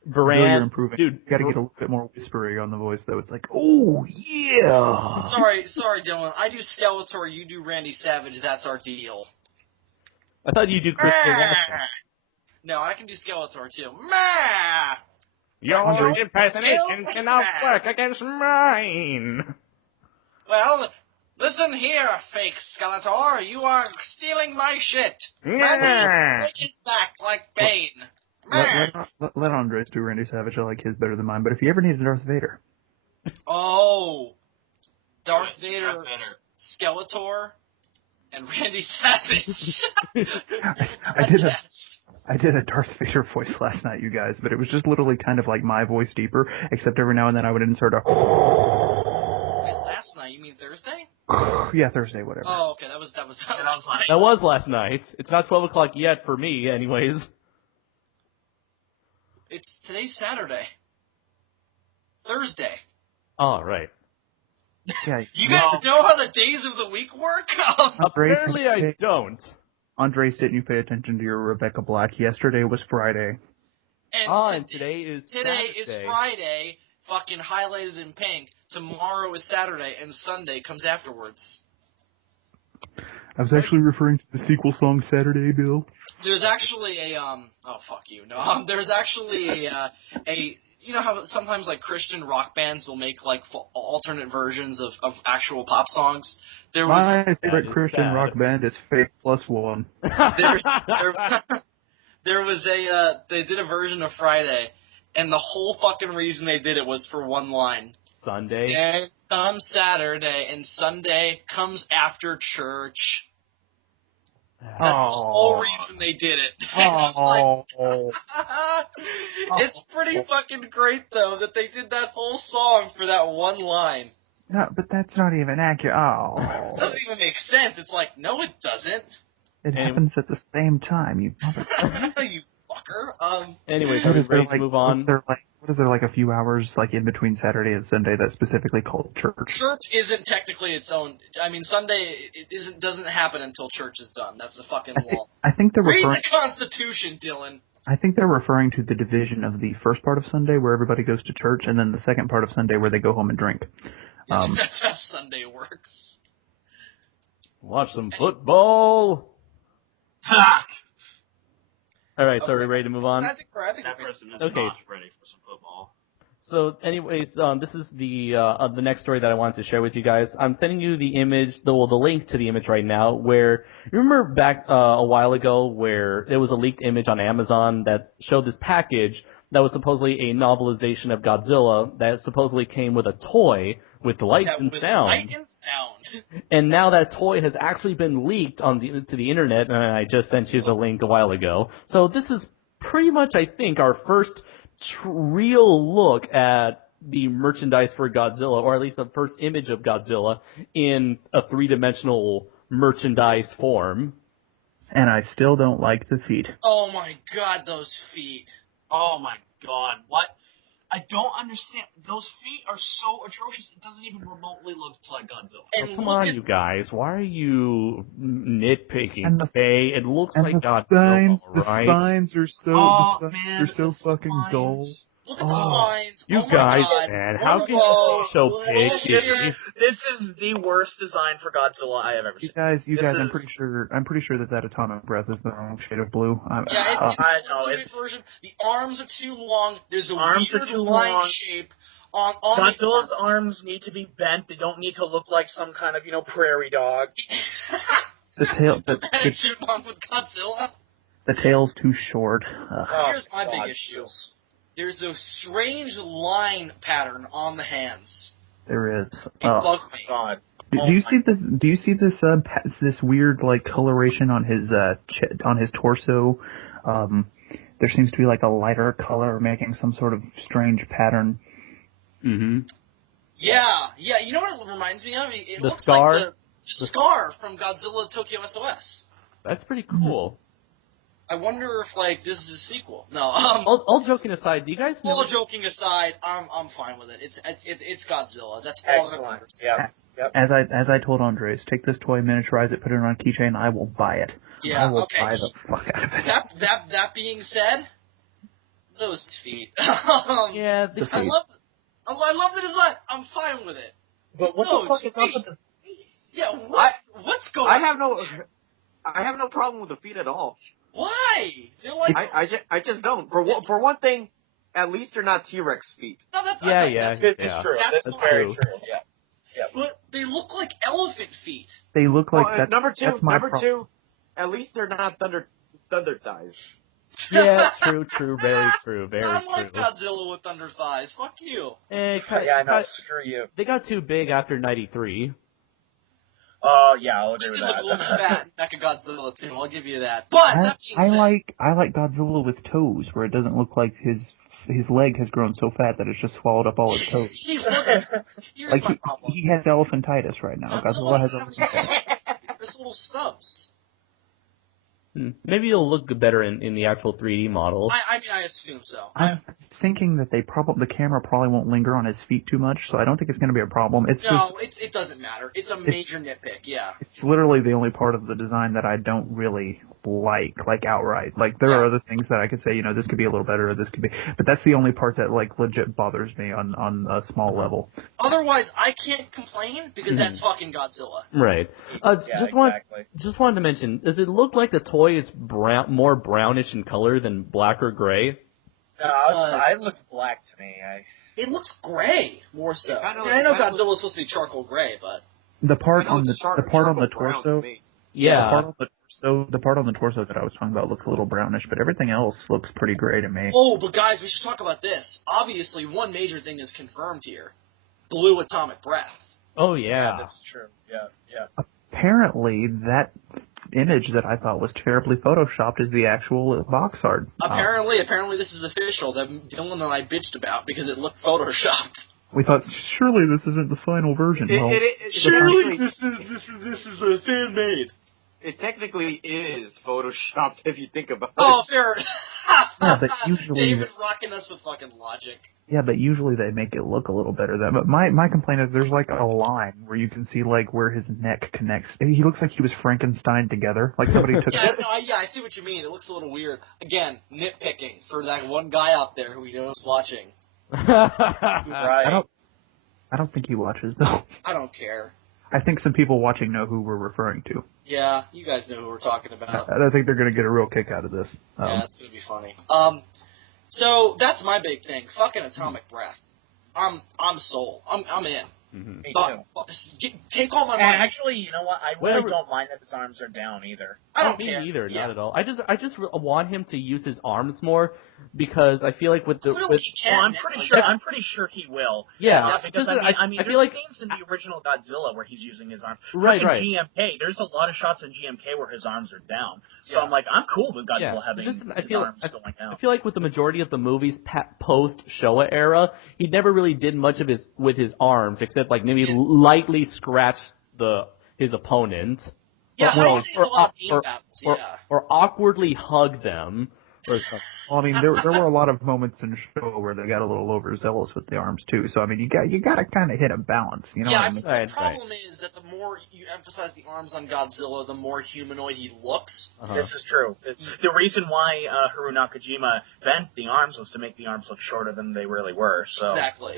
Bill, you're Varan, improving. dude, You gotta get a little bit more whispery on the voice, though. It's like, oh, yeah! Sorry, Dylan. I do Skeletor, you do Randy Savage. That's our deal. I thought you do Chris Velasquez. No, I can do Skeletor too. Mah! Your impersonations cannot work against mine. Well, listen here, fake Skeletor. You are stealing my shit. Yeah. Randy, take his back like Bane. Meh. Let Andres do Randy Savage. I like his better than mine. But if you ever need a Darth Vader, Oh, Darth Vader, Darth Vader. Skeletor, and Randy Savage. I did a Darth Vader voice last night, you guys, but it was just literally kind of like my voice deeper, except every now and then I would insert a Wait, last night? You mean Thursday? yeah, Thursday, whatever. Oh, okay. That was last night. That was last night. It's not 12 o'clock yet for me, anyways. Today's Saturday. Thursday. All right. Yeah, You guys know how the days of the week work? Apparently I don't. Andres, didn't you pay attention to your Rebecca Black? Yesterday was Friday. And today is Today Saturday. is Friday, fucking highlighted in pink. Tomorrow is Saturday, and Sunday comes afterwards. I was actually referring to the sequel song Saturday, Bill. There's actually a oh fuck you no there's actually a you know how sometimes like Christian rock bands will make like alternate versions of actual pop songs. My favorite Christian rock band is Faith Plus One. There was they did a version of Friday, and the whole fucking reason they did it was for one line. Sunday. Then comes Saturday, and Sunday comes after church. That's the whole reason they did it. It's pretty fucking great, though, that they did that whole song for that one line. No, but that's not even accurate. It doesn't even make sense. It's like, no, it doesn't. It happens at the same time, you motherfucker. You fucker. Anyways, are we ready to move on? What is there like a few hours like in between Saturday and Sunday that's specifically called church? Church isn't technically its own. I mean, Sunday doesn't happen until church is done. That's the fucking law. I think they're Read the Constitution, Dylan. I think they're referring to the division of the first part of Sunday where everybody goes to church, and then the second part of Sunday where they go home and drink. That's how Sunday works. Watch some football. Ha! All right, so are we ready to move on? That person is Okay. not ready for some football. So, anyways, this is the next story that I wanted to share with you guys. I'm sending you the image, the link to the image right now. Where you remember back a while ago, where there was a leaked image on Amazon that showed this package that was supposedly a novelization of Godzilla that supposedly came with a toy with lights and sound. Light and sound. And now that toy has actually been leaked to the internet, and I just sent you the link a while ago. So this is pretty much, I think, our first real look at the merchandise for Godzilla, or at least the first image of Godzilla in a three-dimensional merchandise form. And I still don't like the feet. Oh my god, those feet. Oh my god, what? I don't understand. Those feet are so atrocious, it doesn't even remotely look like Godzilla. Oh, come on, you guys. Why are you nitpicking? And the- It looks And like the Godzilla, spines, right? the spines are so, Oh, the spines man, are so the fucking spines. dull. Look at the spines. You Oh my guys, god. man, how can you Wonderful. be so picky? This is the worst design for Godzilla I have ever You seen. guys, This I'm is- pretty sure that atomic breath is the wrong shade of blue. Yeah, it's I the know, ultimate it's- version. The arms are too long. There's a Arms are weird too line long. shape on Godzilla's the arms need to be bent. They don't need to look like some kind of, prairie dog. The tail, the chipmunk with Godzilla. tail's too short. Here's my big issue. There's a strange line pattern on the hands. There is. It bugged me. God. Do you see this? Do you see this? This weird like coloration on his torso. There seems to be like a lighter color making some sort of strange pattern. Mm-hmm. Yeah. You know what it reminds me of? It The looks scar? like the scar from Godzilla Tokyo SOS. That's pretty cool. I wonder if this is a sequel. No. All joking aside, do you guys know? All joking aside, I'm fine with it. It's Godzilla. That's all that Excellent. matters. Yeah. Yep. As I told Andres, take this toy, miniaturize it, put it on a keychain. I will buy it. Yeah. I will Okay. buy the fuck out of it. That being said, Those feet. Yeah, The I feet. love the design. I'm fine with it. But what Those the fuck is up feet. with the... Yeah, what's going I on? have no problem with the feet at all. Why? They're like... I just don't. For one thing, at least they're not T-Rex feet. No, that's... Yeah, okay, yeah. that's, This Yeah. is true. That's This is fine. very true. true. Yeah. Yeah. But they look like elephant feet. They look like that. Number That's my two, problem. at least they're not thunder thighs. Yeah, true, very true, very I true. like Godzilla with thunder thighs. Fuck you. Eh, Yeah, I know. Screw you. they got too big after 93. Yeah, I'll They agree with look a little that. fat in Mechagodzilla too. I'll give you that. But that being said, I like Godzilla with toes, where it doesn't look like his leg has grown so fat that it's just swallowed up all his toes. Here's Like my problem. he has elephantitis right now. Godzilla has doesn't have elephantitis. any There's little stubs. Maybe it'll look better in the actual 3D model. I mean, I assume so. I'm thinking that the camera probably won't linger on his feet too much, so I don't think it's going to be a problem. It's it doesn't matter. It's a major nitpick, yeah. It's literally the only part of the design that I don't really like outright. Like, there are other things that I could say, this could be a little better, or this could be, but that's the only part that, like, legit bothers me on a small level. Otherwise, I can't complain, because that's fucking Godzilla. Right. Just wanted to mention, does it look like the toy is more brownish in color than black or gray? It looks black to me. It looks gray, more so. It kinda I know Godzilla's supposed to be charcoal gray, but... The part on the torso, Yeah. the part on the torso that I was talking about looks a little brownish, but everything else looks pretty gray to me. Oh, but guys, we should talk about this. Obviously, one major thing is confirmed here. Blue atomic breath. Oh, yeah. That's true. Yeah. Apparently, that image that I thought was terribly photoshopped is the actual box art. Apparently this is official that Dylan and I bitched about because it looked photoshopped. We thought, surely this isn't the final version. Surely this is a fan made. It technically is photoshopped if you think about it. Oh, fair. Yeah, but usually David rocking us with fucking logic. Yeah, but usually they make it look a little better than. But my complaint is there's like a line where you can see like where his neck connects. He looks like he was Frankenstein together. Like somebody took. I see what you mean. It looks a little weird. Again, nitpicking for that one guy out there who we know is watching. Right. I don't think he watches though. I don't care. I think some people watching know who we're referring to. Yeah, you guys know who we're talking about. I think they're going to get a real kick out of this. Yeah, it's going to be funny. So that's my big thing. Fucking atomic breath. I'm sold. I'm in. Mm-hmm. Me too. Take all my money. Actually, you know what? I really don't mind that his arms are down either. I don't me care. either, not at all. I just want him to use his arms more because I feel like with the I'm pretty sure he will. Yeah, because I mean, I there's feel like scenes in the original Godzilla where he's using his arms. Right. GMK, there's a lot of shots in GMK where his arms are down. So I'm like, I'm cool with Godzilla having his arms going down. I feel like with the majority of the movies post Showa era, he never really did much of with his arms except like maybe lightly scratch his opponent. Yeah, or awkwardly hug them. Or something. Well, I mean, there were a lot of moments in the show where they got a little overzealous with the arms too. So I mean, you got to kind of hit a balance, you know. Yeah, what I mean? the problem is that the more you emphasize the arms on Godzilla, the more humanoid he looks. This is true. The reason why Haru Nakajima bent the arms was to make the arms look shorter than they really were. So exactly.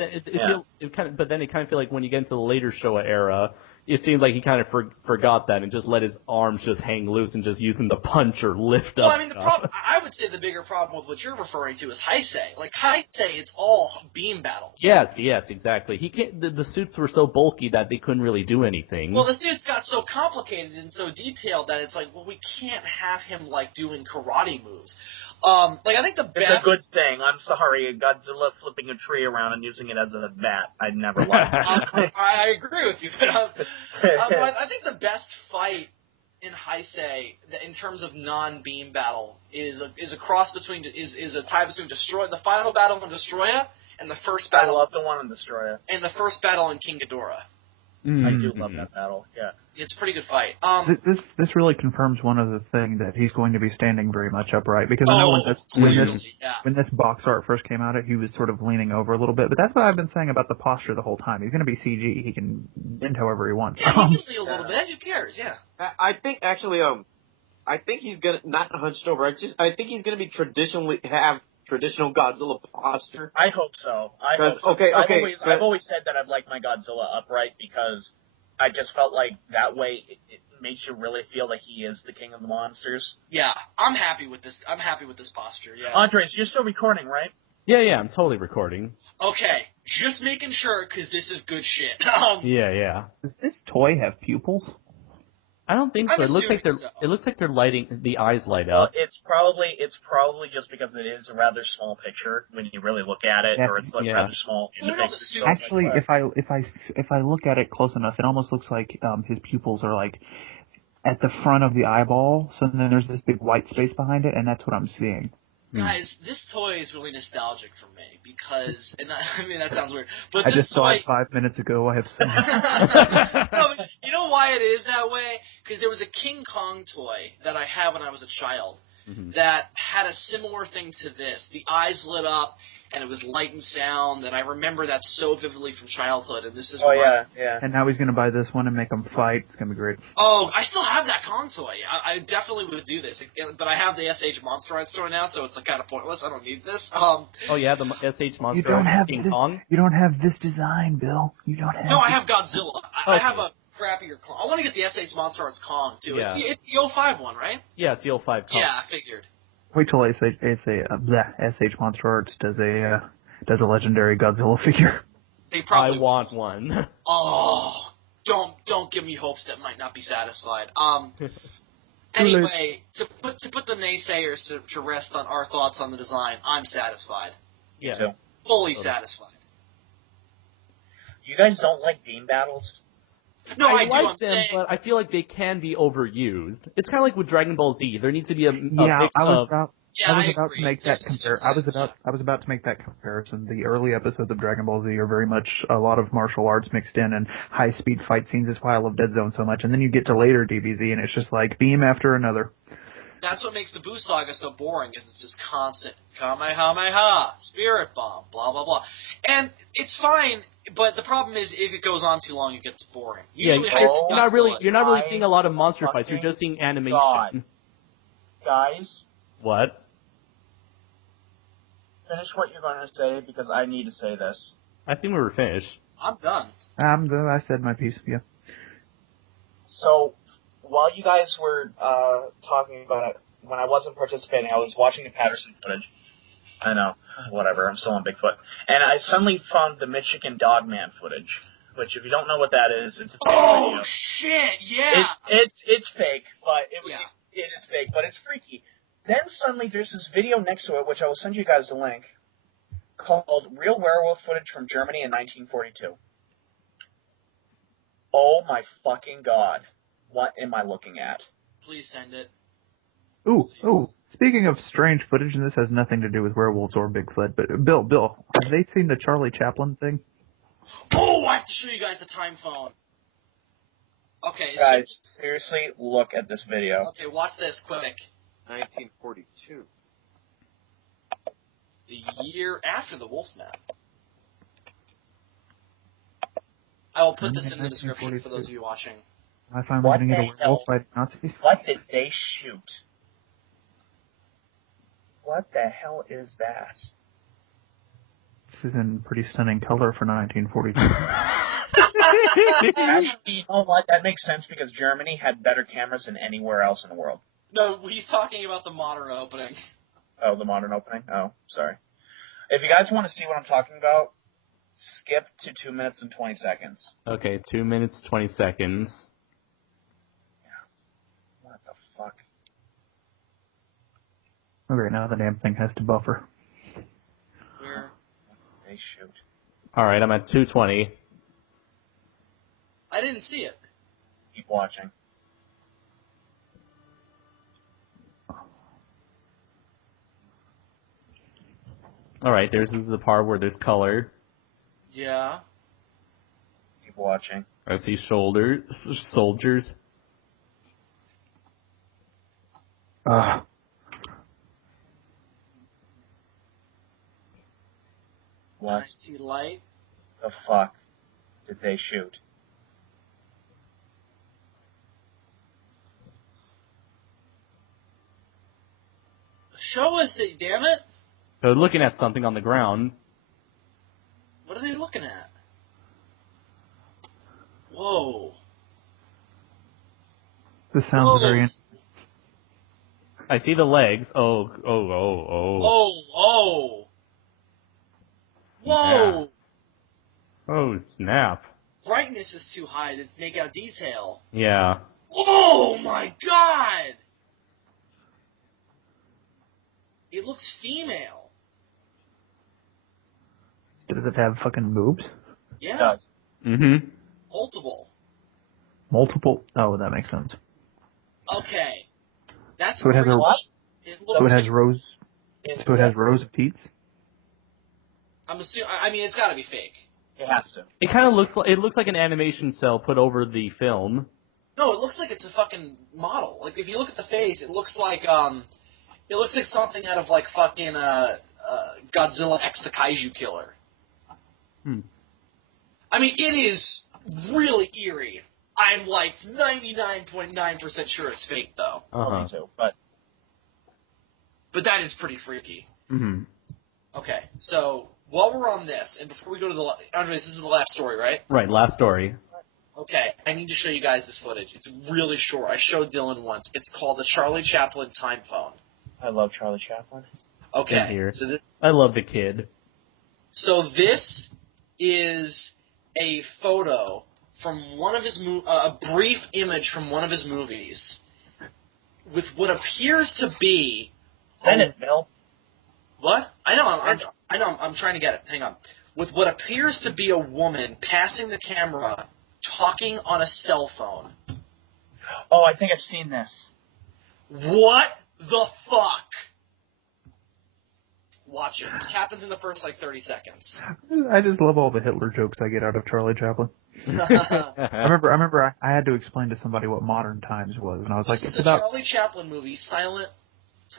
But then it kind of feel like when you get into the later Showa era, it seems like he kind of forgot that and just let his arms just hang loose and just use them to punch or lift up. Well, I mean, I would say the bigger problem with what you're referring to is Heisei. Like Heisei, it's all beam battles. Yes, exactly. He can't. The suits were so bulky that they couldn't really do anything. Well, the suits got so complicated and so detailed that it's like, well, we can't have him like doing karate moves. I think the best... It's a good thing. I'm sorry, Godzilla flipping a tree around and using it as a bat. I'd never liked it. I agree with you, but I think the best fight in Heisei, in terms of non-beam battle, is a cross between is a tie between the final battle in Destroya and the first battle. I love the one in Destroya. And the first battle in King Ghidorah. I do love that battle. Yeah. It's a pretty good fight. This really confirms one of the things that he's going to be standing very much upright, because I know when this box art first came out, he was sort of leaning over a little bit, but that's what I've been saying about the posture the whole time. He's going to be CG. He can bend however he wants. Yeah, he can lean a little bit. Who cares? Yeah. I think actually, I think he's gonna not hunched over. I think he's gonna be traditionally have traditional Godzilla posture? I hope so. I've always said that I'd like my Godzilla upright because I just felt like that way it makes you really feel that he is the king of the monsters. Yeah, I'm happy with this. I'm happy with this posture. Yeah. Andres, you're still recording, right? Yeah, I'm totally recording. Okay, just making sure because this is good shit. Yeah. Does this toy have pupils? I don't think so. I'm It looks like assuming so. It looks like they're lighting the eyes light Well, up. it's probably just because it is a rather small picture when you really look at it, Yeah, or it's yeah. rather small in the Well, no, picture. the So suit- it's Actually, like, if I look at it close enough, it almost looks like his pupils are like at the front of the eyeball. So then there's this big white space behind it, and that's what I'm seeing. Guys, this toy is really nostalgic for me because, and I mean that sounds weird, but I this just saw toy. it 5 minutes ago. I have so much. No, but you know why it is that way? Because there was a King Kong toy that I had when I was a child that had a similar thing to this. The eyes lit up, and it was light and sound, and I remember that so vividly from childhood. And this is yeah. And now he's gonna buy this one and make them fight. It's gonna be great. Oh, I still have that Kong toy. I definitely would do this, but I have the SH Monster Ride store now, so it's kind of pointless. I don't need this. Oh yeah, the SH Monster You don't have King this. Kong. You don't have this design, Bill. You don't have. No, I this. have Godzilla. I have a crappier Kong. I want to get the SH Monster Arts Kong too. Yeah. It's the 05 one, right? Yeah, it's the 05 Kong. Yeah, I figured. Wait till SH Monster Arts does a legendary Godzilla figure. They probably I want one. Oh, don't give me hopes that might not be satisfied. late. Anyway, to put the naysayers to rest on our thoughts on the design, I'm satisfied. Yes. too. Fully satisfied. You guys don't like beam battles? No, I do. like I'm them, saying. but I feel like they can be overused. It's kind of like with Dragon Ball Z. There needs to be a Yeah, mix I was of. about. Yeah, I was I about agree. to make that There's compare. I was about to make that comparison. The early episodes of Dragon Ball Z are very much a lot of martial arts mixed in and high speed fight scenes. That's why I love Dead Zone so much. And then you get to later DBZ and it's just like beam after another. That's what makes the Boo Saga so boring, is it's just constant Kamehameha, Spirit Bomb, blah, blah, blah. And it's fine, but the problem is if it goes on too long, it gets boring. Usually you're not really seeing a lot of monster fights. You're just seeing animation. God. Guys, What? finish what you're going to say because I need to say this. I think we were finished. I'm done. I said my piece. Yeah. So, while you guys were talking about it, when I wasn't participating, I was watching the Patterson footage. I know, whatever, I'm still on Bigfoot. And I suddenly found the Michigan Dogman footage, which if you don't know what that is, it's a fake video. Shit, yeah! It's fake, but it is fake, but it's freaky. Then suddenly there's this video next to it, which I will send you guys the link, called Real Werewolf Footage from Germany in 1942. Oh my fucking god. What am I looking at? Please send it. Ooh. Speaking of strange footage, and this has nothing to do with werewolves or Bigfoot, but Bill, have they seen the Charlie Chaplin thing? Oh, I have to show you guys the time phone. Okay, Guys, seriously, look at this video. Okay, watch this quick. 1942. The year after the Wolfman. I will put this in the description for those of you watching. I finally What gonna get a the werewolf hell? by Nazis. What did they shoot? What the hell is that? This is in pretty stunning color for 1942. Actually, you know what? That makes sense because Germany had better cameras than anywhere else in the world. No, he's talking about the modern opening. Oh, the modern opening? Oh, sorry. If you guys want to see what I'm talking about, skip to 2 minutes and 20 seconds. Okay, 2 minutes, 20 seconds. What the fuck? Okay, now the damn thing has to buffer. Where? They shoot. Alright, I'm at 220. I didn't see it. Keep watching. Alright, this is the part where there's color. Yeah. Keep watching. I see soldiers. Ugh. What I see light. the fuck did they shoot? Show us it, damn it. So looking at something on the ground. What are they looking at? Whoa. This sounds very... I see the legs. Oh. Oh. Whoa. Oh, snap. Brightness is too high to make out detail. Yeah. Oh my god! It looks female. Does it have fucking boobs? Yeah. It does. Mm-hmm. Multiple. Multiple? Oh, that makes sense. Okay. That's So it has creepy. What? It looks So it has like, rows. So it has rows of teats. I'm assuming. I mean, it's got to be fake. It has to. It kind of looks like an animation cell put over the film. No, it looks like it's a fucking model. Like if you look at the face, it looks like something out of like fucking Godzilla X the Kaiju Killer. I mean, it is really eerie. I'm like 99.9% sure it's fake though. Me too, But that is pretty freaky. Mm-hmm. Okay, so while we're on this, and before we go to the Andres, this is the last story, right? Right, last story. Okay, I need to show you guys this footage. It's really short. I showed Dylan once. It's called the Charlie Chaplin Time Phone. I love Charlie Chaplin. Okay, Same here. so I love the kid. So this is a photo from one of his a brief image from one of his movies, with what appears to be. Send it, Bill. What? I know. I'm trying to get it. Hang on. With what appears to be a woman passing the camera, talking on a cell phone. Oh, I think I've seen this. What the fuck? Watch it. It happens in the first, 30 seconds. I just love all the Hitler jokes I get out of Charlie Chaplin. I remember I had to explain to somebody what Modern Times was, and I was like, This it's is a about... Charlie Chaplin movie, silent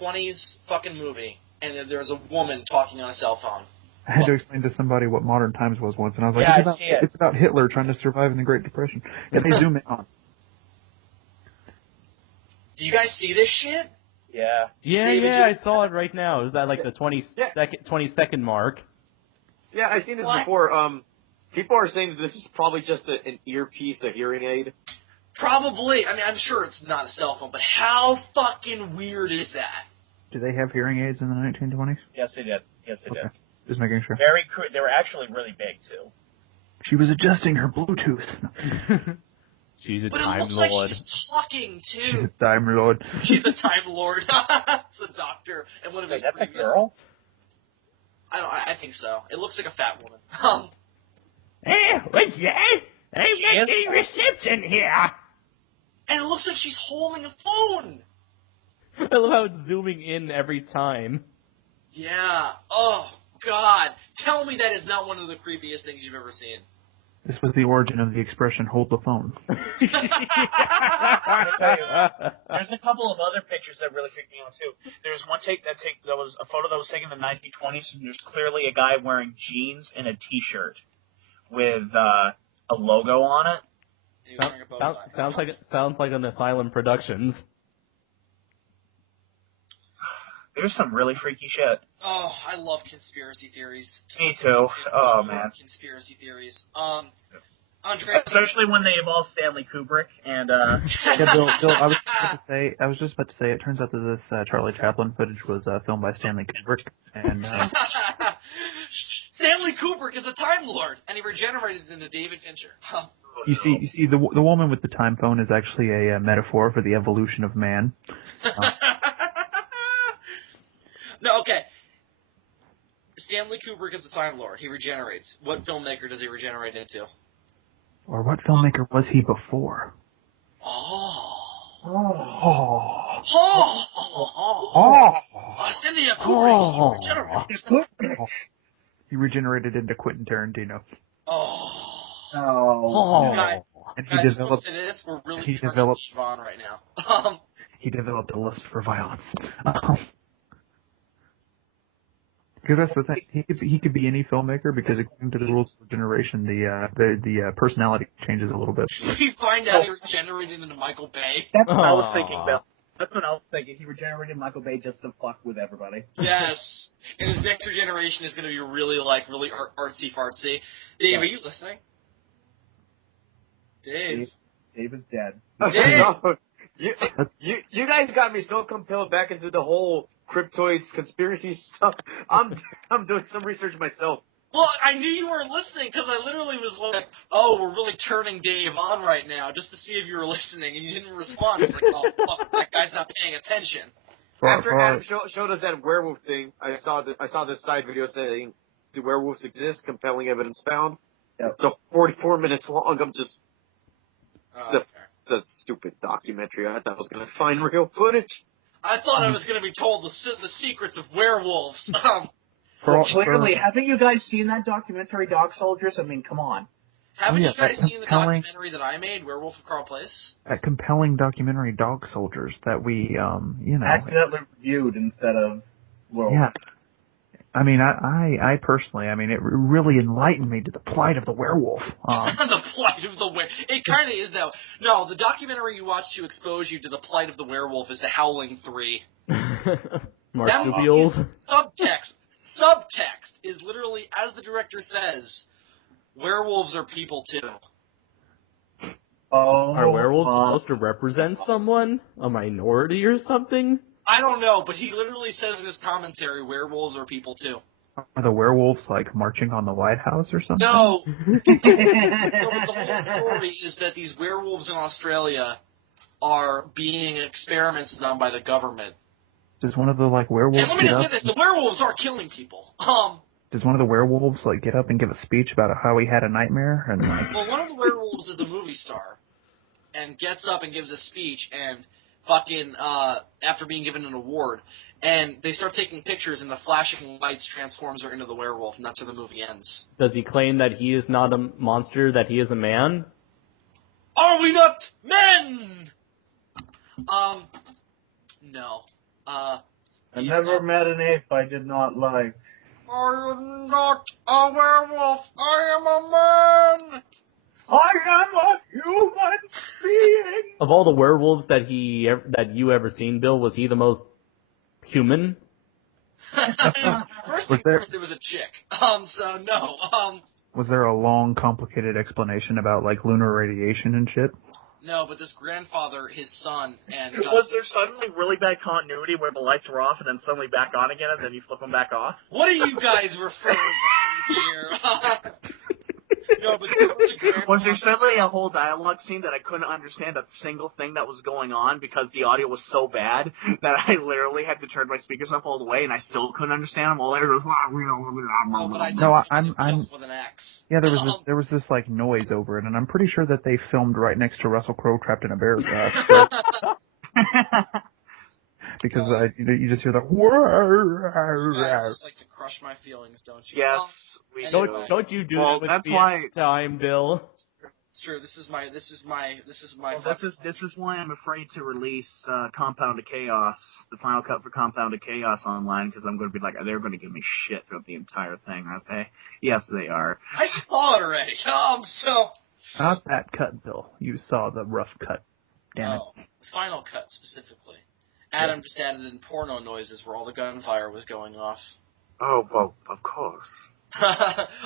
20s fucking movie, and there's a woman talking on a cell phone. I had to explain to somebody what Modern Times was once, and I was like, Yeah, it's about Hitler trying to survive in the Great Depression. And they zoom in on. Do you guys see this shit? Yeah. David, I saw it right now. Is that like the 20-second mark? Yeah, I've seen this What? before. People are saying that this is probably just an earpiece, a hearing aid. Probably. I mean, I'm sure it's not a cell phone, but how fucking weird is that? Do they have hearing aids in the 1920s? Yes, they did. Yes, they did. Just making sure. Very they were actually really big, too. She was adjusting her Bluetooth. She's a But it Time looks Lord. like she's talking, She's too. a Time Lord. She's a Time Lord. It's the doctor. And one of his Wait, that's a previous... girl? I think so. It looks like a fat woman. What's that? I've got a reception here. And it looks like she's holding a phone. I love how it's zooming in every time. Yeah. Oh, God. Tell me that is not one of the creepiest things you've ever seen. This was the origin of the expression, hold the phone. There's a couple of other pictures that really freaked me out, too. There's one that was a photo that was taken in the 1920s, and there's clearly a guy wearing jeans and a T-shirt with a logo on it. He was wearing a bow tie. Sounds like an Asylum Productions. There's some really freaky shit. Oh, I love conspiracy theories. Me too. Oh, man. Conspiracy theories. Andre, Especially when they involve Stanley Kubrick and Yeah, Bill, I was just about to say, it turns out that this Charlie Chaplin footage was filmed by Stanley Kubrick, and Stanley Kubrick is a Time Lord, and he regenerated into David Fincher. you see, the woman with the time phone is actually a metaphor for the evolution of man. No, okay. Stanley Kubrick is a Time Lord. He regenerates. What filmmaker does he regenerate into? Or what filmmaker was he before? Stanley Kubrick, he regenerates. He regenerated into Quentin Tarantino. Guys, And guys, just listen to this. We're really turning Siobhan right now. He developed a lust for violence. Because that's the thing. He could be any filmmaker because according to the rules of regeneration, the personality changes a little bit. We find out he regenerated into Michael Bay. that's what I was thinking about. That's what I was thinking. He regenerated Michael Bay just to fuck with everybody. Yes. And his next regeneration is going to be really artsy-fartsy. Dave, are you listening? Dave. Dave is dead. Dave! No, you guys got me so compelled back into the whole cryptoids conspiracy stuff. I'm doing some research myself. Well, I knew you weren't listening because I literally was like, oh, we're really turning Dave on right now just to see if you were listening, and you didn't respond. It's like, oh, fuck, that guy's not paying attention. After Adam showed us that werewolf thing, I saw this side video saying, do werewolves exist? Compelling evidence found. Yep. So 44 minutes long. I'm just... Oh, It's a stupid documentary. I thought I was going to find real footage. I thought I was going to be told the secrets of werewolves. Clearly, haven't you guys seen that documentary, Dog Soldiers? I mean, come on. Haven't yeah, you guys that seen the compelling- documentary that I made, Werewolf of Carl Place? That compelling documentary, Dog Soldiers, that we, Accidentally reviewed instead of, well... Yeah. I mean, I personally, it really enlightened me to the plight of the werewolf. The plight of the werewolf. It kind of is, though. No, the documentary you watch to expose you to the plight of the werewolf is The Howling 3. Marsupials. Subtext is literally, as the director says, werewolves are people too. Oh, Are werewolves supposed to represent someone? A minority or something? I don't know, but he literally says in his commentary, werewolves are people too. Are the werewolves, marching on the White House or something? No. No, but the whole story is that these werewolves in Australia are being experiments done by the government. Does one of the, werewolves And let me get just up? say this, the werewolves are killing people. Does one of the werewolves, get up and give a speech about how he had a nightmare? And, Well, one of the werewolves is a movie star, and gets up and gives a speech, and fucking, after being given an award, and they start taking pictures, and the flashing lights transforms her into the werewolf, and that's how the movie ends. Does he claim that he is not a monster, that he is a man? Are we not men? No. I never met an ape I did not like. I am not a werewolf. I am a man. I am a human being! Of all the werewolves that you ever seen, Bill, was he the most human? First things first, there was a chick. So no. was there a long, complicated explanation about, lunar radiation and shit? No, but this grandfather, his son, and... Was there suddenly really bad continuity where the lights were off and then suddenly back on again and then you flip them back off? What are you guys referring to here? No, but there was a grandfather... Was there suddenly a whole dialogue scene that I couldn't understand a single thing that was going on because the audio was so bad that I literally had to turn my speakers up all the way and I still couldn't understand them all there. Oh, but I No, I'm I'm with an axe. Yeah, there was this noise over it, and I'm pretty sure that they filmed right next to Russell Crowe trapped in a bear's nest. Because you just hear the You guys just like to crush my feelings, don't you? Yes, we Anyway. do. Don't you do Well, that with that's me why- every time, Bill? It's true. This is my. Well, this is why I'm afraid to release Compound of Chaos, the final cut for Compound of Chaos online, because I'm going to be like, they're going to give me shit throughout the entire thing, aren't they? Yes, they are. I saw it already. So. Not that cut, Bill. You saw the rough cut. Damn it. Oh, the final cut specifically. Adam just added in porno noises where all the gunfire was going off. Oh, well, of course.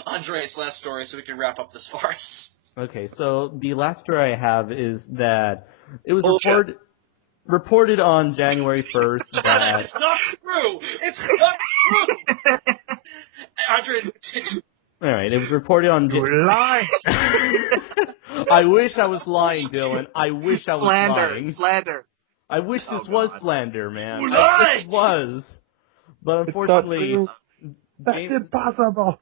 Andre's last story, so we can wrap up this farce. Okay, so the last story I have is that it was Bullshit. reported on January 1st that... It's not true! It's not true! Andre, continue. Alright, it was reported on... Lie! I wish I was lying, Dylan. I wish I was lying. Slander. I wish this was slander, man. You I lied! wish it was. But It's unfortunately, not true. That's impossible!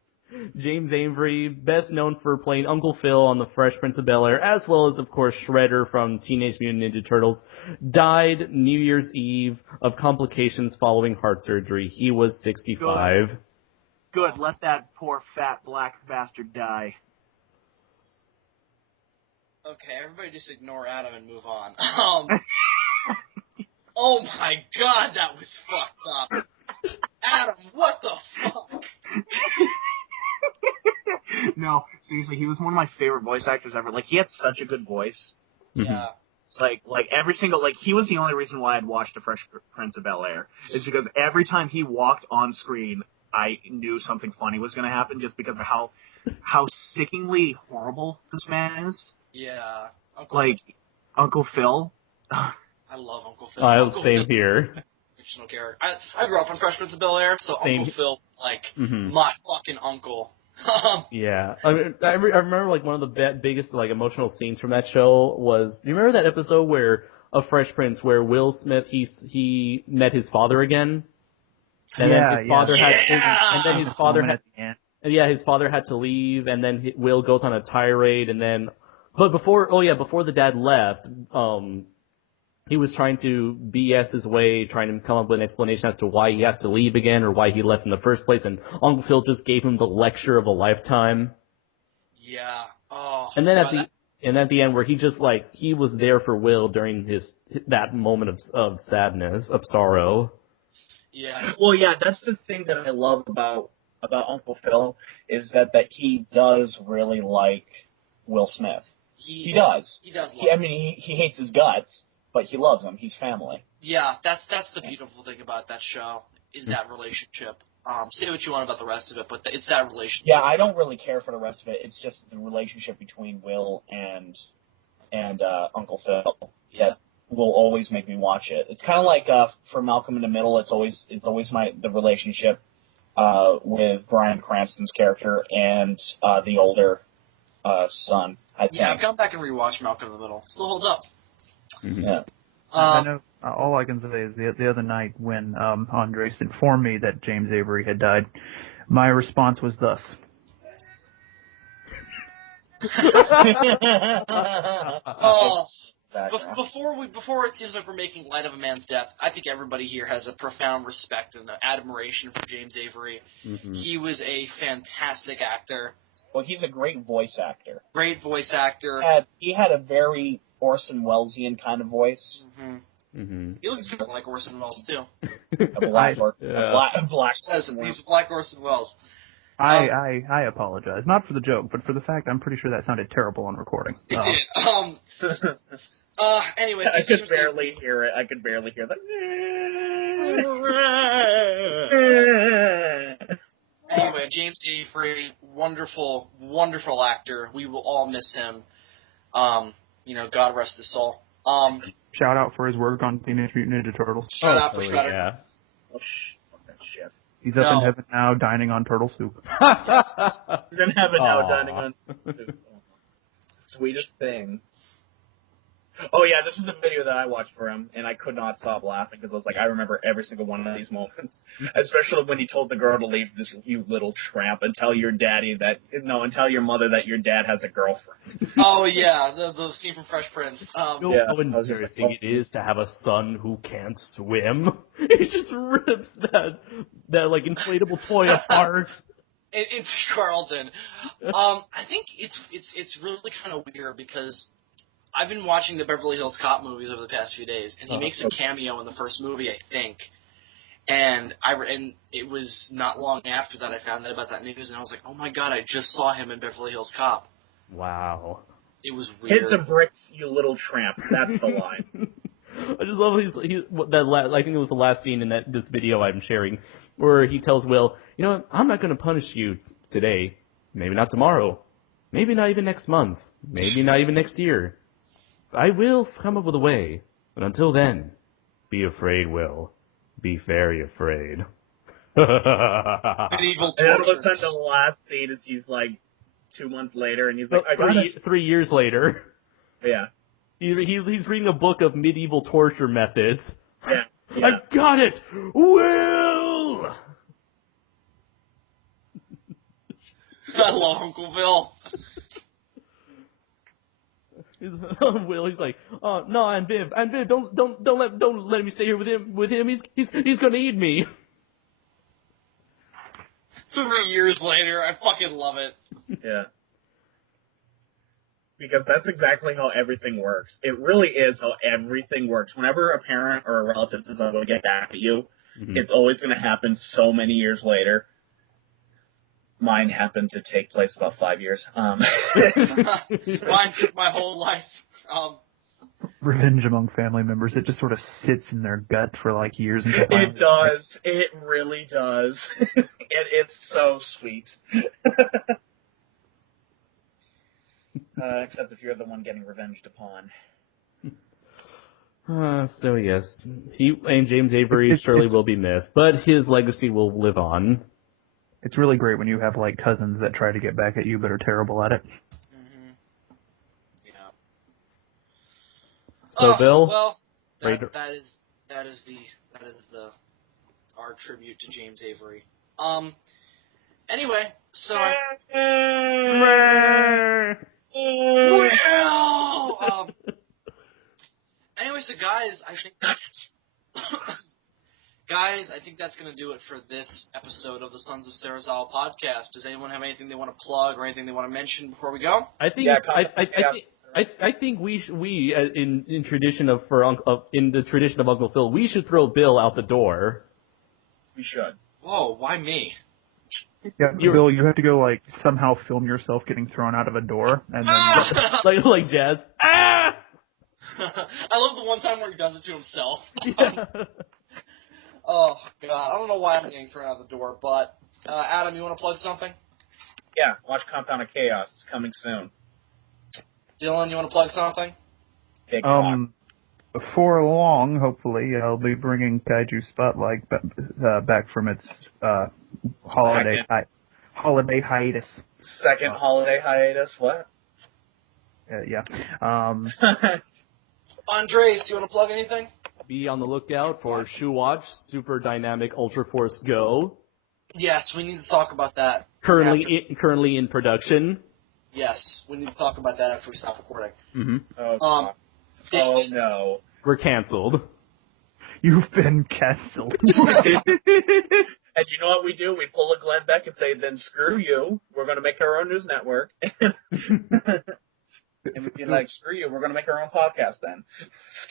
James Avery, best known for playing Uncle Phil on The Fresh Prince of Bel-Air, as well as, of course, Shredder from Teenage Mutant Ninja Turtles, died New Year's Eve of complications following heart surgery. He was 65. Good, let that poor fat black bastard die. Okay, everybody just ignore Adam and move on. Oh my god, that was fucked up. Adam, what the fuck? No, seriously, he was one of my favorite voice actors ever. Like, he had such a good voice. Yeah. It's like every single, like, he was the only reason why I'd watched The Fresh Prince of Bel-Air, is because every time he walked on screen, I knew something funny was going to happen just because of how sickeningly horrible this man is. Yeah. Uncle Phil. I love Uncle Phil. Uncle Same Phil, here. Fictional character. I grew up on Fresh Prince of Bel-Air, so Same. Uncle Phil, like, my fucking uncle. Yeah. I remember, like, one of the biggest, like, emotional scenes from that show was, do you remember that episode where, of Fresh Prince, where Will Smith, he met his father again? And then his father his father had to leave, and then Will goes on a tirade, and then, but before the dad left, he was trying to BS his way, trying to come up with an explanation as to why he has to leave again, or why he left in the first place, and Uncle Phil just gave him the lecture of a lifetime. Yeah. Oh. And then at the end, where he just, like, he was there for Will during that moment of sadness, of sorrow. Yeah. Well, yeah, that's the thing that I love about Uncle Phil, is that he does really like Will Smith. He does. He does love him. I mean, he hates his guts, but he loves him. He's family. Yeah, that's the beautiful thing about that show, is that relationship. Say what you want about the rest of it, but it's that relationship. Yeah, I don't really care for the rest of it. It's just the relationship between Will and Uncle Phil that will always make me watch it. It's kind of like for Malcolm in the Middle. It's always the relationship with Bryan Cranston's character and the older son. Yeah, I've gone back and rewatched Malcolm in the Middle. Still holds up. Mm-hmm. Yeah. I know. All I can say is the other night when Andres informed me that James Avery had died, my response was thus. Before it seems like we're making light of a man's death, I think everybody here has a profound respect and admiration for James Avery. Mm-hmm. He was a fantastic actor. Well, he's a great voice actor. Great voice actor. He had a very Orson Wellesian kind of voice. Mm-hmm. Mm-hmm. He looks kind of like Orson Welles too. A black Orson Welles. He's a black Orson Welles. I apologize, not for the joke, but for the fact I'm pretty sure that sounded terrible on recording. It did. Anyways, I could barely hear it. I could barely hear that. Anyway, James Avery, wonderful, wonderful actor. We will all miss him. God rest his soul. Shout out for his work on Teenage Mutant Ninja Turtles. Shout out for Shredder. Yeah. Oh, fuck that shit. He's up in heaven now, dining on turtle soup. He's in heaven now, dining on soup. Sweetest thing. Oh, yeah, this is the video that I watched for him, and I could not stop laughing because I was like, I remember every single one of these moments. Especially when he told the girl to leave this you little tramp and tell your mother that your dad has a girlfriend. Oh, yeah, the scene from Fresh Prince. How embarrassing it is to have a son who can't swim. He just rips that like, inflatable toy apart. It's Carlton. I think it's really kind of weird because I've been watching the Beverly Hills Cop movies over the past few days, and he makes a cameo in the first movie, I think. And it was not long after that I found out about that news, and I was like, oh my god, I just saw him in Beverly Hills Cop. Wow. It was weird. Hit the bricks, you little tramp. That's the line. I just love I think it was the last scene in this video I'm sharing, where he tells Will, I'm not going to punish you today. Maybe not tomorrow. Maybe not even next month. Maybe not even next year. I will come up with a way, but until then, be afraid, Will. Be very afraid. Medieval tortures. And all of a sudden, the last scene is he's like 2 months later, and he's like, 3 years later. Yeah. He's reading a book of medieval torture methods. Yeah. I got it! Will! I love Uncle Bill. Will, he's like, oh no, Aunt Viv, don't let me stay here with him. He's gonna eat me. 3 years later, I fucking love it. Yeah. Because that's exactly how everything works. It really is how everything works. Whenever a parent or a relative says, I'm going to get back at you, it's always going to happen so many years later. Mine happened to take place about 5 years. Mine took my whole life. Revenge among family members. It just sort of sits in their gut for like years. And It does. It really does. It's so sweet. Except if you're the one getting revenged upon. So yes, he and James Avery surely will be missed, but his legacy will live on. It's really great when you have like cousins that try to get back at you but are terrible at it. Mm-hmm. Yeah. So Bill, well, that is our tribute to James Avery. Anyway, so anyway, so guys, I think that's going to do it for this episode of the Sons of Serizawa podcast. Does anyone have anything they want to plug or anything they want to mention before we go? I think I think we in tradition of in the tradition of Uncle Phil, we should throw Bill out the door. We should. Whoa, why me? Yeah, Bill, you have to go like somehow film yourself getting thrown out of a door, and then like Jazz. Ah! I love the one time where he does it to himself. Yeah. Oh God, I don't know why I'm getting thrown out the door, but Adam, you want to plug something? Yeah, watch Compound of Chaos. It's coming soon. Dylan, you want to plug something? Big talk. Before long, hopefully, I'll be bringing Kaiju Spotlight back from its holiday hiatus. Second holiday hiatus. What? Yeah. Andres, do you want to plug anything? Be on the lookout for Shoe Watch Super Dynamic Ultra Force Go. Yes, we need to talk about that. Currently in production. Yes, we need to talk about that after we stop recording. Mm-hmm. Oh no. We're canceled. You've been canceled. And you know what we do? We pull a Glenn Beck and say, then screw you. We're going to make our own news network. And we'd be like, screw you. We're going to make our own podcast then.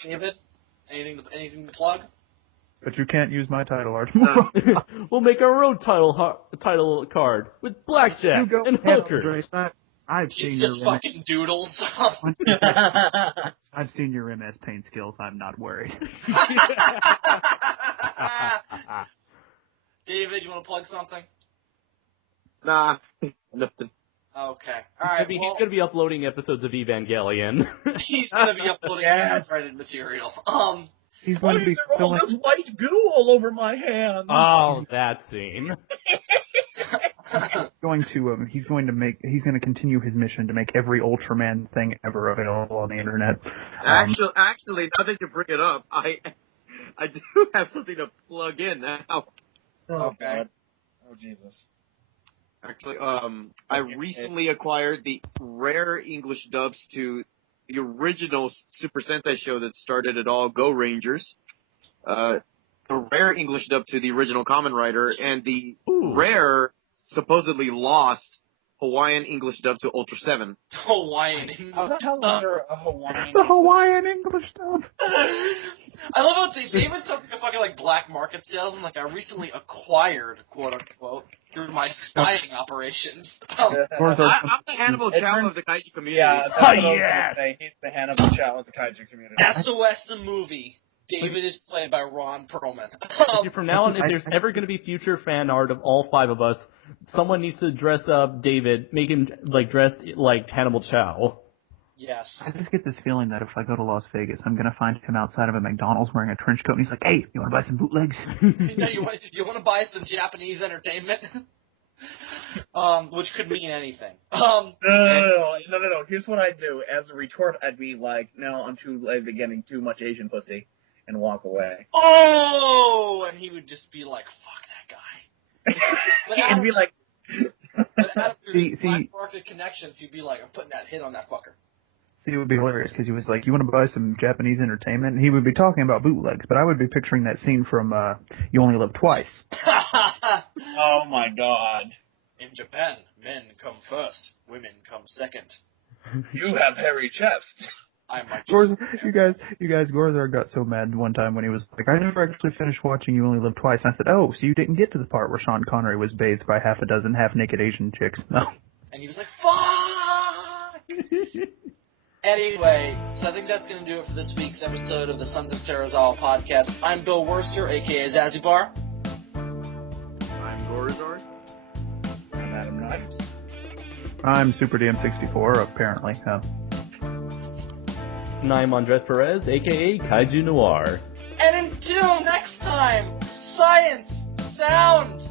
David, anything to plug? But you can't use my title art. We'll make our own title card with blackjack and hookers. I've seen It's your just fucking doodles. I've seen your MS Paint skills. I'm not worried. David, you want to plug something? Nah, nothing. Okay. All right. He's going to be uploading episodes of Evangelion. He's going to be uploading copyrighted material. He's going to be all this white goo all over my hands. Oh, that scene. He's going to continue his mission to make every Ultraman thing ever available on the internet. Actually, now that you bring it up, I do have something to plug in now. Okay. Oh Jesus. Actually, I recently acquired the rare English dubs to the original Super Sentai show that started it all, Go Rangers. The rare English dub to the original Kamen Rider, and the rare, supposedly lost, Hawaiian English dub to Ultra 7. Hawaiian English How the hell is there a Hawaiian? The Hawaiian English dub. I love how David sounds like a fucking like black market salesman. Like, I recently acquired, quote unquote, through my spying operations. I'm the Hannibal Chow of the Kaiju community. Yeah, that's what I was gonna say. He's the Hannibal Chow of the Kaiju community. SOS the movie. David is played by Ron Perlman. From now on, if there's ever going to be future fan art of all five of us, someone needs to dress up David, make him like dressed like Hannibal Chow. Yes. I just get this feeling that if I go to Las Vegas, I'm going to find him outside of a McDonald's wearing a trench coat, and he's like, "Hey, you want to buy some bootlegs?" You want to buy some Japanese entertainment? Which could mean anything. No. Here's what I'd do. As a retort, I'd be like, "No, I'm too late to getting too much Asian pussy," and walk away. Oh! And he would just be like, "Fuck that guy." He'd be like, but out of his black market connections, he'd be like, "I'm putting that hit on that fucker." See, it would be hilarious because he was like, "You want to buy some Japanese entertainment?" And he would be talking about bootlegs, but I would be picturing that scene from You Only Live Twice. oh my god. In Japan, men come first, women come second. You have hairy chest. You guys, Gorzar got so mad one time when he was like, "I never actually finished watching You Only Live Twice." And I said, "Oh, so you didn't get to the part where Sean Connery was bathed by half a dozen half-naked Asian chicks?" No. And he was like, "Fuck!" Anyway, so I think that's going to do it for this week's episode of the Sons of Serizawa podcast. I'm Bill Worster, a.k.a. Zazubaar. I'm Gorazard. I'm Adam Knight. I'm Super DM64, apparently. And I'm Andres Perez, aka Kaiju Noir. And until next time, science, sound,